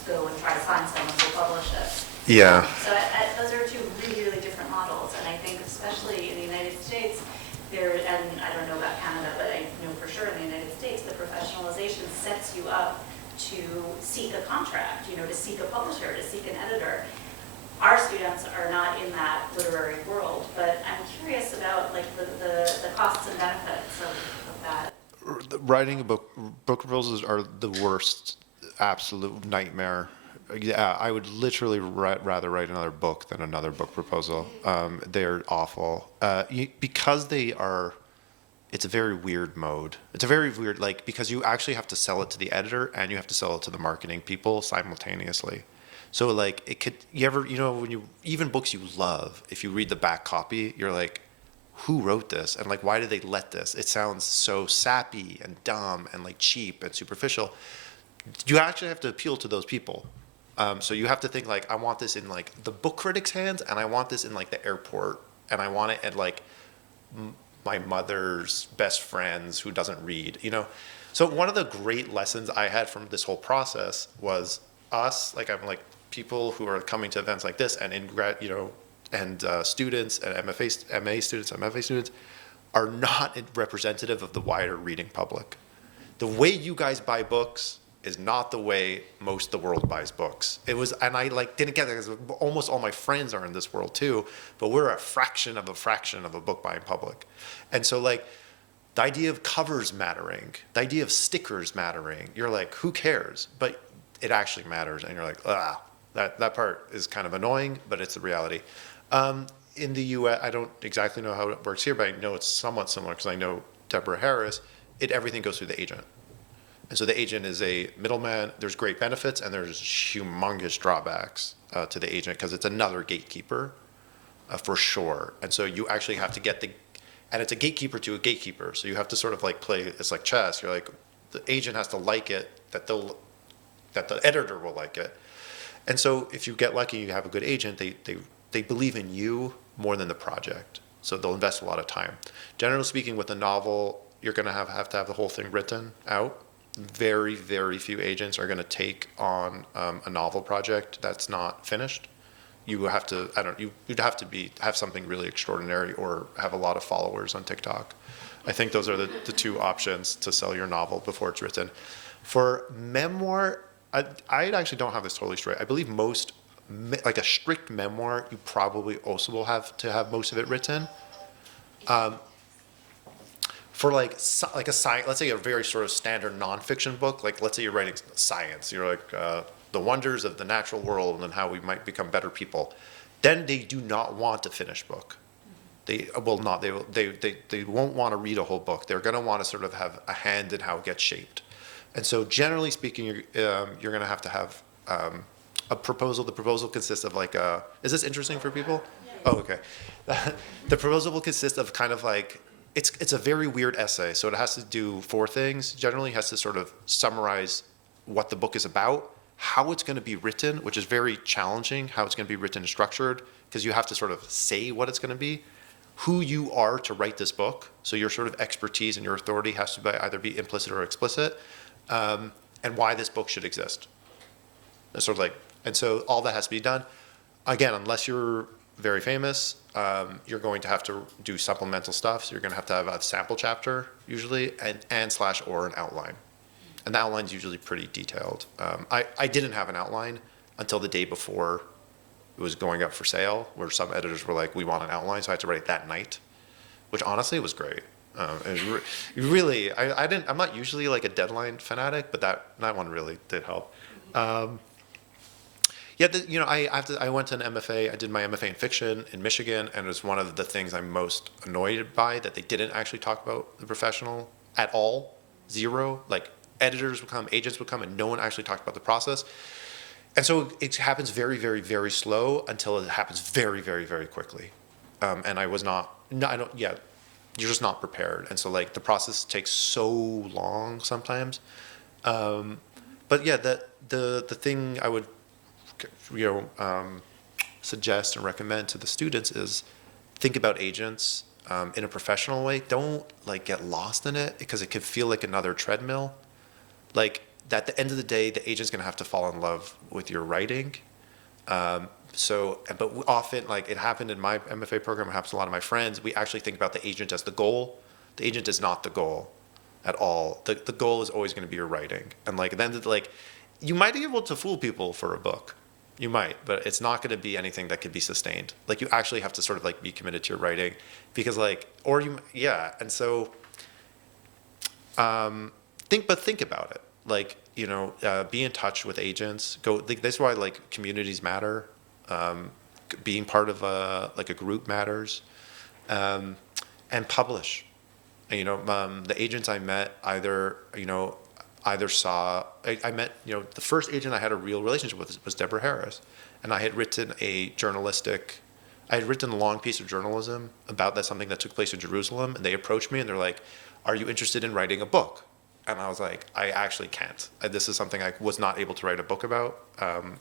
go and try to find someone to publish it. Yeah. So those are two really, really different models, and I think especially in the United States, and I don't know about Canada, but I know for sure in the United States, the professionalization sets you up to seek a contract, to seek a publisher, to seek an editor. Our students are not in that literary world, but I'm curious about the costs and benefits of that. Writing a book proposals are the worst, absolute nightmare. Yeah, I would literally rather write another book than another book proposal. They're awful because it's a very weird mode. It's a very weird, because you actually have to sell it to the editor and you have to sell it to the marketing people simultaneously. So it could, when even books you love, if you read the back copy, you're like, who wrote this? And why did they let this? It sounds so sappy and dumb and cheap and superficial. You actually have to appeal to those people. So you have to think I want this in the book critic's hands, and I want this in the airport, and I want it at my mother's best friends who doesn't read, So one of the great lessons I had from this whole process was us, people who are coming to events like this, and students and MA students and MFA students are not representative of the wider reading public. The way you guys buy books is not the way most of the world buys books. It was, and I didn't get it because almost all my friends are in this world too, but we're a fraction of a book buying public. And so the idea of covers mattering, the idea of stickers mattering, you're who cares? But it actually matters, and you're that part is kind of annoying, but it's the reality. In the US, I don't exactly know how it works here, but I know it's somewhat similar because I know Deborah Harris, everything goes through the agent. And so the agent is a middleman. There's great benefits and there's humongous drawbacks to the agent because it's another gatekeeper for sure. And so you actually have to and it's a gatekeeper to a gatekeeper. So you have to sort of play, it's like chess. You're the agent has to like it, that the editor will like it. And so if you get lucky, you have a good agent, they believe in you more than the project. So they'll invest a lot of time. Generally speaking, with a novel, you're going to have to have the whole thing written out. Very, very few agents are going to take on a novel project that's not finished. You have to, you'd have to have something really extraordinary or have a lot of followers on TikTok. I think those are the two options to sell your novel before it's written. For memoir, I actually don't have this totally straight. I believe most, a strict memoir, you probably also will have to have most of it written. For a science, let's say a very sort of standard nonfiction book, let's say you're writing science, you're the wonders of the natural world and how we might become better people, then they do not want a finished book. They will not. They won't want to read a whole book. They're going to want to sort of have a hand in how it gets shaped. And so, generally speaking, you're going to have a proposal. The proposal consists of like a, is this interesting for people? Oh, okay. The proposal will consist of kind of like, it's a very weird essay. So it has to do 4 things. Generally, it has to sort of summarize what the book is about, how it's going to be written, which is very challenging, how it's going to be written and structured, because you have to sort of say what it's going to be, who you are to write this book. So your sort of expertise and your authority has to be either be implicit or explicit, and why this book should exist. It's sort of like, and so all that has to be done. Again, unless you're very famous, you're going to have to do supplemental stuff. So you're going to have a sample chapter usually, and/or an outline. And the outline's usually pretty detailed. I didn't have an outline until the day before it was going up for sale, where some editors were like, we want an outline, so I had to write it that night, which honestly was great. Really, I'm not usually like a deadline fanatic, but that one really did help. Yeah, I went to an MFA. I did my MFA in fiction in Michigan, and it was one of the things I'm most annoyed by, that they didn't actually talk about the professional at all. Zero. Like, editors would come, agents would come, and no one actually talked about the process. And so it happens very, very, very slow until it happens very, very, very quickly. And I was you're just not prepared. And so like the process takes so long sometimes. But yeah, the thing I would suggest and recommend to the students is think about agents in a professional way. Don't like get lost in it, because it can feel like another treadmill. Like at the end of the day, the agent's gonna have to fall in love with your writing. But often, like it happened in my MFA program, it happens to a lot of my friends, we actually think about the agent as the goal. The agent is not the goal at all. The goal is always gonna be your writing. And like then, like you might be able to fool people for a book. You might, but it's not gonna be anything that could be sustained. Like you actually have to sort of like be committed to your writing, because like, and so think about it. Like, be in touch with agents. That's why like communities matter. Being part of a group matters, and publish. And, the agents I met either saw, I met, the first agent I had a real relationship with was Deborah Harris, and I had written a long piece of journalism about something that took place in Jerusalem, and they approached me and they're like, "Are you interested in writing a book?" And I was like, I actually can't. This is something I was not able to write a book about.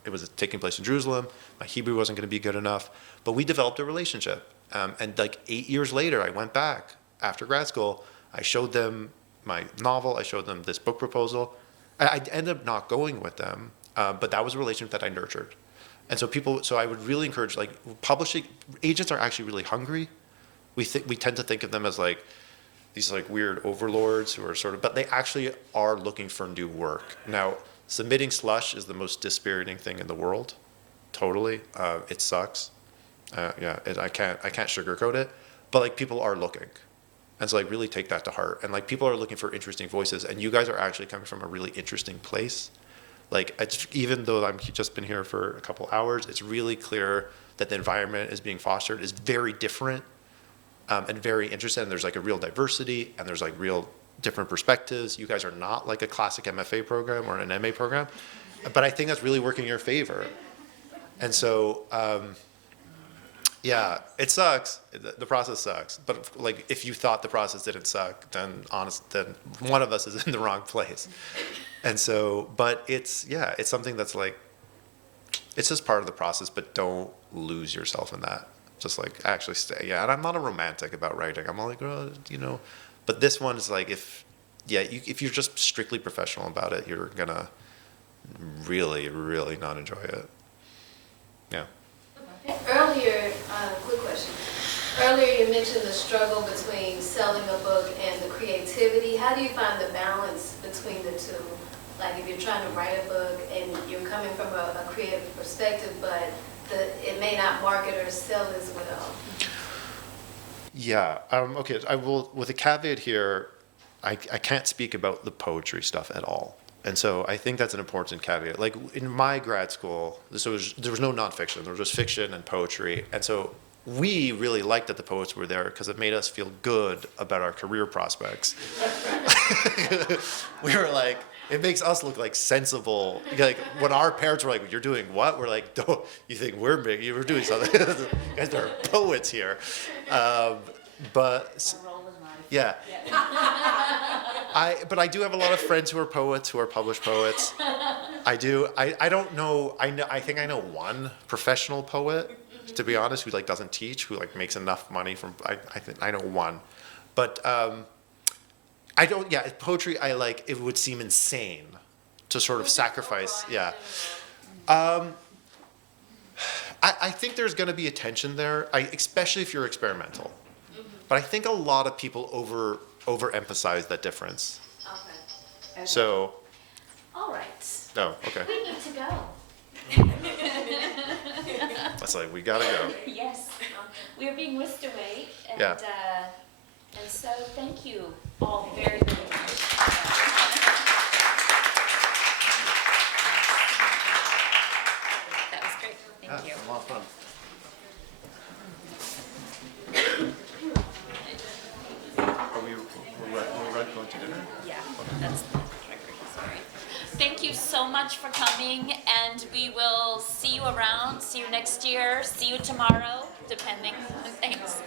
It was taking place in Jerusalem. My Hebrew wasn't going to be good enough. But we developed a relationship. And like 8 years later, I went back after grad school. I showed them my novel. I showed them this book proposal. I ended up not going with them. But that was a relationship that I nurtured. And so I would really encourage, like, publishing. Agents are actually really hungry. We tend to think of them as like, these like weird overlords who are but they actually are looking for new work. Now, submitting slush is the most dispiriting thing in the world. Totally, it sucks. I can't sugarcoat it. But like people are looking, and so like really take that to heart. And like people are looking for interesting voices, and you guys are actually coming from a really interesting place. Like even though I've just been here for a couple hours, it's really clear that the environment is being fostered is very different. And very interested, and there's like a real diversity, and there's like real different perspectives. You guys are not like a classic MFA program or an MA program, but I think that's really working in your favor. And so, it sucks. The process sucks. But like, if you thought the process didn't suck, then one of us is in the wrong place. And so, but it's something that's like, it's just part of the process, but don't lose yourself in that. Just like actually stay. Yeah, and I'm not a romantic about writing. I'm all like, but this one is like, if you're just strictly professional about it, you're gonna really, really not enjoy it. Yeah. Earlier, quick question. Earlier you mentioned the struggle between selling a book and the creativity. How do you find the balance between the two? Like if you're trying to write a book and you're coming from a creative perspective, but it may not market or sell as well. Yeah. Okay. I will, with a caveat here, I can't speak about the poetry stuff at all. And so I think that's an important caveat. Like in my grad school, there was no nonfiction. There was just fiction and poetry. And so we really liked that the poets were there because it made us feel good about our career prospects. We were like, it makes us look like sensible. Like when our parents were like, "You're doing what?" We're like, "Don't you think we're doing something?" You guys are poets here, but yeah. But I do have a lot of friends who are poets, who are published poets. I do. I don't know. I think I know one professional poet, to be honest, who like doesn't teach, who like makes enough money from. I think I know one, but I don't. Yeah, poetry. I like. It would seem insane to sort of sacrifice. Yeah. I think there's going to be a tension there, especially if you're experimental. But I think a lot of people overemphasize that difference. Okay. So. All right. No. Okay. We need to go. That's like we gotta go. Yes. We are being whisked away, and Yeah. And so thank you all very, very much. That was great. Thank you. A lot of fun. Are we going to dinner? Yeah, that's the record. Thank you so much for coming, and we will see you around, see you next year, see you tomorrow, depending on things.